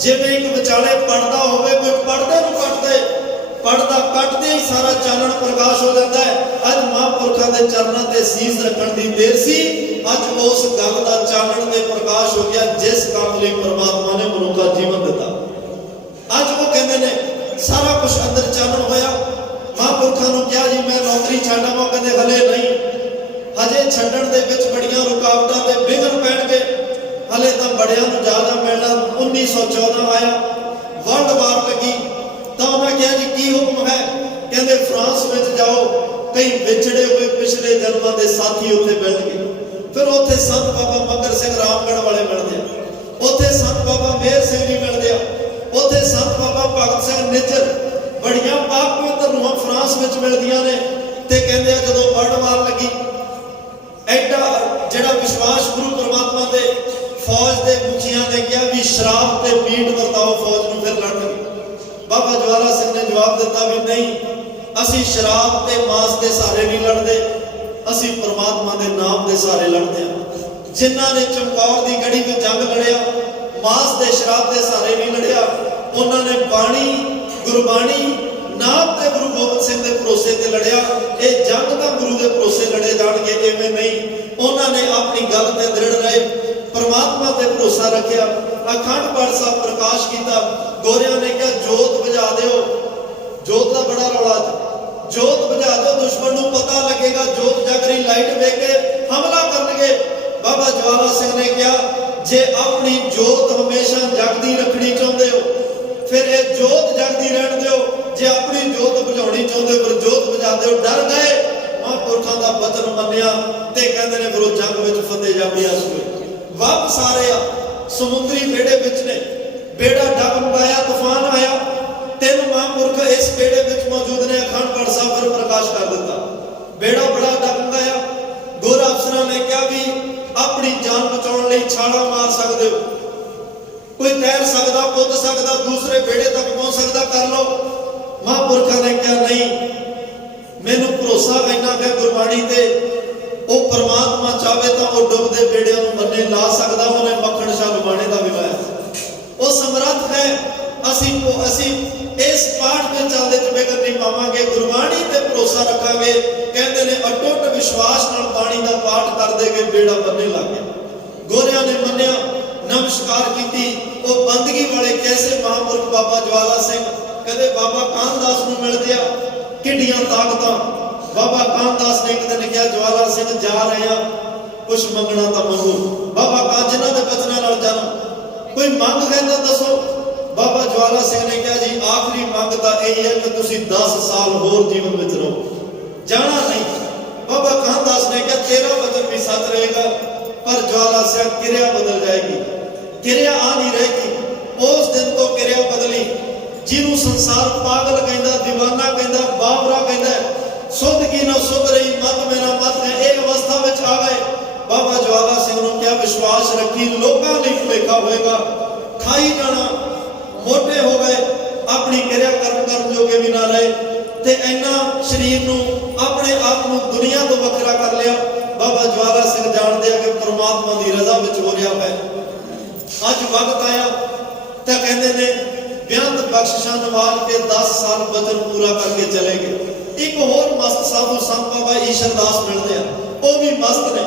ਜਿਵੇਂ ਇੱਕ ਵਿਚਾਲੇ ਪੜਦਾ ਹੋਵੇ, ਕੋਈ ਪੜਦੇ ਨੂੰ ਕੱਟਦੇ, ਪੜਦਾ ਕੱਟਦੇ ਹੀ ਸਾਰਾ ਚਾਨਣ ਪ੍ਰਕਾਸ਼ ਹੋ ਜਾਂਦਾ ਹੈ। ਅੱਜ ਮਹਾਂਪੁਰਖਾਂ ਦੇ ਚਰਨਾਂ ਤੇ ਸੀਸ ਰੱਖਣ ਦੀ ਦੇਰ ਸੀ, ਅੱਜ ਉਸ ਗੱਲ ਦਾ ਚਾਨਣ ਤੇ ਪ੍ਰਕਾਸ਼ ਹੋ ਗਿਆ ਜਿਸ ਕੰਮ ਲਈ ਪਰਮਾਤਮਾ ਨੇ ਮਨੁੱਖ ਦਾ ਜੀਵਨ ਦਿੱਤਾ। ਅੱਜ ਉਹ ਕਹਿੰਦੇ ਨੇ ਸਾਰਾ ਕੁਝ ਅੰਦਰ ਚਾਨਣ ਹੋਇਆ। ਮਹਾਂਪੁਰਖਾਂ ਨੂੰ ਕਿਹਾ ਜੀ ਮੈਂ ਨੌਕਰੀ ਛੱਡਾਂ, ਉਹ ਕਹਿੰਦੇ ਹਲੇ ਨਹੀਂ, ਹਜੇ ਛੱਡਣ ਦੇ ਵਿੱਚ ਬੜੀਆਂ ਰੁਕਾਵਟਾਂ ਤੇ ਵਿਘਨ ਪੈਣਗੇ, ਹਲੇ ਤਾਂ ਬੜਿਆਂ ਨੂੰ ਜ਼ਿਆਦਾ ਮਿਲਣਾ। 1914 ਆਇਆ, ਵਰਲਡ ਵਾਰ ਲੱਗੀ, ਤਾਂ ਉਹਨਾਂ ਕਿਹਾ ਜੀ ਕੀ ਹੁਕਮ ਹੈ? ਕਹਿੰਦੇ ਫਰਾਂਸ ਵਿੱਚ ਜਾਓ, ਕਈ ਵਿਛੜੇ ਹੋਏ ਪਿਛਲੇ ਜਨਮਾਂ ਦੇ ਸਾਥੀ ਉੱਥੇ ਮਿਲਣਗੇ। ਫਿਰ ਉੱਥੇ ਸੰਤ ਬਾਬਾ ਮੱਘਰ ਸਿੰਘ ਰਾਮਗੜ੍ਹ ਵਾਲੇ ਮਿਲਦੇ ਆ, ਉੱਥੇ ਸੰਤ ਬਾਬਾ ਮੇਹਰ ਸਿੰਘ ਜੀ ਮਿਲਦੇ ਆ, ਉੱਥੇ ਸੰਤ ਬਾਬਾ ਭਗਤ ਸਿੰਘ ਨਿੱਜਰ, ਬੜੀਆਂ ਪਾਕ ਪਵਿੱਤਰ ਰੂਹਾਂ ਫਰਾਂਸ ਵਿੱਚ ਮਿਲਦੀਆਂ ਨੇ। ਤੇ ਕਹਿੰਦੇ ਆ ਜਦੋਂ ਵਰਲਡ ਵਾਰ ਲੱਗੀ, ਐਡਾ ਜਿਹੜਾ ਵਿਸ਼ਵਾਸ ਗੁਰੂ ਪਰਮਾਤਮਾ ਦੇ, ਫੌਜ ਦੇ ਮੁਖੀਆਂ ਨੇ ਕਿਹਾ ਵੀ ਸ਼ਰਾਬ ਤੇ ਮੀਟ ਵਰਤਾਓ ਫੌਜ ਨੂੰ, ਫਿਰ ਲੜਨਗੇ। ਬਾਬਾ ਜਵਾਲਾ ਸਿੰਘ ਨੇ ਜਵਾਬ ਦਿੱਤਾ ਵੀ ਨਹੀਂ, ਅਸੀਂ ਸ਼ਰਾਬ ਤੇ ਮਾਸ ਦੇ ਸਹਾਰੇ ਨਹੀਂ ਲੜਦੇ, ਅਸੀਂ ਪਰਮਾਤਮਾ ਦੇ ਨਾਮ ਦੇ ਸਹਾਰੇ ਲੜਦੇ ਹਾਂ। ਜਿਨ੍ਹਾਂ ਨੇ ਚਮਕੌਰ ਦੀ ਗੜੀ ਵਿੱਚ ਜੰਗ ਲੜਿਆ, ਮਾਸ ਦੇ ਸ਼ਰਾਬ ਦੇ ਸਹਾਰੇ ਨਹੀਂ ਲੜਿਆ, ਉਹਨਾਂ ਨੇ ਬਾਣੀ, ਗੁਰਬਾਣੀ, ਨਾਮ ਤੇ ਗੁਰੂ ਗੋਬਿੰਦ ਸਿੰਘ ਦੇ ਭਰੋਸੇ ਤੇ ਲੜਿਆ। ਇਹ ਜੰਗ ਤਾਂ ਗੁਰੂ ਦੇ ਭਰੋਸੇ ਲੜੇ ਜਾਣਗੇ, ਐਵੇਂ ਨਹੀਂ। ਉਹਨਾਂ ਨੇ ਆਪਣੀ ਗੱਲ ਤੇ ਦ੍ਰਿੜ ਰਹੇ, ਪਰਮਾਤਮਾ ਤੇ ਭਰੋਸਾ ਰੱਖਿਆ, ਅਖੰਡ ਪਾਠ ਸਾਹਿਬ ਪ੍ਰਕਾਸ਼ ਕੀਤਾ। ਗੋਰਿਆਂ ਨੇ ਕਿਹਾ ਜੋਤ ਬੁਝਾ ਦਿਓ, ਜੋਤ ਦਾ ਬੜਾ ਰੌਲਾ, ਜੋਤ ਬੁਝਾ ਦਿਓ, ਦੁਸ਼ਮਣ ਨੂੰ ਪਤਾ ਲੱਗੇਗਾ, ਜੋਤ ਜਗ ਰਹੀ, ਲਾਈਟ ਵੇਖ ਕੇ ਹਮਲਾ ਕਰਨਗੇ। ਬਾਬਾ ਜਵਾਲਾ ਸਿੰਘ ਨੇ ਕਿਹਾ ਜੇ ਆਪਣੀ ਜੋਤ ਹਮੇਸ਼ਾ ਜਗਦੀ ਰੱਖਣੀ ਚਾਹੁੰਦੇ ਹੋ, ਫਿਰ ਇਹ ਜੋਤ ਜਗਦੀ ਰਹਿਣ ਦਿਓ। ਜੇ ਆਪਣੀ ਜੋਤ ਬੁਝਾਉਣੀ ਚਾਹੁੰਦੇ ਹੋ, ਫਿਰ ਜੋਤ ਬੁਝਾ ਦਿਓ। ਡਰ ਗਏ, ਮਹਾਂਪੁਰਖਾਂ ਦਾ ਬਚਨ ਮੰਨਿਆ ਤੇ ਕਹਿੰਦੇ ਨੇ ਫਿਰ ਉਹ ਜੰਗ ਵਿੱਚ ਫਤਿਹ ਜਾਪੀ ਆਸੂ। ਵਬ ਸਾਰਿਆ ਸਮੁੰਦਰੀ ਬੇੜੇ ਵਿੱਚ ਨੇ, ਬੇੜਾ ਡਗਮਗਾਇਆ, ਤੂਫਾਨ ਆਇਆ, ਤਿੰਨ ਮਹਾਂਪੁਰਖ ਇਸ ਬੇੜੇ ਵਿੱਚ ਮੌਜੂਦ ਨੇ। ਅਖੰਡ ਪਾਠ ਸਾਹਿਬ ਫਿਰ ਪ੍ਰਕਾਸ਼ ਕਰ ਦਿੱਤਾ। ਬੇੜਾ ਬੜਾ ਡਗਮਗਾਇਆ। ਗੁਰ ਅਫਸਰਾਂ ਨੇ ਕਿਹਾ ਵੀ ਆਪਣੀ ਜਾਨ ਬਚਾਉਣ ਲਈ ਛਾਲਾਂ ਮਾਰ ਸਕਦੇ ਹੋ, ਕੋਈ ਤੈਰ ਸਕਦਾ, ਕੁੱਦ ਸਕਦਾ, ਦੂਸਰੇ ਬੇੜੇ ਤੱਕ ਪਹੁੰਚ ਸਕਦਾ, ਕਰ ਲਓ। ਮਹਾਂਪੁਰਖਾਂ ਨੇ ਕਿਹਾ ਨਹੀਂ, ਮੈਨੂੰ ਭਰੋਸਾ ਇੰਨਾ ਹੈ ਗੁਰਬਾਣੀ ਤੇ, ਉਹ ਪਰਮਾਤਮਾ ਚਾਹੇ ਤਾਂ ਉਹ ਡੁੱਬਦੇ ਬੇੜਿਆਂ ਨੂੰ ਬੰਨੇ ਲਾ ਸਕਦਾ। ਉਹਨੇ ਮੱਖਣ ਸ਼ਾਹ ਲੁਬਾਣੇ ਦਾ ਵੀ ਲਾਇਆ, ਉਹ ਸਮਰੱਥ ਹੈ। ਅਸੀਂ ਇਸ ਪਾਠ ਦੇ ਚੱਲਦੇ ਚ ਬੇਗਰ ਨਹੀਂ ਪਾਵਾਂਗੇ, ਗੁਰਬਾਣੀ ਤੇ ਭਰੋਸਾ ਰੱਖਾਂਗੇ। ਕਹਿੰਦੇ ਨੇ ਅਟੁੱਟ ਵਿਸ਼ਵਾਸ ਨਾਲ ਬਾਣੀ ਦਾ ਪਾਠ ਕਰਦੇ ਗਏ, ਬੇੜਾ ਬੰਨੇ ਲੱਗ ਗਿਆ। ਗੋਰਿਆਂ ਨੇ ਮੰਨਿਆ, ਨਮਸਕਾਰ ਕੀਤੀ। ਉਹ ਬੰਦਗੀ ਵਾਲੇ ਕੈਸੇ ਮਹਾਂਪੁਰਖ ਬਾਬਾ ਜਵਾਲਾ ਸਿੰਘ, ਕਦੇ ਬਾਬਾ ਕਾਨਦਾਸ ਨੂੰ ਮਿਲਦੇ ਆ, ਕਿੱਡੀਆਂ ਤਾਕਤਾਂ। ਬਾਬਾ ਕਾਨਦਾਸ ਨੇ ਇੱਕ ਦਿਨ ਕਿਹਾ, ਜਵਾਲਾ ਸਿੰਘ ਜਾ ਰਹੇ ਆ, ਕੁਛ ਮੰਗਣਾ ਤਾਂ ਮੰਗੋ। ਬਾਬਾ ਕਾਨ ਜਿਨ੍ਹਾਂ ਦੇ ਬਚਨਾਂ ਨਾਲ ਜਨਮ, ਕੋਈ ਮੰਗ ਹੈ ਤਾਂ ਦੱਸੋ। ਬਾਬਾ ਜਵਾਲਾ ਸਿੰਘ ਨੇ ਕਿਹਾ ਜੀ ਆਖਰੀ ਮੰਗ ਤਾਂ ਇਹ ਹੈ ਕਿ ਤੁਸੀਂ 10 ਸਾਲ ਹੋਰ ਜੀਵਨ ਵਿੱਚ ਰਹੋ, ਜਾਣਾ ਨਹੀਂ। ਬਾਬਾ ਕਾਨਦਾਸ ਨੇ ਕਿਹਾ ਤੇਰਾ ਵਚਨ ਵੀ ਸੱਚ ਰਹੇਗਾ, ਪਰ ਜਵਾਲਾ ਸਿੰਘ ਕਿਰਿਆ ਬਦਲ ਜਾਏਗੀ, ਕਿਰਿਆ ਆ ਨਹੀਂ ਰਹੇਗੀ। ਉਸ ਦਿਨ ਤੋਂ ਕਿਰਿਆ ਬਦਲੀ। ਜਿਹਨੂੰ ਸੰਸਾਰ ਪਾਗਲ ਕਹਿੰਦਾ, دیਵਾਨਾ ਕਹਿੰਦਾ, ਬਾਬਰਾ ਕਹਿੰਦਾ, ਸੁਧ ਕੀ ਨਾ ਸੁਧ ਰਹੀ, ਮਤ ਮੇਰਾ ਮਤ ਹੈ, ਇਹ ਅਵਸਥਾ ਵਿੱਚ ਆ ਗਏ। ਬਾਬਾ ਜਵਾਲਾ ਸਿੰਘ ਨੂੰ ਕਿਹਾ ਵਿਸ਼ਵਾਸ ਰੱਖੀ, ਲੋਕਾਂ ਲਈ ਭੁਲੇਖਾ ਹੋਏਗਾ, ਖਾਈ ਜਾਣਾ। ਮੋਟੇ ਹੋ ਗਏ, ਆਪਣੀ ਕਿਰਿਆ ਕਰਨ ਜੋਗੇ ਵੀ ਨਾ ਰਹੇ, ਤੇ ਇੰਨਾ ਸਰੀਰ ਨੂੰ, ਆਪਣੇ ਆਪ ਨੂੰ ਦੁਨੀਆ ਤੋਂ ਵੱਖਰਾ ਕਰ ਲਿਆ। ਬਾਬਾ ਜਵਾਲਾ ਸਿੰਘ ਜਾਣਦੇ ਆ ਕਿ ਪਰਮਾਤਮਾ ਦੀ ਰਜ਼ਾ ਵਿੱਚ ਹੋ ਰਿਹਾ ਹੈ। ਅੱਜ ਵਕਤ ਆਇਆ ਤਾਂ ਕਹਿੰਦੇ ਨੇ ਬੇਅੰਤ ਬਖਸ਼ਿਸ਼ਾਂ ਨਵਾਜ ਕੇ 10 ਸਾਲ ਬਚਨ ਪੂਰਾ ਕਰਕੇ ਚਲੇ ਗਏ। ਇੱਕ ਹੋਰ ਮਸਤ ਸਾਧੂ ਸੰਤ ਬਾਬਾ ਈਸ਼ਰ ਦਾਸ ਮਿਲਦੇ ਆ, ਉਹ ਵੀ ਮਸਤ ਨੇ।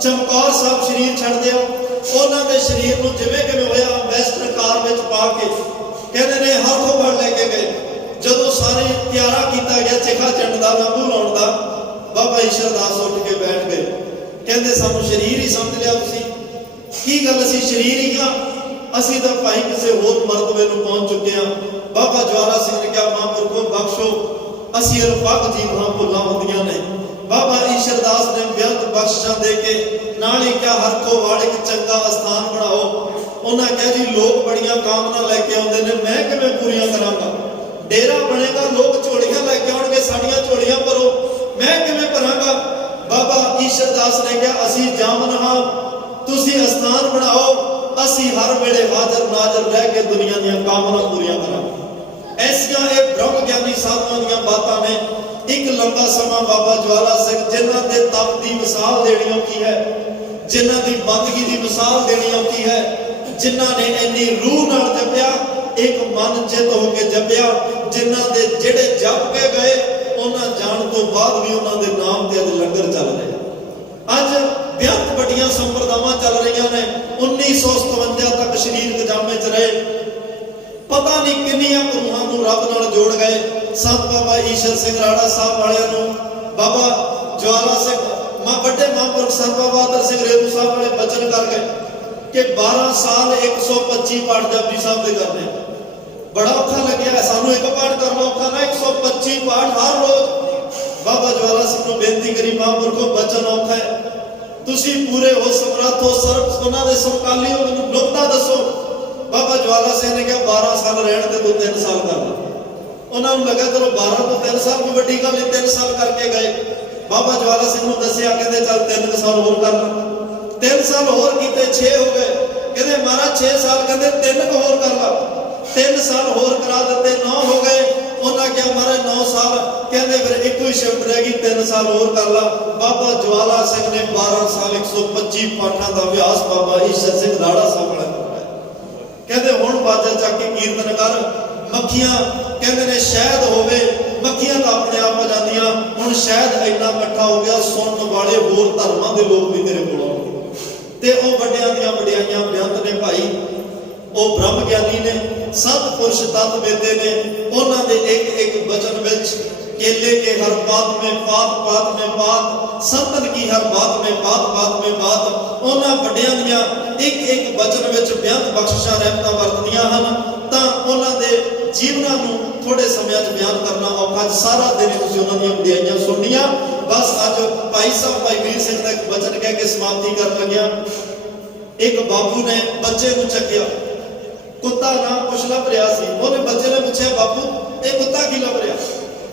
ਚਮਕੌਰ ਸਾਹਿਬ ਸਰੀਰ ਛੱਡਦੇ ਆ, ਉਹਨਾਂ ਦੇ ਸਰੀਰ ਨੂੰ ਜਿਵੇਂ ਕਿਵੇਂ ਹੋਇਆ ਅੰਬੈਸਡਰ ਕਾਰ ਵਿੱਚ ਪਾ ਕੇ ਕਹਿੰਦੇ ਨੇ ਹੱਥੋਂ ਫੜ ਲੈ ਕੇ ਗਏ। ਜਦੋਂ ਸਾਰੇ ਤਿਆਰਾ ਕੀਤਾ ਗਿਆ ਚਿਖਾ ਚੰਡ ਦਾ, ਲੰਬੂ ਲਾਉਣ ਦਾ, ਬਾਬਾ ਈਸ਼ਰ ਦਾਸ ਉੱਠ ਕੇ ਬੈਠ ਗਏ। ਕਹਿੰਦੇ ਸਾਨੂੰ ਸਰੀਰ ਹੀ ਸਮਝ ਲਿਆ ਤੁਸੀਂ, ਕੀ ਗੱਲ ਅਸੀਂ ਸਰੀਰ ਹੀ ਹਾਂ, ਅਸੀਂ ਤਾਂ ਭਾਈ ਕਿਸੇ ਹੋਰ ਮਰਤਬੇ ਨੂੰ ਪਹੁੰਚ ਚੁੱਕੇ ਹਾਂ। ਬਾਬਾ ਜਵਾਲਾ ਸਿੰਘ ਨੇ ਕਿਹਾ ਮਹਾਂਪੁਰਖੋ ਬਖਸ਼ੋ, ਅਸੀਂ ਅਲਪਗ ਜੀਵਾਂ, ਭੁੱਲਾਂ ਹੁੰਦੀਆਂ ਨੇ। ਬਾਬਾ ਈਸ਼ਰ ਦਾਸ ਨੇ ਬੇਅੰਤ ਬਖਸ਼ਿਸ਼ਾਂ ਦੇ ਕੇ ਨਾਲ ਹੀ ਕਿਹਾ ਹਰਖੋ ਵਾਲ ਇੱਕ ਚੰਗਾ ਅਸਥਾਨ ਬਣਾਓ। ਉਹਨਾਂ ਕਿਹਾ ਜੀ ਲੋਕ ਬੜੀਆਂ ਕਾਮਨਾ ਲੈ ਕੇ ਆਉਂਦੇ ਨੇ, ਮੈਂ ਕਿਵੇਂ ਪੂਰੀਆਂ ਕਰਾਂਗਾ। ਡੇਰਾ ਬਣੇਗਾ, ਲੋਕ ਝੋਲੀਆਂ ਲੈ ਕੇ ਆਉਣਗੇ, ਸਾਡੀਆਂ ਝੋਲੀਆਂ ਭਰੋ, ਮੈਂ ਕਿਵੇਂ ਭਰਾਂਗਾ। ਬਾਬਾ ਈਸ਼ਰ ਦਾਸ ਨੇ ਕਿਹਾ ਅਸੀਂ ਜਾਮਨ ਹਾਂ, ਤੁਸੀਂ ਅਸਥਾਨ ਬਣਾਓ, ਅਸੀਂ ਹਰ ਵੇਲੇ ਹਾਜ਼ਰ ਨਾਜ਼ਰ ਰਹਿ ਕੇ ਦੁਨੀਆ ਦੀਆਂ ਕਾਮਨਾ ਪੂਰੀਆਂ ਕਰਾਂਗੇ। ਐਸੀਆਂ ਇਹ ਬ੍ਰਹਮ ਗਿਆਨੀ ਸਾਧੂਆਂ ਦੀਆਂ ਬਾਤਾਂ ਨੇ। ਇੱਕ ਲੰਬਾ ਸਮਾਂ ਬਾਬਾ ਜਵਾਲਾ ਸਿੰਘ ਜਿਨ੍ਹਾਂ ਦੇ ਤਪ ਦੀ ਮਿਸਾਲ ਦੇਣੀ ਔਖੀ ਹੈ, ਜਿਨ੍ਹਾਂ ਦੀ ਬੰਦਗੀ ਦੀ ਮਿਸਾਲ ਦੇਣੀ ਔਖੀ ਹੈ, ਜਿਨ੍ਹਾਂ ਨੇ ਇੰਨੀ ਰੂਹ ਨਾਲ ਜਪਿਆ, ਇੱਕ ਮਨ ਚਿੱਤ ਹੋ ਕੇ ਜਪਿਆ, ਜਿਨ੍ਹਾਂ ਦੇ ਜਿਹੜੇ ਜਪ ਕੇ ਗਏ ਉਹਨਾਂ ਜਾਣ ਤੋਂ ਬਾਅਦ ਵੀ ਉਹਨਾਂ ਦੇ ਨਾਮ ਤੇ ਅੱਜ ਲੰਗਰ ਚੱਲ ਰਿਹਾ। ਅੱਜ ਬੇਅੰਤ ਵੱਡੀਆਂ ਸੰਪਰਦਾਵਾਂ ਚੱਲ ਰਹੀਆਂ ਨੇ। 1957 ਤੱਕ ਸਰੀਰਕ ਜਾਮੇ 'ਚ ਰਹੇ, ਪਤਾ ਨਹੀਂ ਕਿੰਨੀਆਂ ਰੂਹਾਂ ਨੂੰ ਰੱਬ ਨਾਲ ਜੋੜ ਗਏ। ਸੰਤ ਬਾਬਾ ਈਸ਼ਰ ਸਿੰਘ ਰਾੜਾ ਸਾਹਿਬ ਵਾਲਿਆਂ ਨੂੰ ਬਾਬਾ ਜਵਾਲਾ ਸਿੰਘ ਵੱਡੇ ਮਹਾਂਪੁਰਖ ਸੰਤ ਬਾਬਾ ਆਦਰ ਸਿੰਘ ਰੇਰੂ ਸਾਹਿਬ ਵਾਲੇ ਬਚਨ ਕਰ ਗਏ ਕਿ 12 ਸਾਲ 125 ਪਾਠ ਜਪਜੀ ਸਾਹਿਬ ਦੇ ਕਰਨੇ। ਬੜਾ ਔਖਾ ਲੱਗਿਆ ਸਾਨੂੰ, ਇੱਕ ਪਾਠ ਕਰਨਾ ਔਖਾ ਨਾ, 125 ਪਾਠ ਹਰ ਰੋਜ਼। ਬਾਬਾ ਜਵਾਲਾ ਸਿੰਘ ਨੂੰ ਬੇਨਤੀ ਕਰੀ ਮਹਾਂਪੁਰਖੋ ਬਚਨ ਔਖਾ ਹੈ, ਤੁਸੀਂ ਪੂਰੇ ਹੋ, ਸਮਰੱਥ ਹੋ, ਸਰਬ ਉਹਨਾਂ ਦੇ ਸਮਕਾਲੀ ਹੋ, ਮੈਨੂੰ ਨੁਕਤਾ ਦੱਸੋ। ਬਾਬਾ ਜਵਾਲਾ ਸਿੰਘ ਨੇ ਕਿਹਾ 12 ਸਾਲ ਰਹਿਣ ਤੇ ਤੂੰ 3 ਸਾਲ ਕਰ ਲੈ। ਉਹਨਾਂ ਨੂੰ ਲੱਗਾ ਚਲੋ 12 ਤੋਂ 3 ਸਾਲ ਵੀ ਵੱਡੀ ਗੱਲ ਨਹੀਂ, 3 ਸਾਲ ਕਰਕੇ ਗਏ। ਬਾਬਾ ਜਵਾਲਾ ਸਿੰਘ ਨੂੰ ਦੱਸਿਆ, ਕਹਿੰਦੇ ਚੱਲ 3 ਸਾਲ ਹੋਰ ਕਰ ਲੈ। 3 ਸਾਲ ਹੋਰ ਕੀਤੇ, 6 ਹੋ ਗਏ। ਕਹਿੰਦੇ ਮਹਾਰਾਜ 6 ਸਾਲ, ਕਹਿੰਦੇ 3 ਹੋਰ ਕਰ ਲਾ। 3 ਸਾਲ ਹੋਰ ਕਰਾ ਦਿੱਤੇ, 9 ਹੋ ਗਏ। ਉਹਨਾਂ ਕਿਹਾ ਮਹਾਰਾਜ 9 ਸਾਲ, ਕਹਿੰਦੇ ਫਿਰ ਇੱਕੋ ਹੀ ਸ਼ਿਫਟ ਰਹਿ ਗਈ, 3 ਸਾਲ ਹੋਰ ਕਰ ਲਾ। ਬਾਬਾ ਜਵਾਲਾ ਸਿੰਘ ਨੇ 12 ਸਾਲ 125 ਪਾਠਾਂ ਦਾ ਅਭਿਆਸ ਬਾਬਾ ਈਸ਼ਰ ਸਿੰਘ ਰਾੜਾ ਸਾਹਿਬ ਵਾਲਾ ਕਰਵਾਇਆ। ਕਹਿੰਦੇ ਹੁਣ ਬਾਜਾ ਚੱਕ ਕੇ ਕੀਰਤਨ ਕਰ। ਮੱਖੀਆਂ ਕਹਿੰਦੇ ਨੇ ਸ਼ਹਿਦ ਹੋਵੇ, ਮੱਖੀਆਂ ਤਾਂ ਆਪਣੇ ਆਪ ਆ ਜਾਂਦੀਆਂ, ਹੁਣ ਸ਼ਹਿਦ ਇੰਨਾ ਇਕੱਠਾ ਹੋ ਗਿਆ, ਸੁਣਨ ਵਾਲੇ ਹੋਰ ਧਰਮਾਂ ਦੇ ਲੋਕ ਵੀ ਤੇਰੇ ਕੋਲ ਆਉਣਗੇ। ਤੇ ਉਹ ਵੱਡਿਆਂ ਦੀਆਂ ਵਡਿਆਈਆਂ ਬੇਅੰਤ ਨੇ ਭਾਈ, ਉਹ ਬ੍ਰਹਮ ਗਿਆਨੀ ਨੇ, ਸਤ ਪੁਰਸ਼ ਤਤ ਵੇਦੇ ਨੇ। ਉਹਨਾਂ ਦੇ ਇੱਕ ਇੱਕ ਬਚਨ ਵਿੱਚ केले के हर बात में बात संतन की हर बात में बात उन्हां वड्डियां दियां एक एक वचन विच बेअंत बख्शिशां रहमतां वरतदियां हन। तां उन्हां दे जीवनां नूं थोड़े समय बयान करना औखा, सारा दिन तुसीं उन्हां दीयां वडियाइयां सुणनियां। बस अज भाई साहब भाई वीर सिंह दा एक वचन कह के समाप्ति कर लग्या। ਇੱਕ ਬਾਪੂ ਨੇ ਬੱਚੇ ਨੂੰ ਚੱਕਿਆ, ਕੁੱਤਾ ਨਾ ਕੁਛ ਲੱਭ ਰਿਹਾ ਸੀ। ਉਹਨੇ ਬੱਚੇ ਨੇ ਪੁੱਛਿਆ, ਬਾਪੂ ਇਹ ਕੁੱਤਾ ਕੀ ਲੱਭ ਰਿਹਾ?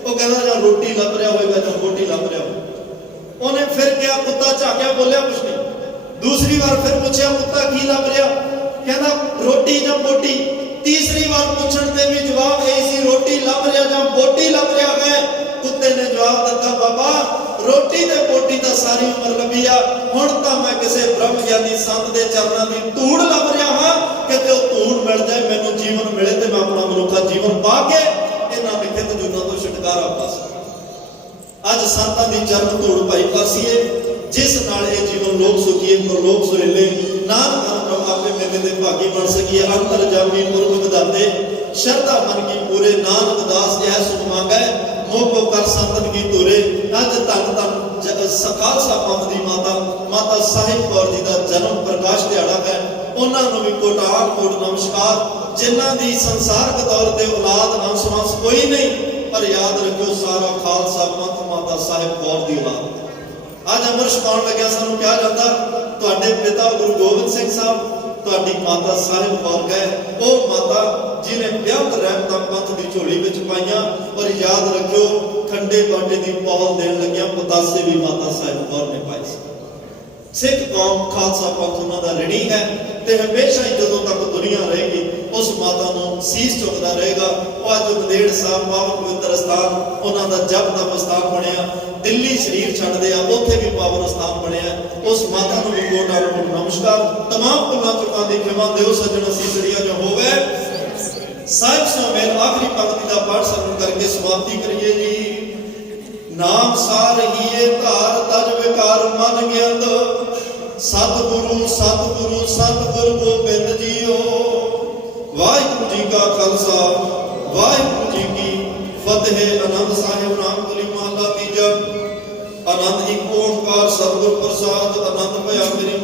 ਉਹ ਕਹਿੰਦਾ ਜਾਂ ਰੋਟੀ ਲੱਭ ਰਿਹਾ ਹੋਵੇਗਾ ਜਾਂ ਬੋਟੀ ਲੱਭ ਰਿਹਾ ਹੋਵੇਗਾ। ਉਹਨੇ ਫਿਰ ਕਿਹਾ, ਕੁੱਤਾ ਝਾਕਿਆ, ਬੋਲਿਆ ਕੁਛ ਨਹੀਂ। ਦੂਸਰੀ ਵਾਰ ਫਿਰ ਪੁੱਛਿਆ, ਕੁੱਤਾ ਕੀ ਲੱਭ ਰਿਹਾ? ਕਹਿੰਦਾ ਰੋਟੀ ਜਾਂ ਬੋਟੀ। ਤੀਸਰੀ ਵਾਰ ਪੁੱਛਣ ਤੇ ਵੀ ਜਵਾਬ ਇਹ ਸੀ, ਰੋਟੀ ਲੱਭ ਰਿਹਾ ਜਾਂ ਬੋਟੀ ਲੱਭ ਰਿਹਾ ਹੈ। ਕੁੱਤੇ ਨੇ ਜਵਾਬ ਦਿੱਤਾ, ਬਾਬਾ ਰੋਟੀ ਤੇ ਬੋਟੀ ਤਾਂ ਸਾਰੀ ਉਮਰ ਲੱਭੀ ਆ, ਹੁਣ ਤਾਂ ਮੈਂ ਕਿਸੇ ਬ੍ਰਹਮ ਗਿਆਨੀ ਸੰਤ ਦੇ ਚਰਨਾਂ ਦੀ ਧੂੜ ਲੱਭ ਰਿਹਾ ਹਾਂ, ਕਿਤੇ ਉਹ ਧੂੜ ਮਿਲ ਜਾਏ, ਮੈਨੂੰ ਜੀਵਨ ਮਿਲੇ ਤੇ ਮੈਂ ਆਪਣਾ ਮਨੁੱਖਾ ਜੀਵਨ ਪਾ ਕੇ ਇਹਨਾਂ ਲਿਖਿਤ ਜੁਗਾਂ ਤੋਂ ਛੁਟਕਾਰਾ ਪਾ ਸਕਾਂ। ਅੱਜ ਸੰਤਾਂ ਦੀ ਚਰਨ ਧੂੜ ਪਾਈ ਪਾਸੀਏ, ਜਿਸ ਨਾਲ ਇਹ ਜੀਵਨ ਲੋਕ ਸੁਖੀਏ ਪਰਲੋਕ ਸੁਹੇਲੇ। ਨਾਨਕ ਪ੍ਰਭ ਆਪੇ ਮੇਲੇ ਦੇ ਭਾਗੀ ਬਣ ਸਕੀਏ। ਅੰਤਰ ਜਾਮੀ ਪੁਰਖ ਵਿਦਾਤੇ ਸ਼ਰਧਾ ਮਨ ਕੀ ਪੂਰੇ, ਨਾਨਕ ਦਾਸ ਇਹ ਸੁਖ ਮੰਗੈ ਮੋਹ ਕਰ ਸੰਤਨ ਕੀ ਧੂਰੇ। ਅੱਜ ਧੰਨ ਧੰਨ ਖਾਲਸਾ ਪੰਥ ਦੀ ਮਾਤਾ ਸਾਹਿਬ ਕੌਰ ਜੀ ਦਾ ਜਨਮ ਪ੍ਰਕਾਸ਼ ਦਿਹਾੜਾ ਹੈ। ਉਹਨਾਂ ਨੂੰ ਵੀ ਕੋਟਾਨ ਕੋਟ ਨਮਸਕਾਰ। ਜਿਨ੍ਹਾਂ ਦੀ ਸੰਸਾਰਕ ਤੌਰ ਤੇ ਔਲਾਦ ਅੰਸ਼ ਵੰਸ਼ ਕੋਈ ਨਹੀਂ, ਪਰ ਯਾਦ ਰੱਖਿਓ ਸਾਰਾ ਖਾਲਸਾ ਪੰਥ ਮਾਤਾ ਸਾਹਿਬ ਕੌਰ ਦੀ ਔਲਾਦ। ਅੱਜ ਅੰਮ੍ਰਿਤ ਛਕਾਉਣ ਲੱਗਿਆ ਸਾਨੂੰ ਕਿਹਾ ਜਾਂਦਾ, ਤੁਹਾਡੇ ਪਿਤਾ ਗੁਰੂ ਗੋਬਿੰਦ ਸਿੰਘ ਸਾਹਿਬ ਤੁਹਾਡੀ ਮਾਤਾ ਸਾਹਿਬ ਕੌਰ ਗਏ, ਉਹ ਮਾਤਾ ਜਿਹਨੇ ਬਿਆੰਤ ਰਹਿਮਤਾਂ ਪੰਥ ਦੀ ਝੋਲੀ ਵਿੱਚ ਪਾਈਆਂ। ਪਰ ਯਾਦ ਰੱਖਿਓ, ਖੰਡੇ ਬਾਟੇ ਦੀ ਪੌਲ ਦੇਣ ਲੱਗਿਆ ਪਤਾਸੇ ਵੀ ਮਾਤਾ ਸਾਹਿਬ ਕੌਰ ਨੇ ਪਾਈ ਸੀ। ਸਿੱਖ ਕੌਮ ਖਾਲਸਾ ਪੰਥ ਉਹਨਾਂ ਦਾ ਰਿਣੀ ਹੈ ਤੇ ਹਮੇਸ਼ਾ ਹੀ ਜਦੋਂ ਤੱਕ ਦੁਨੀਆ ਰਹੇਗੀ ਉਸ ਮਾਤਾ ਨੂੰ ਸੀਸ ਝੁਕਦਾ ਰਹੇਗਾ। ਉਹ ਅੱਜ ਨੰਦੇੜ ਸਾਹਿਬ ਪਾਵਨ ਪਵਿੱਤਰ ਸਥਾਨ ਉਹਨਾਂ ਦਾ ਜਪ ਤਪ ਸਥਾਨ ਬਣਿਆ। ਦਿੱਲੀ ਸ਼ਰੀਰ ਛੱਡਦੇ ਆ, ਉੱਥੇ ਵੀ ਪਾਵਨ ਸਥਾਨ ਬਣਿਆ। ਉਸ ਮਾਤਾ ਨੂੰ ਵੀ ਕੋਟਾਨ ਕੋਟ ਨਮਸਕਾਰ। ਤਮਾਮ ਭੁੱਲਾਂ ਚੁੱਕਾਂ ਦੀ ਖਿਮਾ ਦਿਓ ਸੱਜਣ ਸੀਸੜੀਆਂ ਜੋ ਹੋਵੇ। ਸਾਹਿਬ ਸੋਮੇਲ ਆਖਰੀ ਪੰਕਤੀ ਦਾ ਪਾਠ ਸਰਵਣ ਕਰਕੇ ਸਮਾਪਤੀ ਕਰੀਏ ਜੀ। ਨਾਮ ਸਾਰ ਹੀਏ ਧਾਰ ਤਜ ਵਿਕਾਰ ਮਨ ਗਿਆਨ, ਸਤਿਗੁਰੂ ਸਤਿਗੁਰੂ ਸਤਿਗੁਰ ਗੋਬਿੰਦ ਜੀਓ। ਵਾਹਿਗੁਰੂ ਜੀ ਕਾ ਖਾਲਸਾ ਵਾਹਿਗੁਰੂ ਜੀ ਕੀ ਫਤਿਹ। ਆਨੰਦ ਸਾਹਿਬ ਨਾਮ ਕਲੀ ਮਹਲਾ ਤੀਜਾ। ਆਨੰਦ ਇੱਕ ਓੰਕਾਰ ਸਤਿਗੁਰ ਪ੍ਰਸਾਦ। ਆਨੰਦ ਭਇਆ ਮੇਰੇ